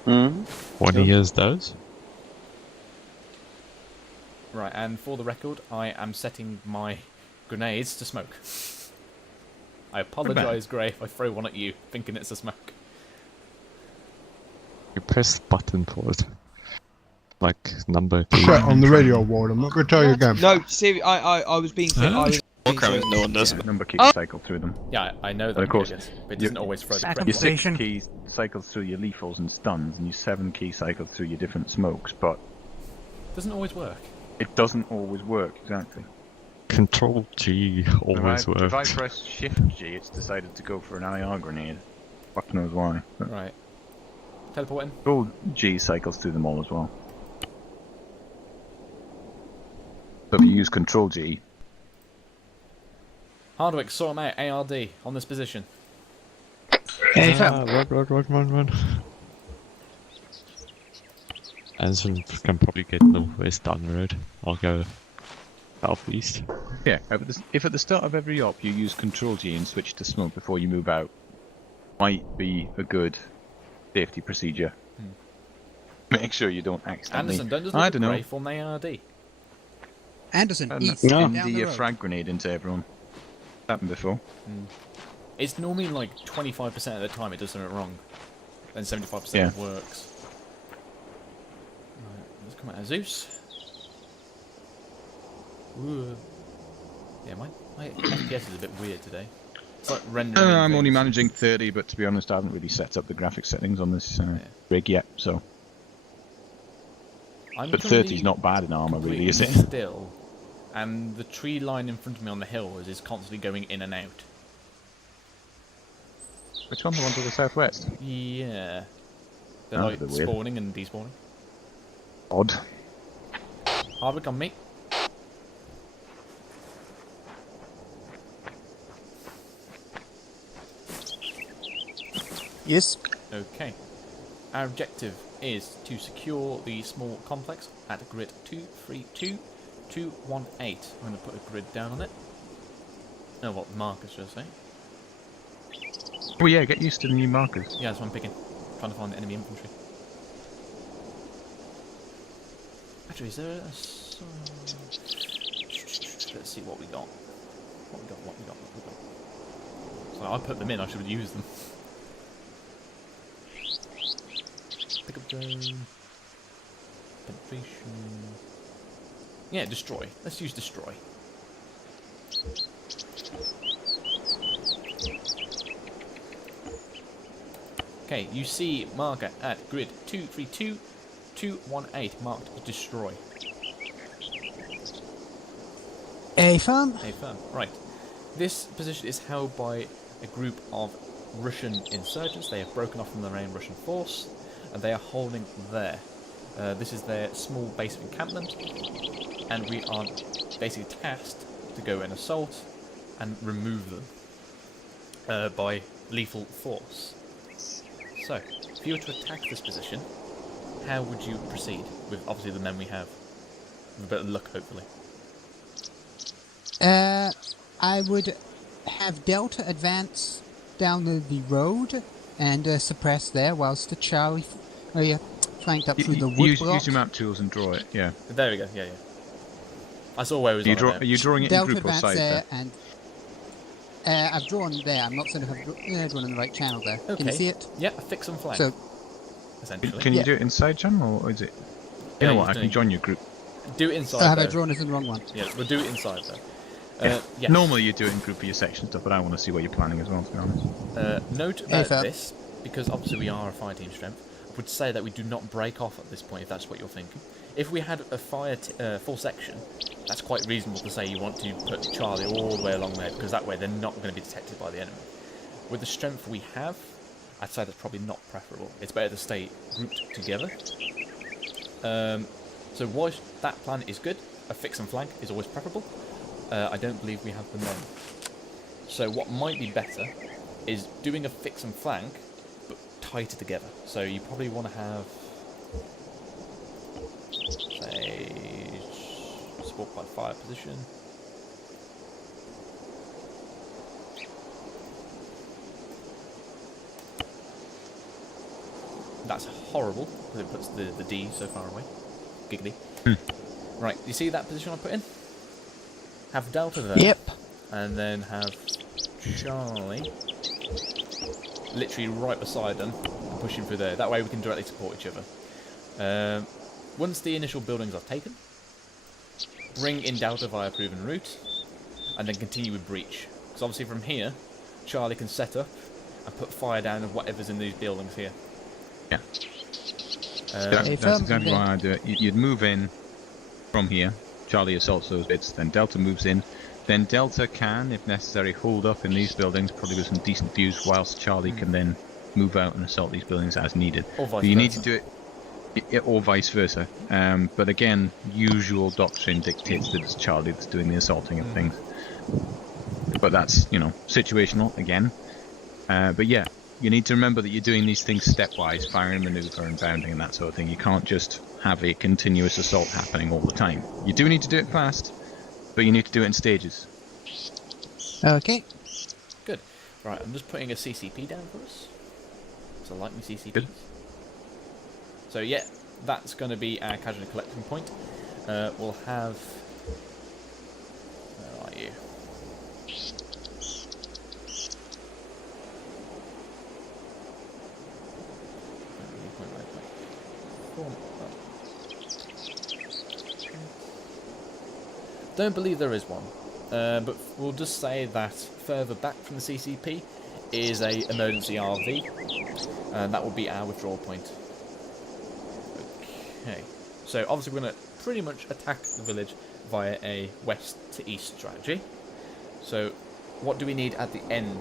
One of yours does. Right, and for the record, I am setting my grenades to smoke. I apologise, Gray, if I throw one at you, thinking it's a smoke. You press the button for it. Like number 2. Shut on the radio, Ward. I'm not going to tell you again. No, seriously, I was being... No one does. Number keys cycle through them. Yeah, I know that. But of course, but it doesn't always throw the your 6 keys cycles through your lethals and stuns, and your 7 keys cycle through your different smokes, but... Doesn't always work. It doesn't always work, exactly. Control G always works. If I press Shift G, it's decided to go for an IR grenade. Fuck knows why. But right. Teleporting. Control G cycles through them all as well. So if you use Control G... Hardwick, sort them out. ARD on this position. Run. Anderson can probably get northwest down the road. I'll go southeast. Yeah, if at the start of every op you use Control G and switch to smoke before you move out, might be a good safety procedure. Make sure you don't accidentally... Anderson, don't just look at Gray from the ARD. Anderson, east, down down the the road. frag grenade into everyone. Happened before. It's normally like 25% of the time it does something wrong. Then 75% Yeah. works. Right, let's come out of Zeus. Ooh. Yeah, my FPS is a bit weird today. It's like rendering. I'm only things. managing 30, but to be honest, I haven't really set up the graphic settings on this rig yet, so... But 30 is not bad in ArmA, really, is it? Still. And the tree line in front of me on the hill is constantly going in and out. Which one? The one to the southwest? Yeah. They're Oh, like they're weird. spawning and despawning. Odd. Hardwick on me. Yes. Okay. Our objective is to secure the small complex at grid 232218. I'm going to put a grid down on it. Oh, what markers should I say? Oh yeah, get used to the new markers. Yeah, that's what I'm picking. Trying to find the enemy infantry. Actually, is there a... Let's see what we got. What we got. So I put them in, I should have used them. Pick up drone. Penetration. Yeah, destroy. Let's use destroy. Okay, you see marker at grid 232218 marked destroy. Affirm. Affirm. Right. This position is held by a group of Russian insurgents. They have broken off from their own Russian force, and they are holding there. This is their small base of encampment, and we are basically tasked to go and assault and remove them by lethal force. So, if you were to attack this position, how would you proceed with obviously the men we have? With a bit of luck, hopefully. I would have Delta advance down the road and suppress there, whilst the Charlie flanked up through the wood block. Use your map tools and draw it, yeah. There we go, yeah. I saw where it was. Are you drawing it Delta in group or advance side? there, and I've drawn there. I'm not certain if I've drawn in the right channel there. Okay. Can you see it? Yeah, fix and flank. So, essentially. Can you do it inside, John, or is it? You know what? I can join your group. Do it inside. have I drawn as in the wrong one? Yeah, we'll do it inside though. Yes. Normally you do it in group for your section stuff, but I want to see what you're planning as well, to be honest. Note about this, because obviously we are a fire team strength, I would say that we do not break off at this point, if that's what you're thinking. If we had a full section, that's quite reasonable to say you want to put Charlie all the way along there, because that way they're not going to be detected by the enemy. With the strength we have, I'd say that's probably not preferable. It's better to stay grouped together. So whilst that plan is good, a fix and flank is always preferable. I don't believe we have the men. So what might be better is doing a fix and flank, but tighter together. So you probably want to have, say, support by fire position. That's horrible, because it puts the D so far away. Giggly. Right, you see that position I put in? Have Delta there. Yep. And then have Charlie literally right beside them, pushing through there. That way we can directly support each other. Once the initial buildings are taken, bring in Delta via proven route, and then continue with breach. Because obviously from here, Charlie can set up and put fire down of whatever's in these buildings here. Yeah. That's exactly why I do it. You'd move in from here. Charlie assaults those bits, then Delta moves in. Then Delta can, if necessary, hold up in these buildings, probably with some decent views, whilst Charlie can then move out and assault these buildings as needed. Or vice you versa. need to do it, or vice versa. But again, usual doctrine dictates that it's Charlie that's doing the assaulting of things. But that's, you know, situational again. But yeah, you need to remember that you're doing these things stepwise, firing, maneuver, and bounding, and that sort of thing. You can't just have a continuous assault happening all the time. You do need to do it fast, but you need to do it in stages. Okay. Good. Right, I'm just putting a CCP down for us. So I like my CCPs. Good. So yeah, that's going to be our casualty collecting point. We'll have... Where are you? Don't believe there is one, but we'll just say that further back from the CCP is a emergency RV, and that will be our withdrawal point. Okay, so obviously we're going to pretty much attack the village via a west to east strategy. So what do we need at the end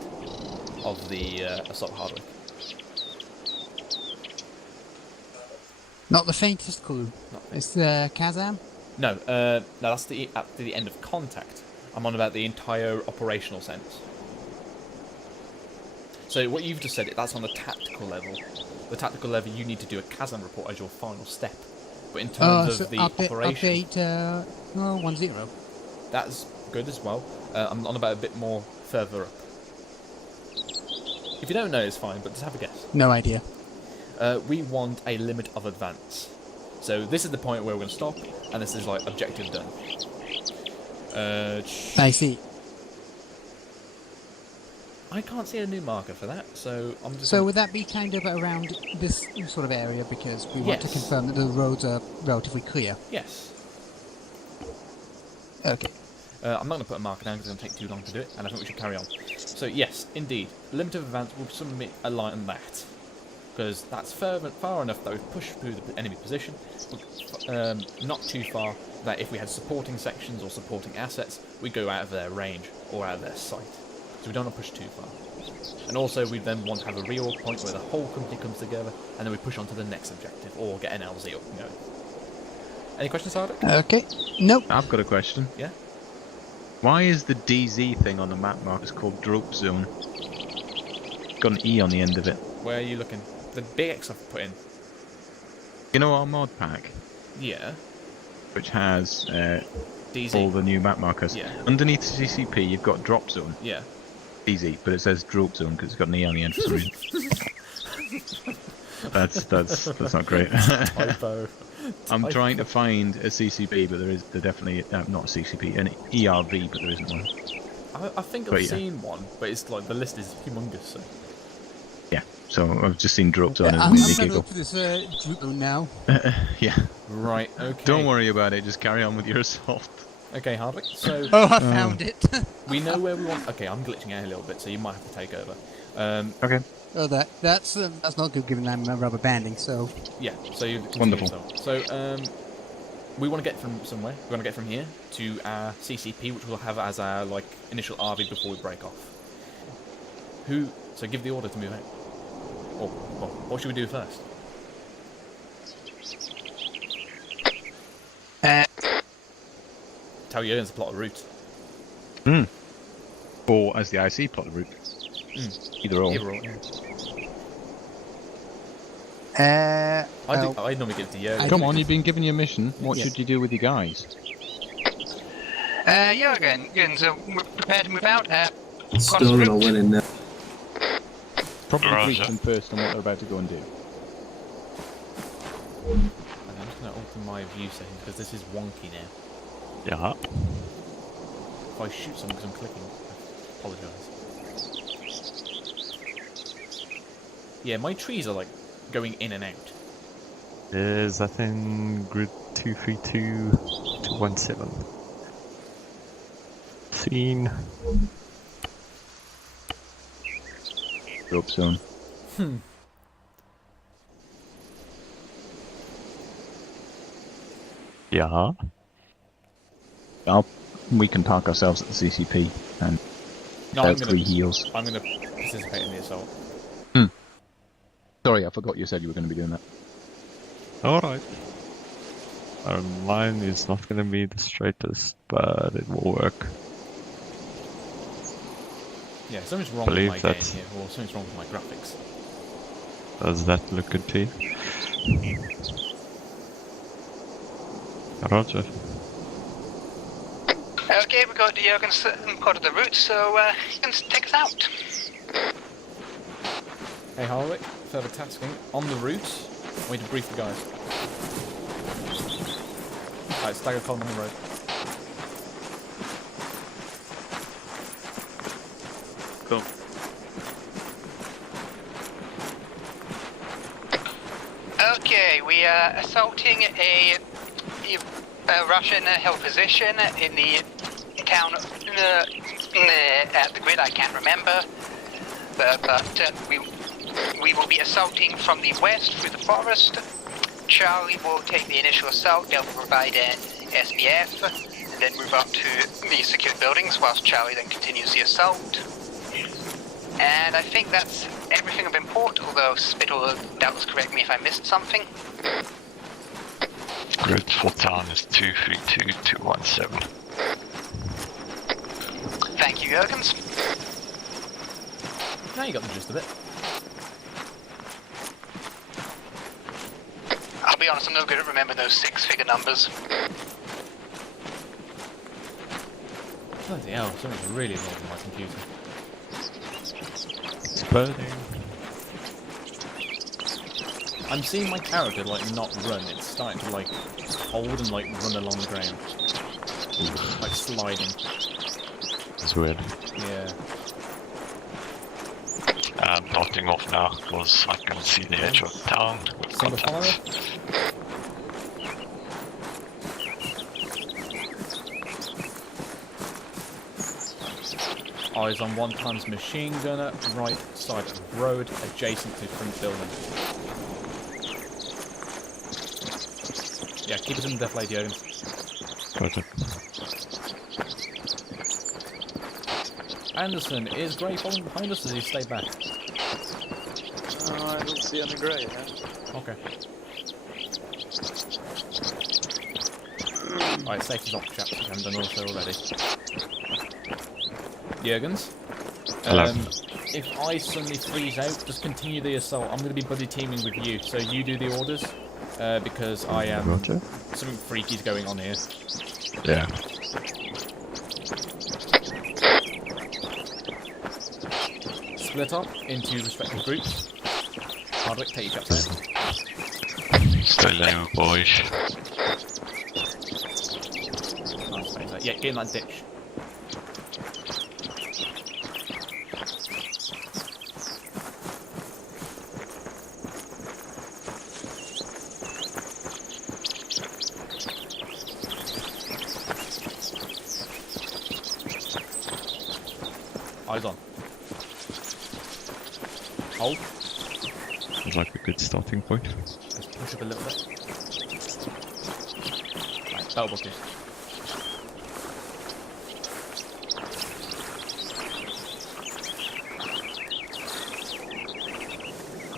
of the assault hardware? Not the faintest clue. It's the Kazam? No, no, that's at the end of contact. I'm on about the entire operational sense. So what you've just said, that's on the tactical level. The tactical level, you need to do a Kazam report as your final step. But in terms of the operation... Update 1.0. That's good as well. I'm on about a bit more further up. If you don't know, it's fine, but just have a guess. No idea. We want a limit of advance. So this is the point where we're going to stop, and this is like objective done. I see. I can't see a new marker for that, so I'm just... So would that be kind of around this sort of area, because we want to confirm that the roads are relatively clear? Yes. Okay. I'm not going to put a marker down because it's going to take too long to do it, and I think we should carry on. So yes, indeed, limit of advance will submit a line on that, because that's far enough that we've pushed through the enemy position, but not too far that if we had supporting sections or supporting assets, we go out of their range or out of their sight. So we don't want to push too far. And also we then want to have a reorg point where the whole company comes together, and then we push on to the next objective, or get an LZ up and going. Any questions, Hardik? Okay. Nope. I've got a question. Yeah? Why is the DZ thing on the map markers called Drop Zone? It's got an E on the end of it. Where are you looking? The big X I've put in. You know our mod pack? Yeah. Which has DZ. all the new map markers. Yeah. Underneath CCP, you've got Drop Zone. Yeah. Easy, but it says Drop Zone because it's got an E on the end for some reason. That's not great. Typo. I'm trying to find a CCP, but there definitely not a CCP, an ERV, but there isn't one. I think I've seen one, but it's like the list is humongous. So. Yeah, so I've just seen drops on it. I'm going to look for this group now. Yeah. Right. Okay. Don't worry about it. Just carry on with your assault. Okay, Hardwick. So. Oh, I found it. We know where we want. Okay, I'm glitching out a little bit, so you might have to take over. Okay. Oh, that's not good given I'm rubber banding. So. Yeah. So you. Wonderful. So we want to get from somewhere. We want to get from here to our CCP, which we'll have as our like initial RV before we break off. So give the order to move out. Or what should we do first? Tell Jurgens to plot a route. Or as the IC plot a route. Either or. Yeah. I normally give it to Jurgens. Come on, you've been given your mission. What should you do with your guys? Jurgens, we're prepared to move out. Still not winning now. Probably brief them first on what they're about to go and do. I'm just going to open my view settings because this is wonky now. Yeah. If I shoot someone because I'm clicking, I apologise. Yeah, my trees are like going in and out. Is that in grid 232 to 17? Seen. Drop zone. Yeah. We can park ourselves at the CCP and about 3 heals. I'm going to participate in the assault. Sorry, I forgot you said you were going to be doing that. Alright. Our line is not going to be the straightest, but it will work. Yeah, something's wrong with my game here, or something's wrong with my graphics. Does that look good to you? Roger. Okay, we got Jurgens got the route, so you can take us out. Hey Harwick, further tasking. On the route, I want you to brief the guys. Alright, stagger column on the road. Cool. Okay, we are assaulting a Russian held position in the town at the grid. I can't remember, but we will be assaulting from the west through the forest. Charlie will take the initial assault. They'll provide an SBF, and then move up to the secured buildings, whilst Charlie then continues the assault. And I think that's everything of import, although Spittle will doubtless correct me if I missed something. Grid for town is 232 to 17. Thank you, Jurgens. Now you got the gist of it. I'll be honest, I'm no good at remembering those 6-figure numbers. Bloody hell, something's really wrong with my computer. It's burning. I'm seeing my character like not run, it's starting to like hold and like run along the ground. Like sliding. It's weird. Yeah. I'm nodding off now because I can see the edge of town with Single contacts. Eyes on 1 times machine gunner, right side of the road, adjacent to front building. Yeah, keep us in the death lady, Jurgens. Gotcha. Anderson, is Grey following behind us or does he stay back? I don't see any Grey, Okay. Alright, safety's off, chaps, if you haven't done also already. Jurgens, if I suddenly freeze out, just continue the assault. I'm going to be buddy teaming with you, so you do the orders, because I am... Something freaky's going on here. Yeah. Split up into respective groups. Hardwick, take your chaps out. Still there, boys. Yeah, get in that ditch. Eyes on. Hold. Sounds like a good starting point. Push up a little bit. Right, battle bucket.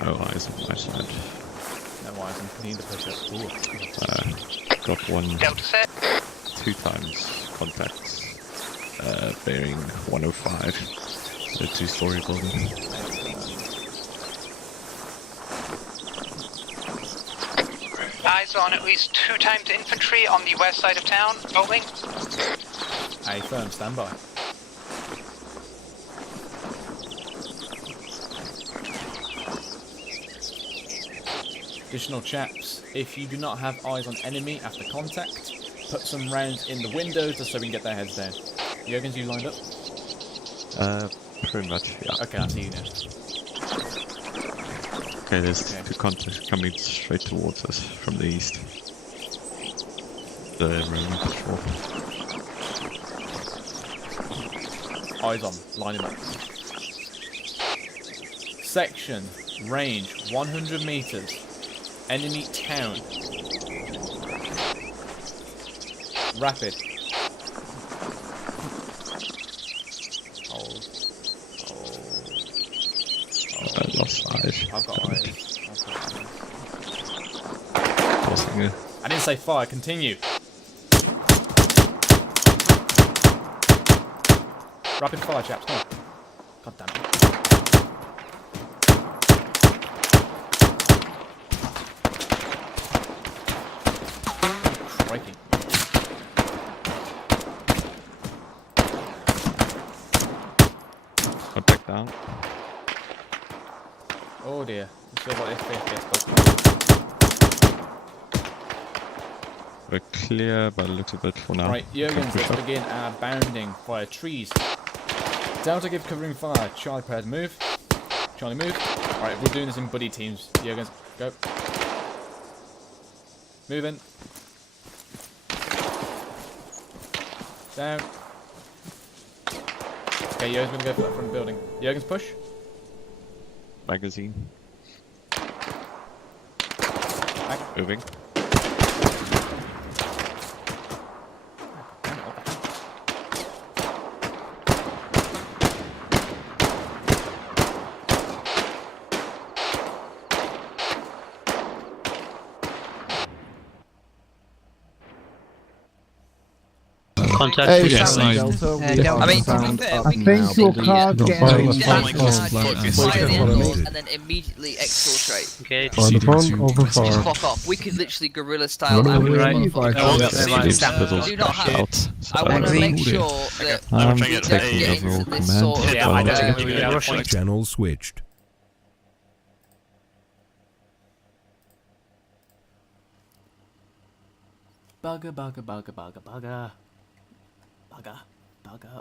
No eyes on my side. No eyes, I'm putting the push up. Ooh. Got one. Delta set. 2 times contacts. Bearing 105. The 2-story building. Eyes on at least 2 times infantry on the west side of town. Building. A firm standby. Additional chaps, if you do not have eyes on enemy after contact, put some rounds in the windows just so we can get their heads down. Jurgens, you lined up? Pretty much, yeah. Okay, I see you now. Okay, there's 2 contacts coming straight towards us from the east. The Roman patrol. Eyes on, line him up. Section, range 100 meters. Enemy town. Rapid. Hold. I lost eyes. I've got eyes. I didn't say fire, continue. Rapid fire, chaps, come on. God damn it. Crikey. Contact down. Oh dear. Let's see what this gets. We're clear by the looks of it for now. Right, Jurgens, let's begin our bounding via trees. Delta give covering fire. Charlie prepared to move. Charlie move. Alright, we're doing this in buddy teams. Jurgens, go. Moving. Down. Okay, Jurgens gonna go for that front building. Jurgens, push. Magazine. Back. Moving. Contact. Hey, Yes, sorry, Delta. Delta. I mean, I think your card and then immediately exfiltrate. Okay. By the front or the far? Just fuck off. We could literally guerrilla style Right. ambush Right. motherfuckers. Do not have. I want to make sure that we don't get into this sort of. Channel switched. Bugger.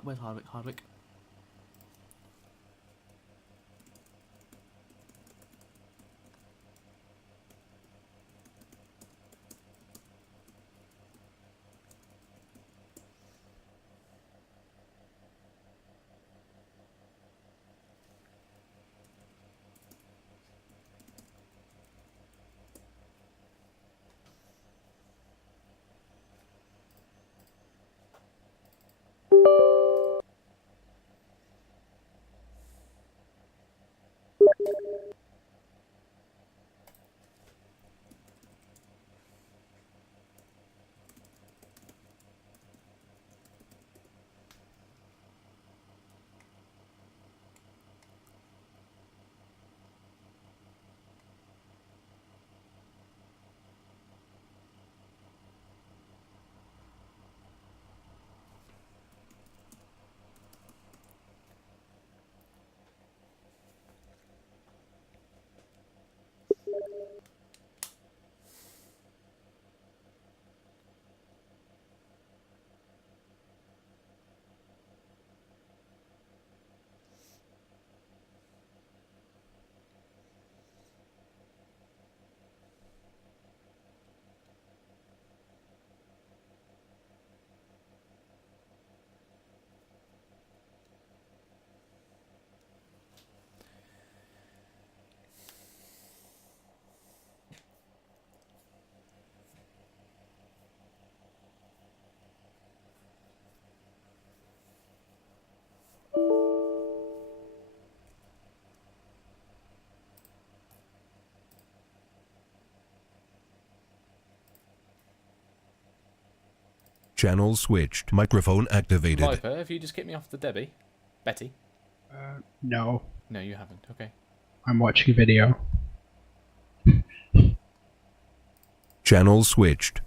Where's Hardwick? Channel switched. Microphone activated. Viper, have you just kicked me off the Debbie? Betty? No. No, you haven't. Okay. I'm watching a video. Channel switched.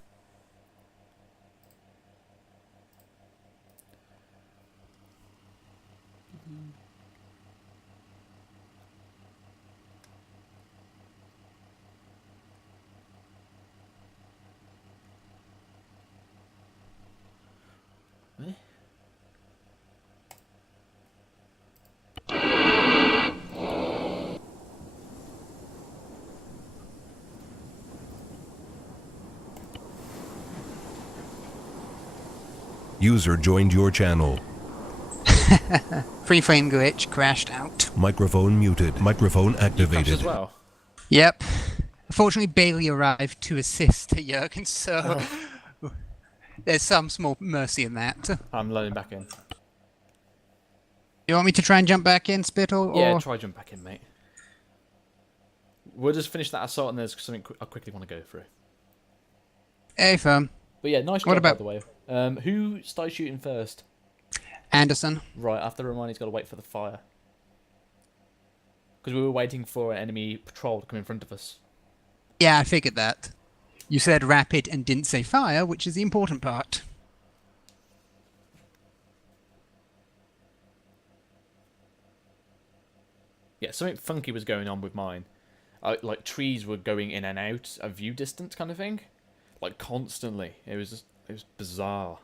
User joined your channel. Free frame glitch, crashed out. Microphone muted. Microphone activated. As well. Yep. Unfortunately, Bailey arrived to assist Jurgen, so there's some small mercy in that. I'm loading back in. You want me to try and jump back in, Spittle? Yeah, or... try jump back in, mate. We'll just finish that assault and there's something I quickly want to go through. Hey, firm. But yeah, nice job, by the way. Who started shooting first? Anderson. Right, I have to remind he's got to wait for the fire. Because we were waiting for an enemy patrol to come in front of us. Yeah, I figured that. You said rapid and didn't say fire, which is the important part. Yeah, something funky was going on with mine. Like trees were going in and out of view distance kind of thing. Like constantly. It was bizarre.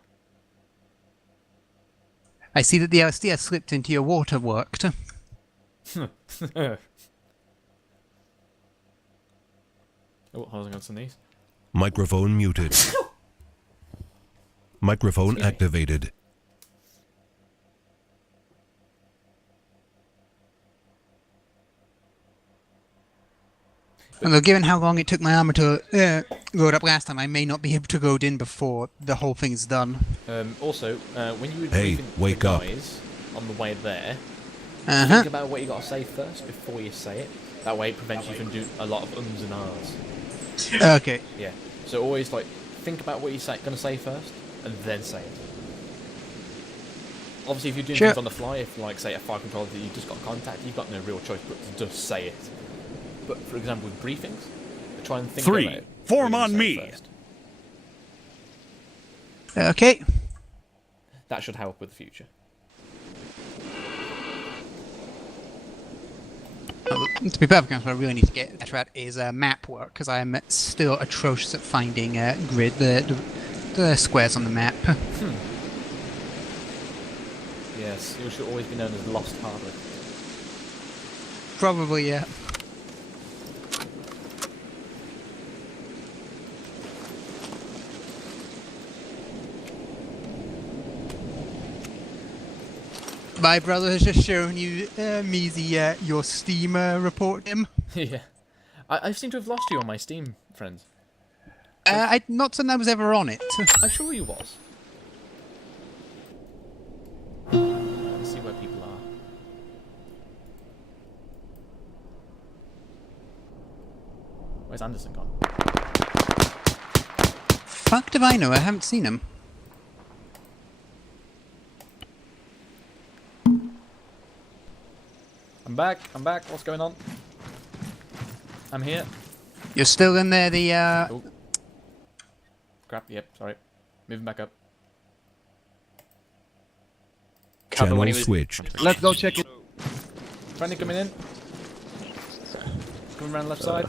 I see that the LSD slipped into your water worked. Oh, hold on, I got some of these. Microphone muted. Microphone activated. Although given how long it took my armor to load up last time, I may not be able to load in before the whole thing is done. Also, when you were Hey, briefing wake the up. guys on the way there, think about what you got to say first before you say it. That way it prevents you from doing a lot of ums and ahs. Okay. Yeah. So always like think about what you're going to say first, and then say it. Obviously, if you're doing things on the fly, if like say a fire controller that you just got contact, you've got no real choice but to just say it. But for example, with briefings, try and think about it. Form on me. First. Okay. That should help with the future. To be perfect honest, what I really need to get better at is map work, because I am still atrocious at finding the squares on the map. Yes, you should always be known as Lost Hardly. Probably, yeah. My brother has just shown you me your Steam report, Tim. Yeah. I seem to have lost you on my Steam, friends. I'm not certain I was ever on it. I'm sure you was. Let's see where people are. Where's Anderson gone? Fuck do I know? I haven't seen him. I'm back. What's going on? I'm here. You're still in there, Oh. Crap, yep, sorry. Moving back up. Channel switched. Let's go check it. Friendly coming in. Coming around left side.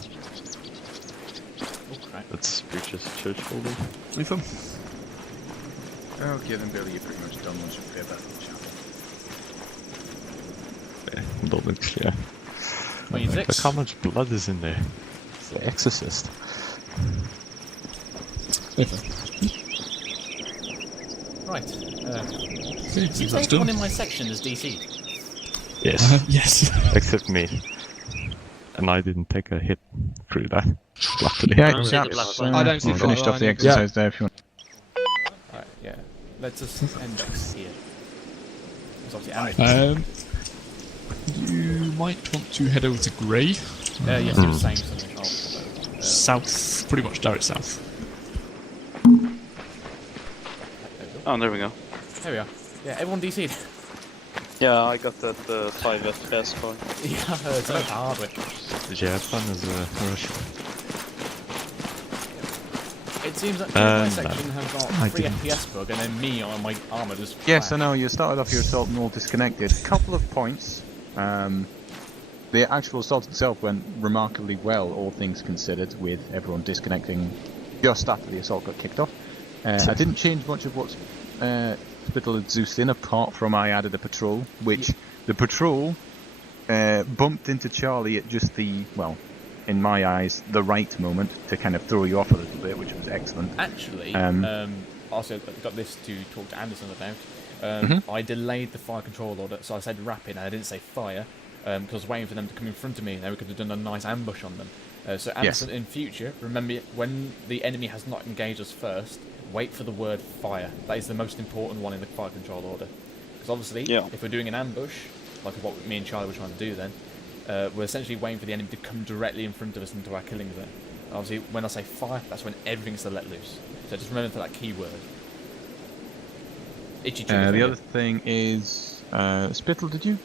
Oh, crap. That's Breach's church building. Milsim. Oh, give them Billy, you're pretty much done once you clear back the channel. Yeah, building's clear. 26. Look how much blood is in there. It's the Exorcist. Right. Seems like everyone in my section is DC. Yes. Yes. Except me. And I didn't take a hit through that. Luckily. Yeah, chaps. I don't see finished off the exercise there if you want. Alright, yeah. Let's just index here. It's obviously you might want to head over to Grey. Yes, you were saying something. South, pretty much direct south. Oh, there we go. There we are. Yeah, everyone DC'd. Yeah, I got that 5 FPS point. Yeah, it's about hardware. Yeah, fun as a rush. It seems like my section have got 3 FPS bug, and then me on my armor just. Yes, I know. You started off your assault and all disconnected. Couple of points. The actual assault itself went remarkably well, all things considered, with everyone disconnecting just after the assault got kicked off. I didn't change much of what Spittle had Zeused in, apart from I added a patrol, which the patrol bumped into Charlie at just the, well, in my eyes, the right moment to kind of throw you off a little bit, which was excellent. Actually, also got this to talk to Anderson about. I delayed the fire control order, so I said rapid, and I didn't say fire, because I was waiting for them to come in front of me, and then we could have done a nice ambush on them. So Anderson, in future, remember, when the enemy has not engaged us first, wait for the word fire. That is the most important one in the fire control order. Because obviously, if we're doing an ambush, like what me and Charlie were trying to do then, we're essentially waiting for the enemy to come directly in front of us into our killing zone. Obviously, when I say fire, that's when everything's to let loose. So just remember that key word. The other thing is, Spittle, did you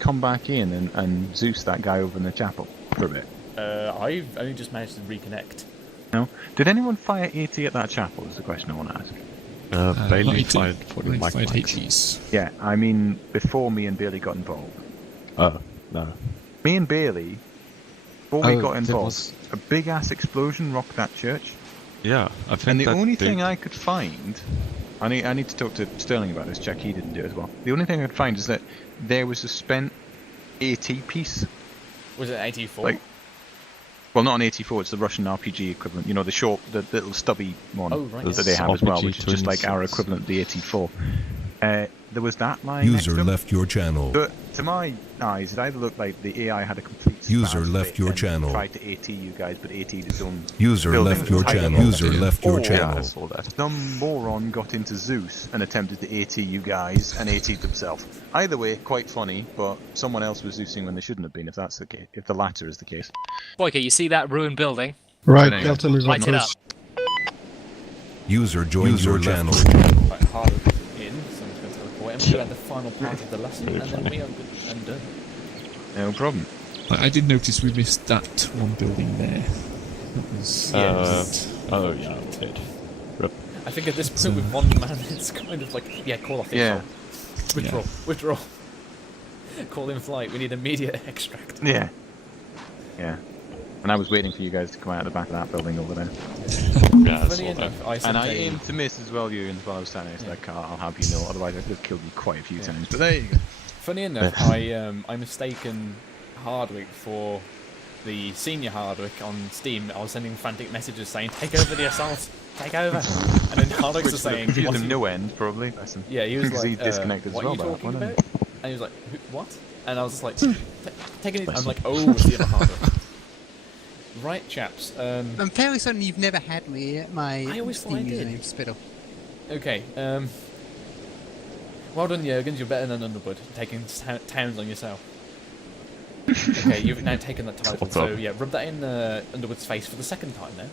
come back in and Zeus that guy over in the chapel for a bit? I've only just managed to reconnect. No? Did anyone fire AT at that chapel is the question I want to ask. Bailey fired for the mic. Yeah, I mean, before me and Bailey got involved. Oh, no. Me and Bailey, before we got involved, a big-ass explosion rocked that church. Yeah, I think and the only thing I could find... I need to talk to Sterling about this, check he didn't do it as well. The only thing I could find is that there was a spent AT piece. Was it 84? Well, not an 84, it's the Russian RPG equivalent. You know, the little stubby one that they have as well, which is just like our equivalent of the 84. There was that lying User next to left your channel. But to my eyes, it either looked like the AI had a complete User left your channel. Tried to AT you guys, but AT'd his own. User left your channel. User left your channel. Some moron got into Zeus and attempted to AT you guys and AT'd themselves. Either way, quite funny, but someone else was Zeusing when they shouldn't have been. If that's the case, if the latter is the case. Boyka, you see that ruined building? Right, Delta is light it up. User joined your channel. Quite hard in, so I'm going to teleport. And we're at the final part of the lesson, and then we are good and done. No problem. I did notice we missed that one building there. That was oh yeah, I did. I think at this point with one man, it's kind of like, call off the assault. Withdraw. Call in flight. We need immediate extract. Yeah. And I was waiting for you guys to come out of the back of that building over there. Funny enough, I aimed to miss as well, you, while I was standing next to that car. I'll have you know, otherwise I could have killed you quite a few times. But there you go. Funny enough, I mistaken Hardwick for the senior Hardwick on Steam. I was sending frantic messages saying, "Take over the assault, take over," and then Hardwick's was saying, "What?" No end, probably. Yeah, he was like, he disconnected "What as well, are you talking about?" And he was like, "What?" And I was just like, "Taking it." I'm like, "Oh, it's the other Hardwick." Right, chaps. I'm fairly certain you've never had me at my Steam username, Spittle. Okay. Well done, Jurgens. You're better than Underwood, taking towns on yourself. Okay, you've now taken that title, so yeah, rub that in Underwood's face for the second time now.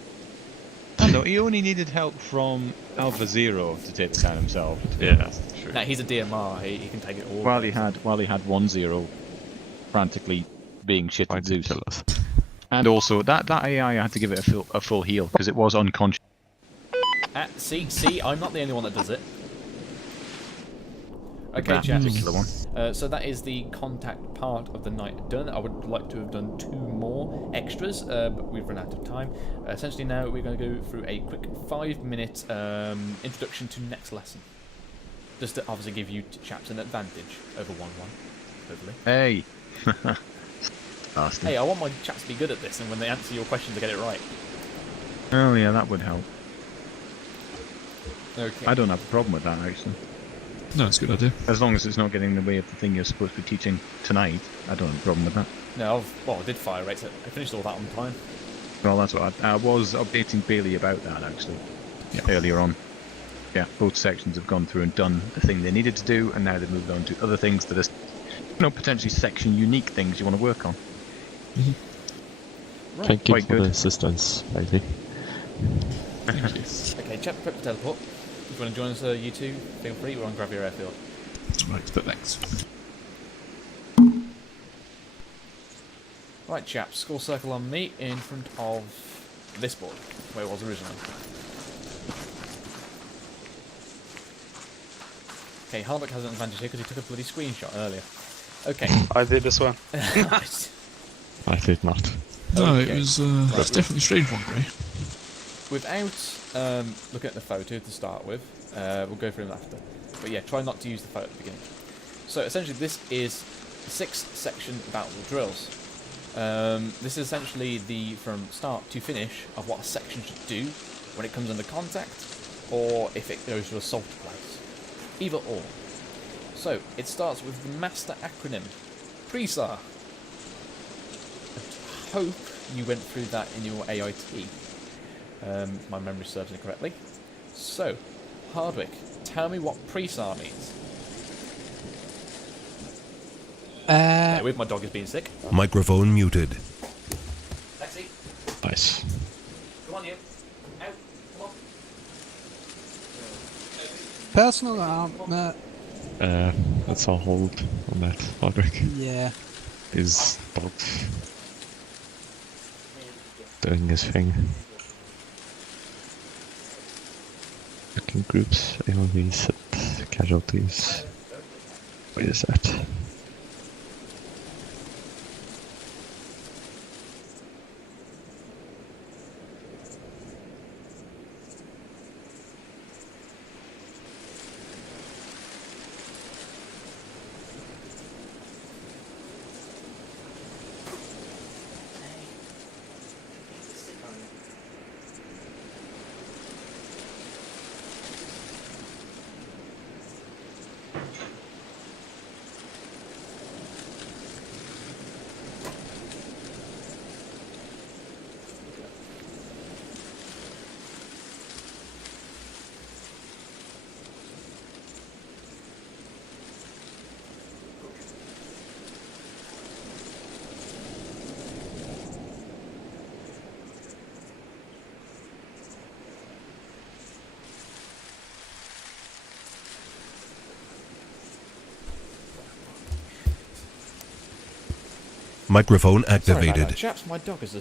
Oh, no, he only needed help from Alpha Zero to take the town himself. Yeah, that's true. Now he's a DMR. He can take it all. While he had 1-0 frantically being shit at Zeus. And also, that AI, I had to give it a full heal, because it was unconscious. See, I'm not the only one that does it. Okay, chaps. So that is the contact part of the night done. I would like to have done 2 more extras, but we've run out of time. Essentially now we're going to go through a quick 5-minute introduction to next lesson. Just to obviously give you chaps an advantage over 1-1, hopefully. Hey! Hey, I want my chaps to be good at this, and when they answer your questions, to get it right. Oh yeah, that would help. Okay. I don't have a problem with that, actually. No, it's a good idea. As long as it's not getting in the way of the thing you're supposed to be teaching tonight, I don't have a problem with that. No, I did fire rates. I finished all that on time. Well, that's what I was updating Bailey about that, actually, earlier on. Yeah, both sections have gone through and done the thing they needed to do, and now they've moved on to other things that are, potentially section-unique things you want to work on. Right. Thank you for the assistance, Bailey. Okay, chap, prep for teleport. If you want to join us, you two, feel free. We're on Gravier Airfield. Right, but thanks. Right, chaps, score circle on me in front of this board, where it was originally. Okay, Harbeck has an advantage here because he took a bloody screenshot earlier. Okay. I did as well. Right. I did not. No, Okay. it was Right. it's definitely a strange one, Gray. Without looking at the photo to start with, we'll go through them after. But yeah, try not to use the photo at the beginning. So essentially this is 6-section battle drills. This is essentially the from start to finish of what a section should do when it comes under contact, or if it goes to assault a place. Either or. So, it starts with the master acronym, PRESAR. I hope you went through that in your AIT, if my memory serves me correctly. So, Hardwick, tell me what PRESAR means. With my dog is being sick. Microphone muted. Taxi. Nice. Come on, you. Out. Come on. Personal armor. Let's all hold on that, Hardwick. Yeah. His dog doing his thing. Looking groups, AOVs at casualties. What is that? Microphone Sorry about activated. that, chaps. My dog has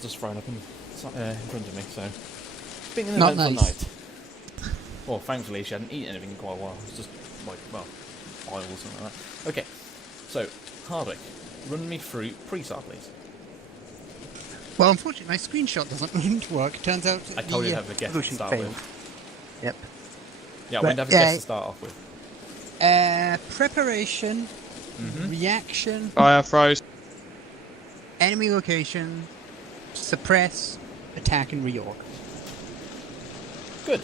just thrown up in front of me, so it's been an Not eventful nice. night. Well, thankfully she hadn't eaten anything in quite a while. It was just like, well, oil or something like that. Okay, so Hardwick, run me through PRESAR, please. Well, unfortunately, my screenshot doesn't work. It turns out I told you to have a guess to start with. Yep. Yeah, we're going to have a guess to start off with. Preparation, reaction, Fire froze. enemy location, suppress, attack, and reorg. Good.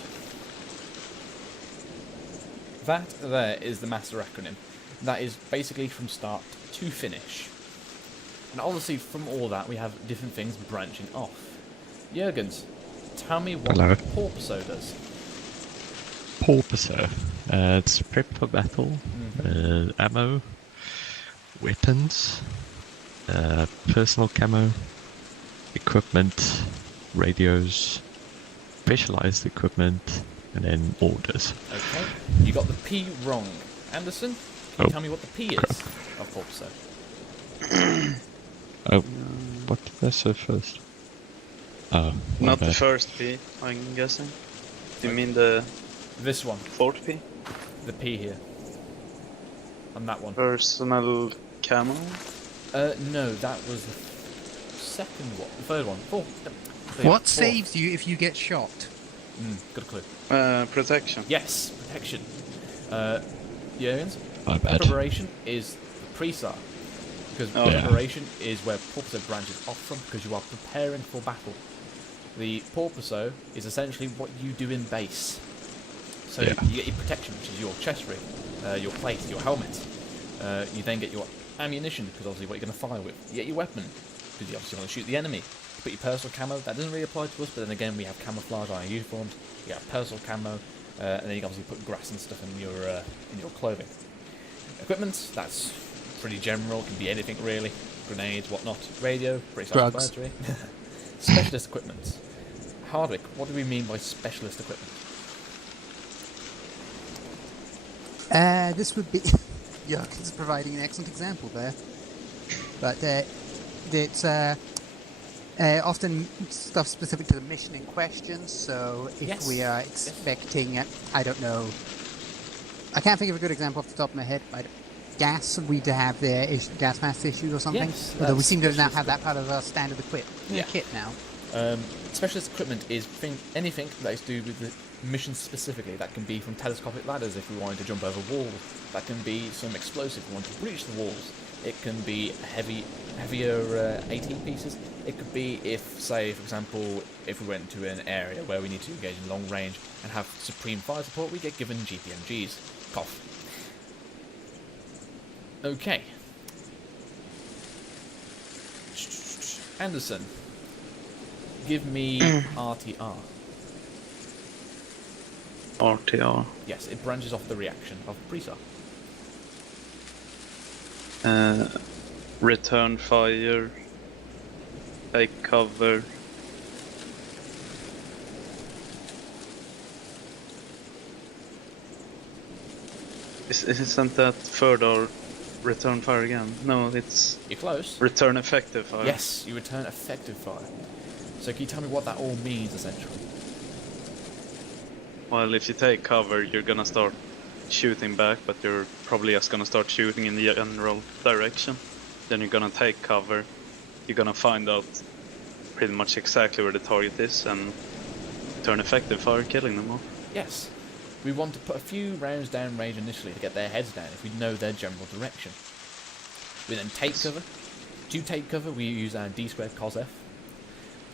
That there is the master acronym. That is basically from start to finish. And obviously from all that we have different things branching off. Jurgens, tell me what Porpoiso does. Porpoiso. It's prep for battle, ammo, weapons, personal camo, equipment, radios, specialized equipment, and then orders. Okay, you got the P wrong. Anderson, can you tell me what the P is of Porpoiso? What did I say first? Oh, Not the bad. first P, I'm guessing. You mean the... This one. Fourth P? The P here. On that one. Personal camo? No, that was the second one. The third one. What saves you if you get shot? Good clue. Protection. Yes, protection. Jurgens, My bad. preparation is PRESAR. Because preparation is where Porpoiso branches off from, because you are preparing for battle. The Porpoiso is essentially what you do in base. So you get your protection, which is your chest rig, your plate, your helmet. You then get your ammunition, because obviously what you're going to fire with. You get your weapon, because you obviously want to shoot the enemy. You put your personal camo, that doesn't really apply to us, but then again we have camouflage on our uniforms. You have personal camo, and then you can obviously put grass and stuff in your clothing. Equipment, that's pretty general, can be anything really. Grenades, whatnot. Radio, pretty self-explanatory. Specialist equipment. Hardwick, what do we mean by specialist equipment? This would be... Jurgen's providing an excellent example there. But it's often stuff specific to the mission in question, so if we are expecting, I don't know, I can't think of a good example off the top of my head, but gas, we'd have the gas mask issue or something. Yes, although we seem to now have that part of our standard kit now. Specialist equipment is anything that is to do with the mission specifically. That can be from telescopic ladders if we wanted to jump over walls. That can be some explosive if we want to breach the walls. It can be heavier AT pieces. It could be if, say, for example, if we went to an area where we need to engage in long range and have supreme fire support, we get given GPMGs. Cough. Okay. Anderson, give me RTR. RTR. Yes, it branches off the reaction of Prisa. Return fire. Take cover. Isn't that further return fire again? No, it's... You're close. Return effective fire. Yes, you return effective fire. So can you tell me what that all means, essentially? Well, if you take cover, you're gonna start shooting back, but you're probably just gonna start shooting in the general direction. Then you're gonna take cover. You're gonna find out pretty much exactly where the target is and turn effective fire, killing them all. Yes. We want to put a few rounds down range initially to get their heads down if we know their general direction. We then take cover. To take cover, we use our D² cos F.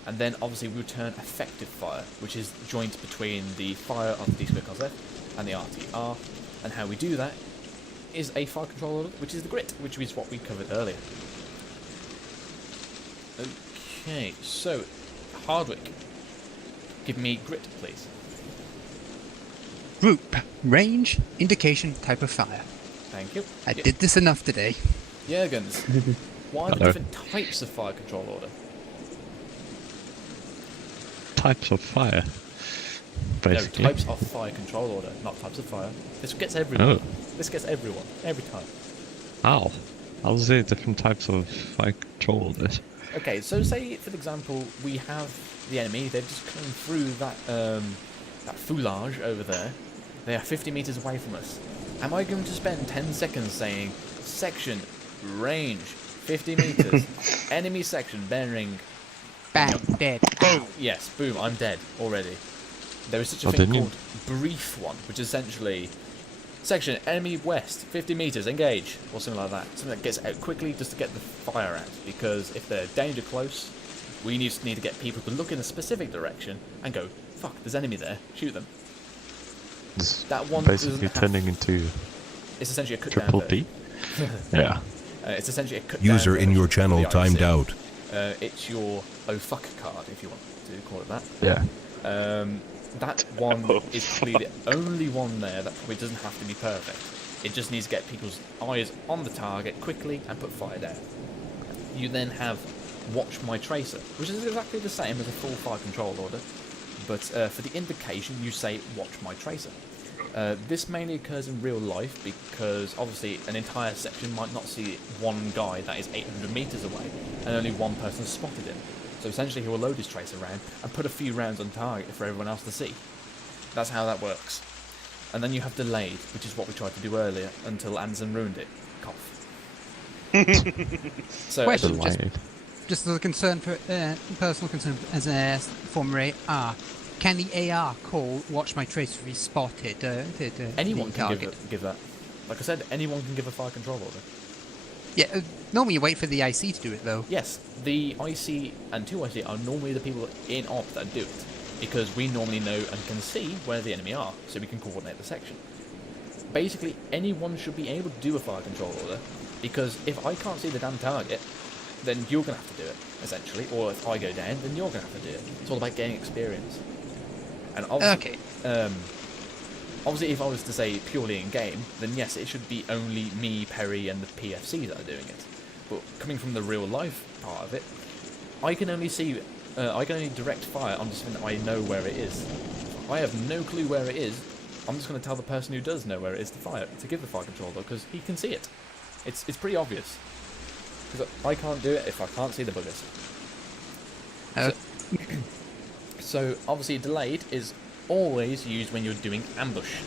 And then obviously we return effective fire, which is joint between the fire of the D² cos F and the RTR. And how we do that is a fire control order, which is the grit, which is what we covered earlier. Okay, so Hardwick, give me grit, please. Group, range, indication, type of fire. Thank you. I did this enough today. Jurgens, why the different types of fire control order? Types of fire, basically. No, types of fire control order, not types of fire. This gets everyone. Oh. This gets everyone, every time. How? I'll say different types of fire control orders. Okay, so say, for example, we have the enemy, they're just coming through that, that foulage over there. They are 50 meters away from us. Am I going to spend 10 seconds saying, section, range, 50 meters, enemy section, bearing... Bang, dead. Boom! Yes, boom, I'm dead already. There is such a thing called brief one, which is essentially... Section, enemy west, 50 meters, engage, or something like that. Something that gets out quickly just to get the fire out, because if they're danger close, we need to get people to look in a specific direction and go, fuck, there's enemy there, shoot them. It's that one basically turning into... It's essentially a cut triple down D? Yeah. It's essentially a cut User down in your channel timed out. It's your oh fuck card, if you want to call it that. Yeah. That one is clearly the only one there that probably doesn't have to be perfect. It just needs to get people's eyes on the target quickly and put fire down. You then have watch my tracer, which is exactly the same as a full fire control order, but for the indication you say watch my tracer. This mainly occurs in real life because obviously an entire section might not see one guy that is 800 meters away and only one person spotted him. So essentially he will load his tracer round and put a few rounds on target for everyone else to see. That's how that works. And then you have delayed, which is what we tried to do earlier until Anderson ruined it. Cough. So question, just as a concern for personal concern as a former AR, can the AR call watch my tracer if he's spotted? Anyone can give that. Like I said, anyone can give a fire control order. Yeah, normally you wait for the IC to do it though. Yes, the IC and 2IC are normally the people in op that do it, because we normally know and can see where the enemy are, so we can coordinate the section. Basically, anyone should be able to do a fire control order, because if I can't see the damn target, then you're going to have to do it, essentially, or if I go down, then you're going to have to do it. It's all about gaining experience. And obviously, obviously, if I was to say purely in game, then yes, it should be only me, Perry, and the PFC that are doing it. But coming from the real life part of it, I can only see, I can only direct fire onto something that I know where it is. If I have no clue where it is, I'm just going to tell the person who does know where it is to give the fire controller, because he can see it. It's pretty obvious. Because I can't do it if I can't see the buggers. So obviously delayed is always used when you're doing ambush,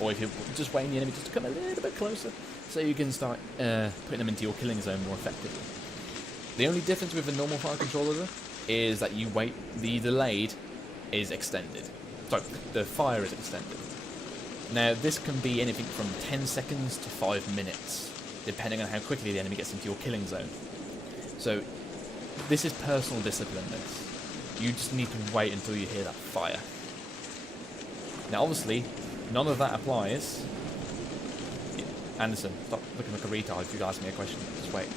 or if you're just waiting the enemy just to come a little bit closer, so you can start putting them into your killing zone more effectively. The only difference with a normal fire controller is that you wait. The delayed is extended. Sorry, the fire is extended. Now this can be anything from 10 seconds to 5 minutes, depending on how quickly the enemy gets into your killing zone. So this is personal discipline. This. You just need to wait until you hear that fire. Now obviously, none of that applies. Anderson, stop looking like a retard if you ask me a question. Just wait.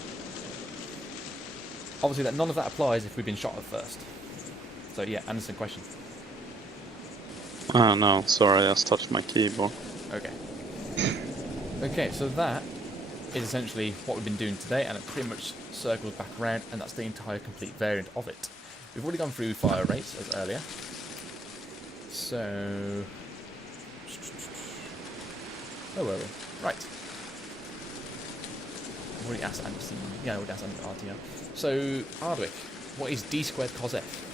Obviously, none of that applies if we've been shot at first. So yeah, Anderson, question. Oh no, sorry, I just touched my keyboard. Okay. Okay, so that is essentially what we've been doing today, and it pretty much circles back around, and that's the entire complete variant of it. We've already gone through fire rates as earlier. So... where were we? Right. I've already asked Anderson. Yeah, I already asked RTR. So, Hardwick, what is D squared cos F?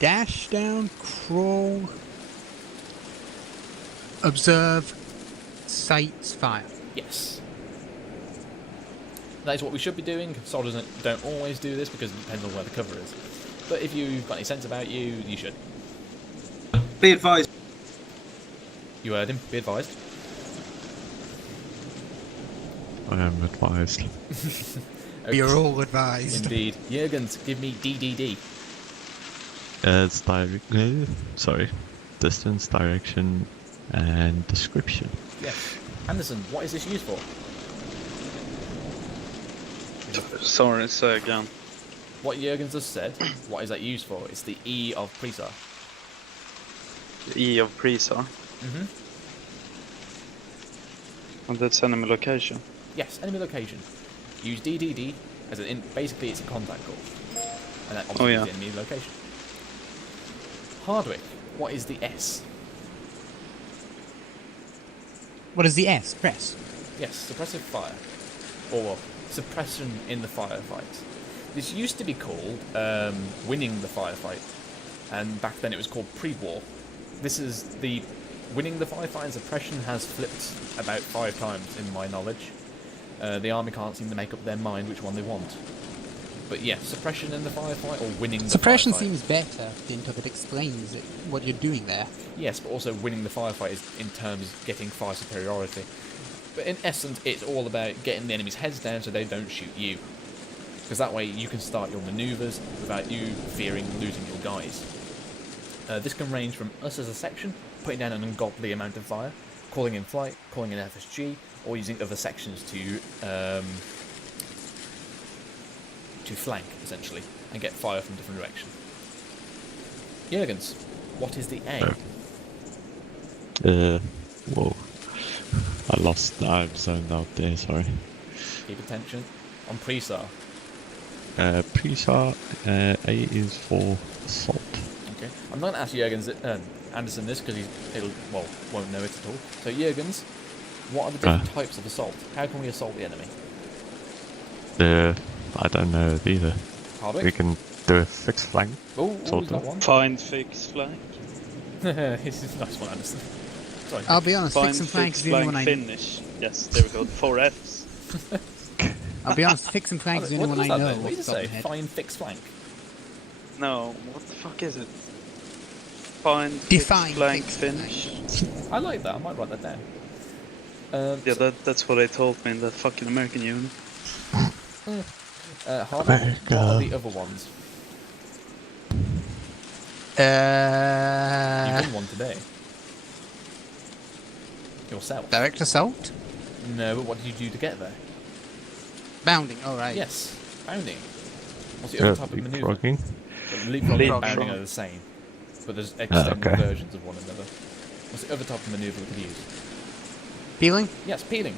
Dash down, crawl, observe, sights, fire. Yes. That is what we should be doing. Soldiers don't always do this because it depends on where the cover is. But if you've got any sense about you, you should. Be advised. You heard him. Be advised. I am advised. Okay. You're all advised. Indeed. Jurgens, give me DDD. It's distance, direction, and description. Yes. Anderson, what is this used for? Sorry, say again. What Jurgens has said, what is that used for? It's the E of Presar. The E of Presar? Mm-hmm. And that's enemy location? Yes, enemy location. Use DDD as basically it's a contact call. And that obviously is the enemy location. Hardwick, what is the S? What is the S? Press. Yes, suppressive fire. Or suppression in the firefight. This used to be called winning the firefight. And back then it was called pre-war. This is the... winning the firefight and suppression has flipped about 5 times in my knowledge. The army can't seem to make up their mind which one they want. But yeah, suppression in the firefight or winning the suppression firefight. Seems better, because it explains what you're doing there. Yes, but also winning the firefight is in terms of getting fire superiority. But in essence, it's all about getting the enemy's heads down so they don't shoot you. Because that way you can start your manoeuvres without you fearing losing your guys. This can range from us as a section, putting down an ungodly amount of fire, calling in flight, calling in FSG, or using other sections to flank, essentially, and get fire from different directions. Jurgens, what is the A? Whoa. I've zoned out there, sorry. Keep attention. On Presar. Presar, A is for assault. Okay. I'm not going to ask Jurgens, Anderson this, because won't know it at all. So Jurgens, what are the different types of assault? How can we assault the enemy? I don't know either. Hardwick? We can do a fixed flank. Oh, he's got one. Find fixed flank. This is a nice one, Anderson. Sorry. I'll be honest, fix and flank is the only one I know. Finish. Yes, there we go. 4 Fs. I'll be honest, fix and flank is the only one I know. What did you say? Find fix flank? No, what the fuck is it? Find Define flank finish. I like that, I might write that down. Yeah, that's what they told me in that fucking American unit. Hardwick, what are the other ones? You won one today. Yourself. Direct assault? No, but what did you do to get there? Bounding, alright. Yes, bounding. What's the other type of manoeuvre? Leapfrogging and bounding are the same, but there's extended versions of one another. What's the other type of manoeuvre we could use? Peeling? Yes, peeling.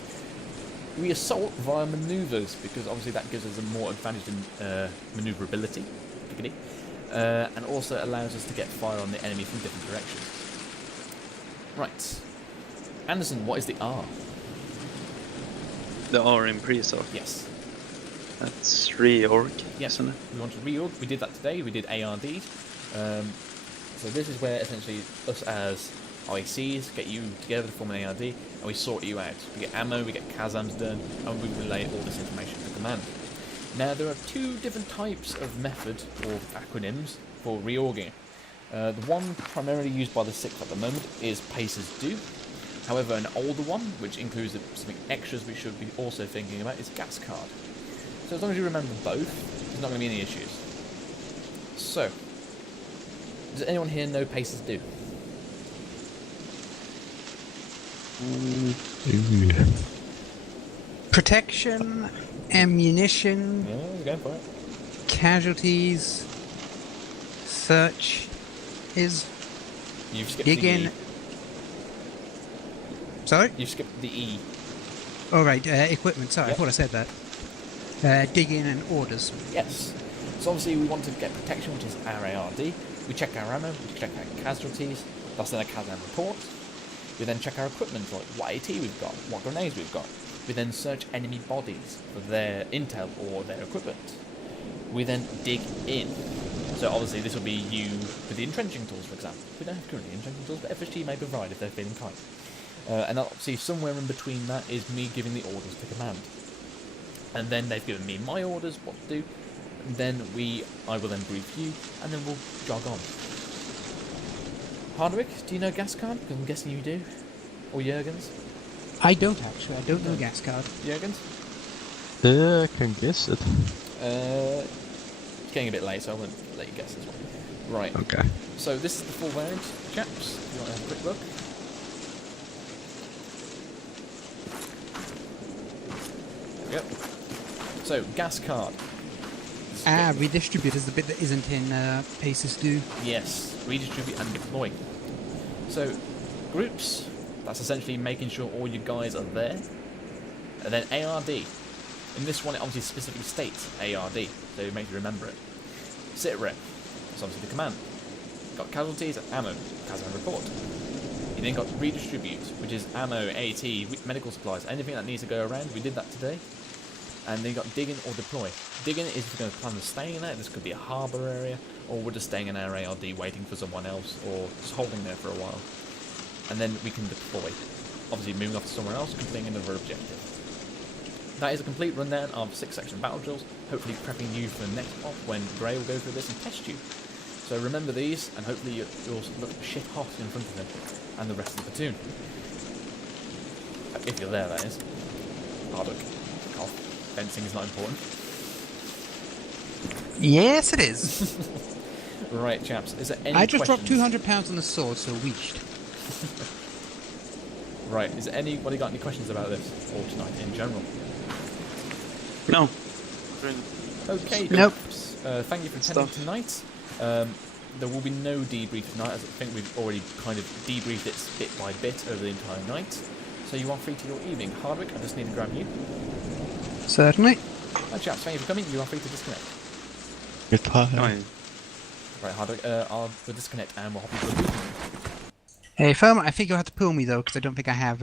We assault via manoeuvres because obviously that gives us a more advantage in manoeuvrability. and also allows us to get fire on the enemy from different directions. Right. Anderson, what is the R? The R in pre-sort? Yes. That's reorg, yes, isn't it? We want to reorg. We did that today. We did ARD. So this is where essentially us as ICs get you together to form an ARD, and we sort you out. We get ammo, we get Kazams done, and we relay all this information to command. Now there are two different types of method, or acronyms, for reorging. The one primarily used by the 6th at the moment is Paces Do. However, an older one, which includes something extras we should be also thinking about, is Gas Card. So as long as you remember both, there's not going to be any issues. So, does anyone here know Paces Do? Protection, ammunition, yeah, we're going for it. Casualties, search is. You've skipped dig the in. E. Sorry? You've skipped the E. Oh right, equipment, sorry, Yep. I thought I said that. Dig in and orders. Yes. So obviously we want to get protection, which is our ARD. We check our ammo, we check our casualties, that's then a Kazam report. We then check our equipment, like what AT we've got, what grenades we've got. We then search enemy bodies for their intel or their equipment. We then dig in. So obviously this will be you with the entrenching tools, for example. We don't have currently entrenching tools, but FSG may provide if they're feeling kind. And obviously somewhere in between that is me giving the orders to command. And then they've given me my orders, what to do. And then I will then brief you, and then we'll jog on. Hardwick, do you know Gas Card? Because I'm guessing you do. Or Jurgens? I don't actually, I don't know Gas Card. Jurgens? I can guess it. It's getting a bit late, so I won't let you guess this one. Right. Okay. So this is the full variant, chaps. If you want to have a quick look. There we go. So, Gas Card. Redistribute is the bit that isn't in Paces Do. Yes, redistribute and deploy. So, groups, that's essentially making sure all you guys are there. And then ARD. In this one, it obviously specifically states ARD, so it makes you remember it. Sit rep, that's obviously the command. Got casualties and ammo, Kazam report. You then got redistribute, which is ammo, AT, medical supplies, anything that needs to go around. We did that today. And then you got dig in or deploy. Dig in is if you're going to plan on staying there. This could be a harbour area, or we're just staying in our ARD waiting for someone else, or just holding there for a while. And then we can deploy. Obviously moving off to somewhere else, completing another objective. That is a complete rundown of 6-section battle drills, hopefully prepping you for next op when Gray will go through this and test you. So remember these, and hopefully you'll look shit hot in front of him and the rest of the platoon. If you're there, that is. Hardwick. Cough. Fencing is not important. Yes, it is. Right, chaps. Is there any I just dropped questions? £200 on the sword, so reached. Right, is anybody got any questions about this, or tonight in general? No. Okay, nope. Thank you for attending tonight. There will be no debrief tonight, as I think we've already kind of debriefed it bit by bit over the entire night. So you are free to your evening. Hardwick, I just need to grab you. Certainly. Hi chaps, thank you for coming. You are free to disconnect. Goodbye. Right, Hardwick, we'll disconnect and we'll hop into the briefing room. Hey, Firma, I think you'll have to pull me though, because I don't think I have.